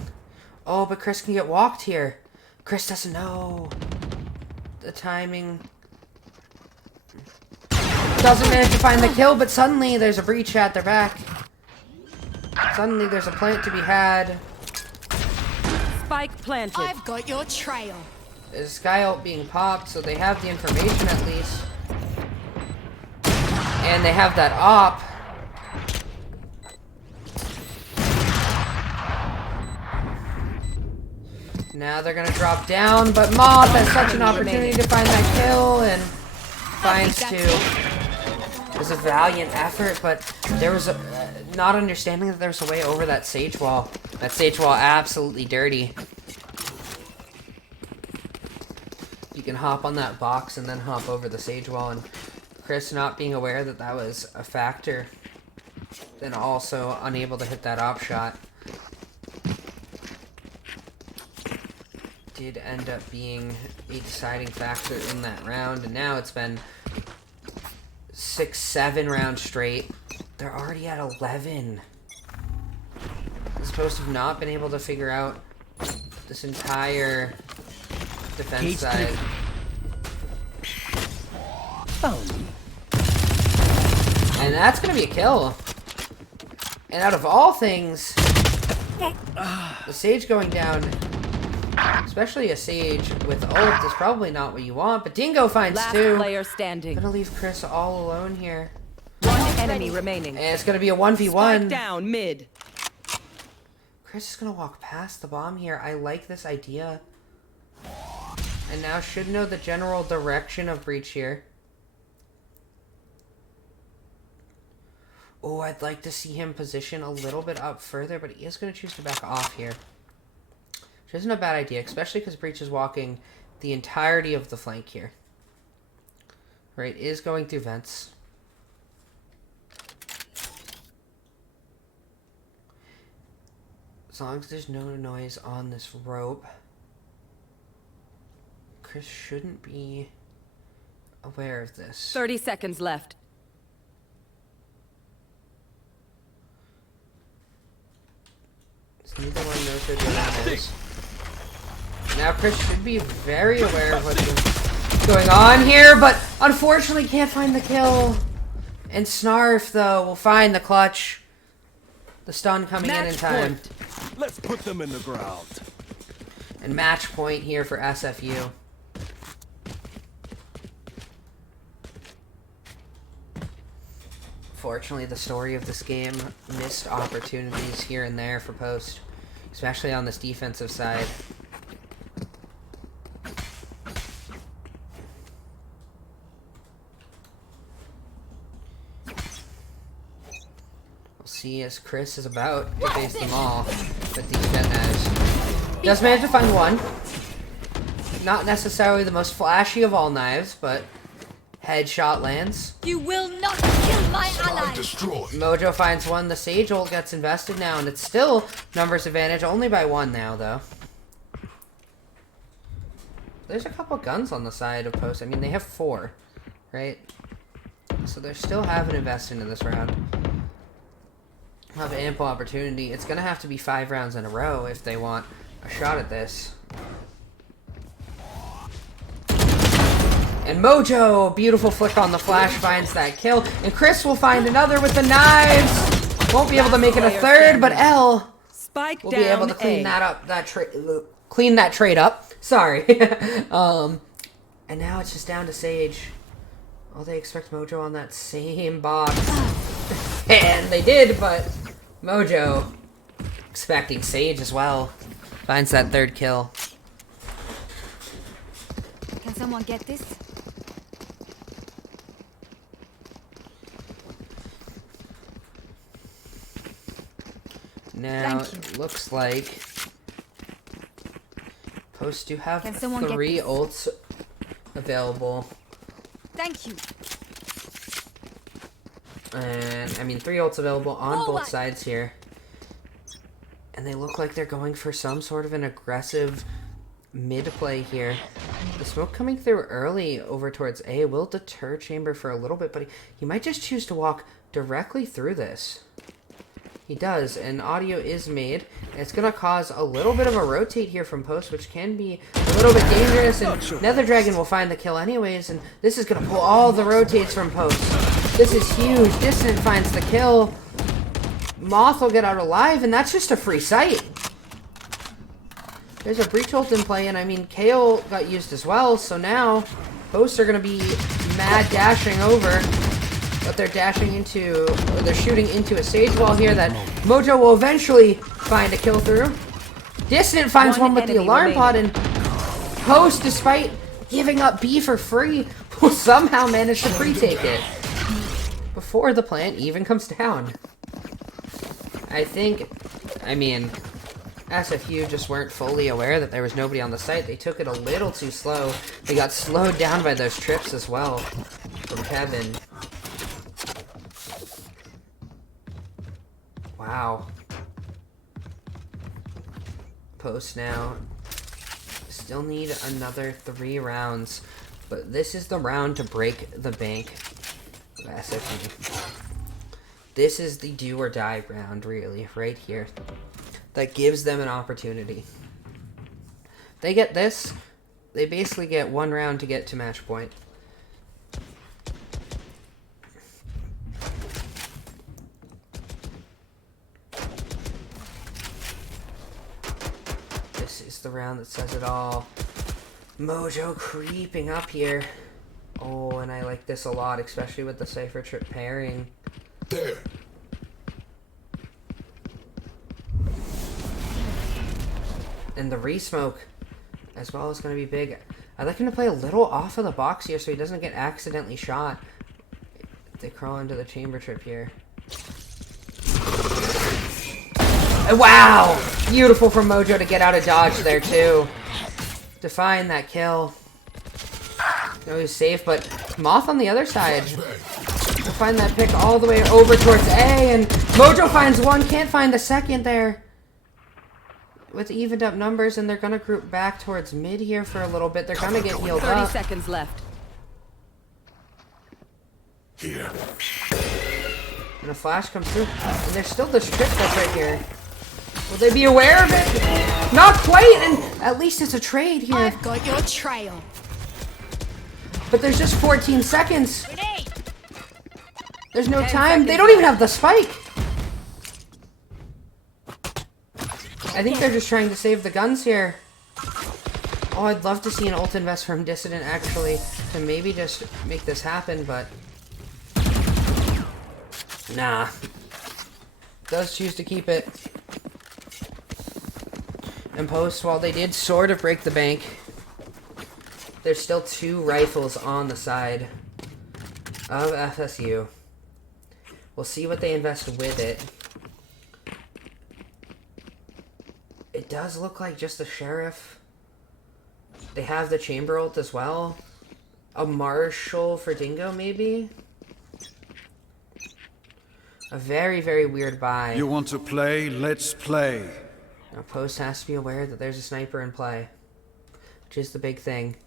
Oh, but Chris can get walked here. Chris doesn't know the timing. Doesn't manage to find the kill, but suddenly there's a breach at their back. Suddenly there's a plant to be had. Spike planted. I've got your trail. There's a sky ult being popped, so they have the information at least. And they have that op. Now they're gonna drop down, but Moth has such an opportunity to find that kill and finds to. It was a valiant effort, but there was a not understanding that there was a way over that sage wall. That sage wall absolutely dirty. You can hop on that box and then hop over the sage wall, and Chris not being aware that that was a factor, then also unable to hit that op shot. Did end up being a deciding factor in that round, and now it's been 6-7 rounds straight. They're already at 11. They're supposed to have not been able to figure out this entire defense side. And that's gonna be a kill. And out of all things, the Sage going down, especially a Sage with ult, is probably not what you want, but Dingo finds Last two. player standing. Gonna leave Chris all alone here. One enemy remaining. And it's gonna be a 1v1. Spike down mid. Chris is gonna walk past the bomb here. I like this idea. And now should know the general direction of breach here. Oh, I'd like to see him position a little bit up further, but he is going to choose to back off here. Which isn't a bad idea, especially because breach is walking the entirety of the flank here. Right, is going through vents. As long as there's no noise on this rope, Chris shouldn't be aware of this. 30 seconds left. Neither one knows where the is. Now Chris should be very aware of what's going on here, but unfortunately can't find the kill. And Snarf, though, will find the clutch. The stun coming in time. Point. Let's put them in the ground. And match point here for SFU. Fortunately, the story of this game missed opportunities here and there for post, especially on this defensive side. We'll see as Chris is about to face them all, but Dissident does manage to find one. Not necessarily the most flashy of all knives, but headshot lands. You will not kill my ally. Destroyed. Mojo finds one. The Sage ult gets invested now, and it's still numbers advantage, only by one now, though. There's a couple guns on the side of post. I mean, they have 4, right? So they still have an invest into this round. Have ample opportunity. It's going to have to be 5 rounds in a row if they want a shot at this. And Mojo, beautiful flick on the flash, finds that kill. And Chris will find another with the knives. Won't be able to make it a third, but Elle Spike will down be able to clean A. that up. Clean that trade up. Sorry. And now it's just down to Sage. Oh, they expect Mojo on that same box. And they did, but Mojo, expecting Sage as well, finds that third kill. Can someone get this? Now, Thank you. it looks like Post do have Can someone get 3 this? ults available. Thank you. And, I mean, 3 ults available on All both right. sides here. And they look like they're going for some sort of an aggressive mid-play here. The smoke coming through early over towards A will deter Chamber for a little bit, but he might just choose to walk directly through this. He does, and audio is made. It's going to cause a little bit of a rotate here from Post, which can be a little bit dangerous, and Nether Dragon will find the kill anyways, and this is going to pull all the rotates from Post. This is huge. Dissident finds the kill. Moth will get out alive, and that's just a free sight. There's a breach ult in play, and I mean, KO got used as well, so now Posts are going to be mad dashing over. But they're dashing into, or they're shooting into a stage wall here that Mojo will eventually find a kill through. Dissident finds one with the alarm pod, and Post, despite giving up B for free, will somehow manage to pre-take it before the plant even comes down. I mean, SFU just weren't fully aware that there was nobody on the site. They took it a little too slow. They got slowed down by those trips as well from Kevin. Wow. Post now. Still need another 3 rounds. But this is the round to break the bank of SFU. This is the do or die round, really, right here. That gives them an opportunity. They get this, they basically get 1 round to get to match point. This is the round that says it all. Mojo creeping up here. Oh, and I like this a lot, especially with the Cypher Trip pairing. There. And the re-smoke as well is going to be big. I'd like him to play a little off of the box here so he doesn't get accidentally shot. They crawl into the chamber trip here. Wow! Beautiful from Mojo to get out of dodge there too. To find that kill. No, he's safe, but Moth on the other side. To find that pick all the way over towards A, and Mojo finds one, can't find the second there. With evened up numbers, and they're going to group back towards mid here for a little bit. They're going to get healed 30 up. seconds left. Here. And a flash comes through. And there's still this trip that's right here. Will they be aware of it? Not quite, and at least it's a trade here. I've got your trail. But there's just 14 seconds. There's no time. They don't even have the spike. I think they're just trying to save the guns here. Oh, I'd love to see an ult invest from Dissident, actually, to maybe just make this happen, but... Nah. Does choose to keep it. And Post, while they did sort of break the bank, there's still 2 rifles on the side of FSU. We'll see what they invest with it. It does look like just a sheriff. They have the chamber ult as well. A marshal for Dingo, maybe? A very, very weird buy. You want to play? Let's play. Now, Post has to be aware that there's a sniper in play, which is the big thing.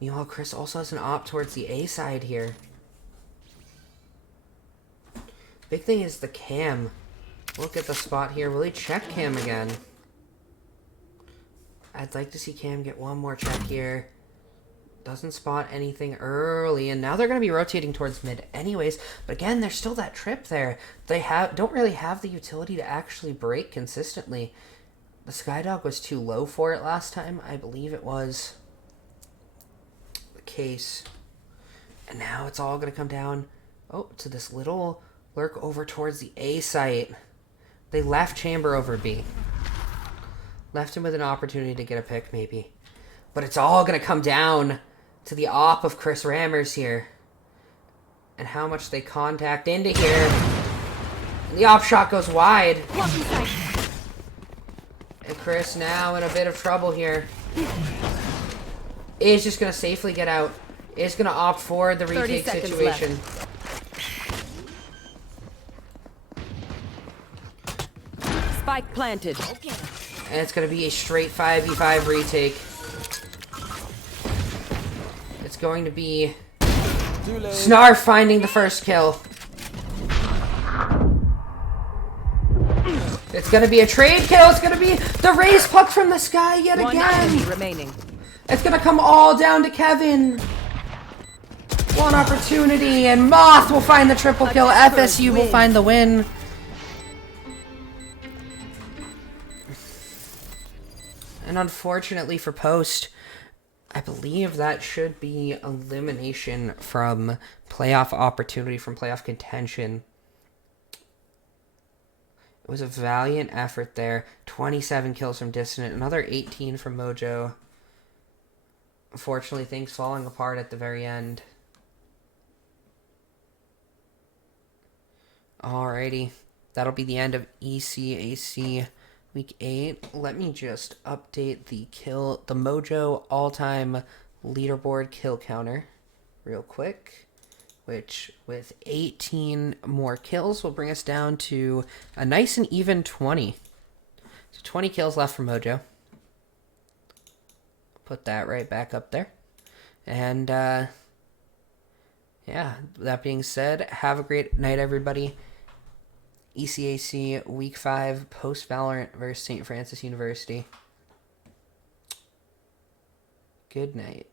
Meanwhile, Chris also has an op towards the A side here. Big thing is the cam. Look at the spot here. Will he check cam again? I'd like to see Cam get one more check here. Doesn't spot anything early, and now they're going to be rotating towards mid anyways. But again, there's still that trip there. They don't really have the utility to actually break consistently. The Skydog was too low for it last time. I believe it was the case. And now it's all going to come down, to this little lurk over towards the A site. They left chamber over B. Left him with an opportunity to get a pick, maybe. But it's all going to come down to the op of chrisramrz here. And how much they contact into here. And the op shot goes wide. And Chris now in a bit of trouble here. Is just going to safely get out. Is going to opt for the retake situation. Spike planted. And it's going to be a straight 5v5 retake. It's going to be Snarf finding the first kill. It's gonna be a trade kill. It's gonna be the raise puck from the sky yet One enemy again. remaining. It's gonna come all down to Kevin. One opportunity, and Moth will find the triple kill. FSU will find the win. And unfortunately for Post, I believe that should be elimination from playoff opportunity, from playoff contention. It was a valiant effort there. 27 kills from Dissident, another 18 from Mojo. Unfortunately, things falling apart at the very end. Alrighty, that'll be the end of ECAC Week 8. Let me just update the Mojo all-time leaderboard kill counter real quick, which with 18 more kills will bring us down to a nice and even 20. So 20 kills left for Mojo. Put that right back up there. And yeah, that being said, have a great night, everybody. ECAC Week 5 post-Valorant versus St. Francis University. Good night.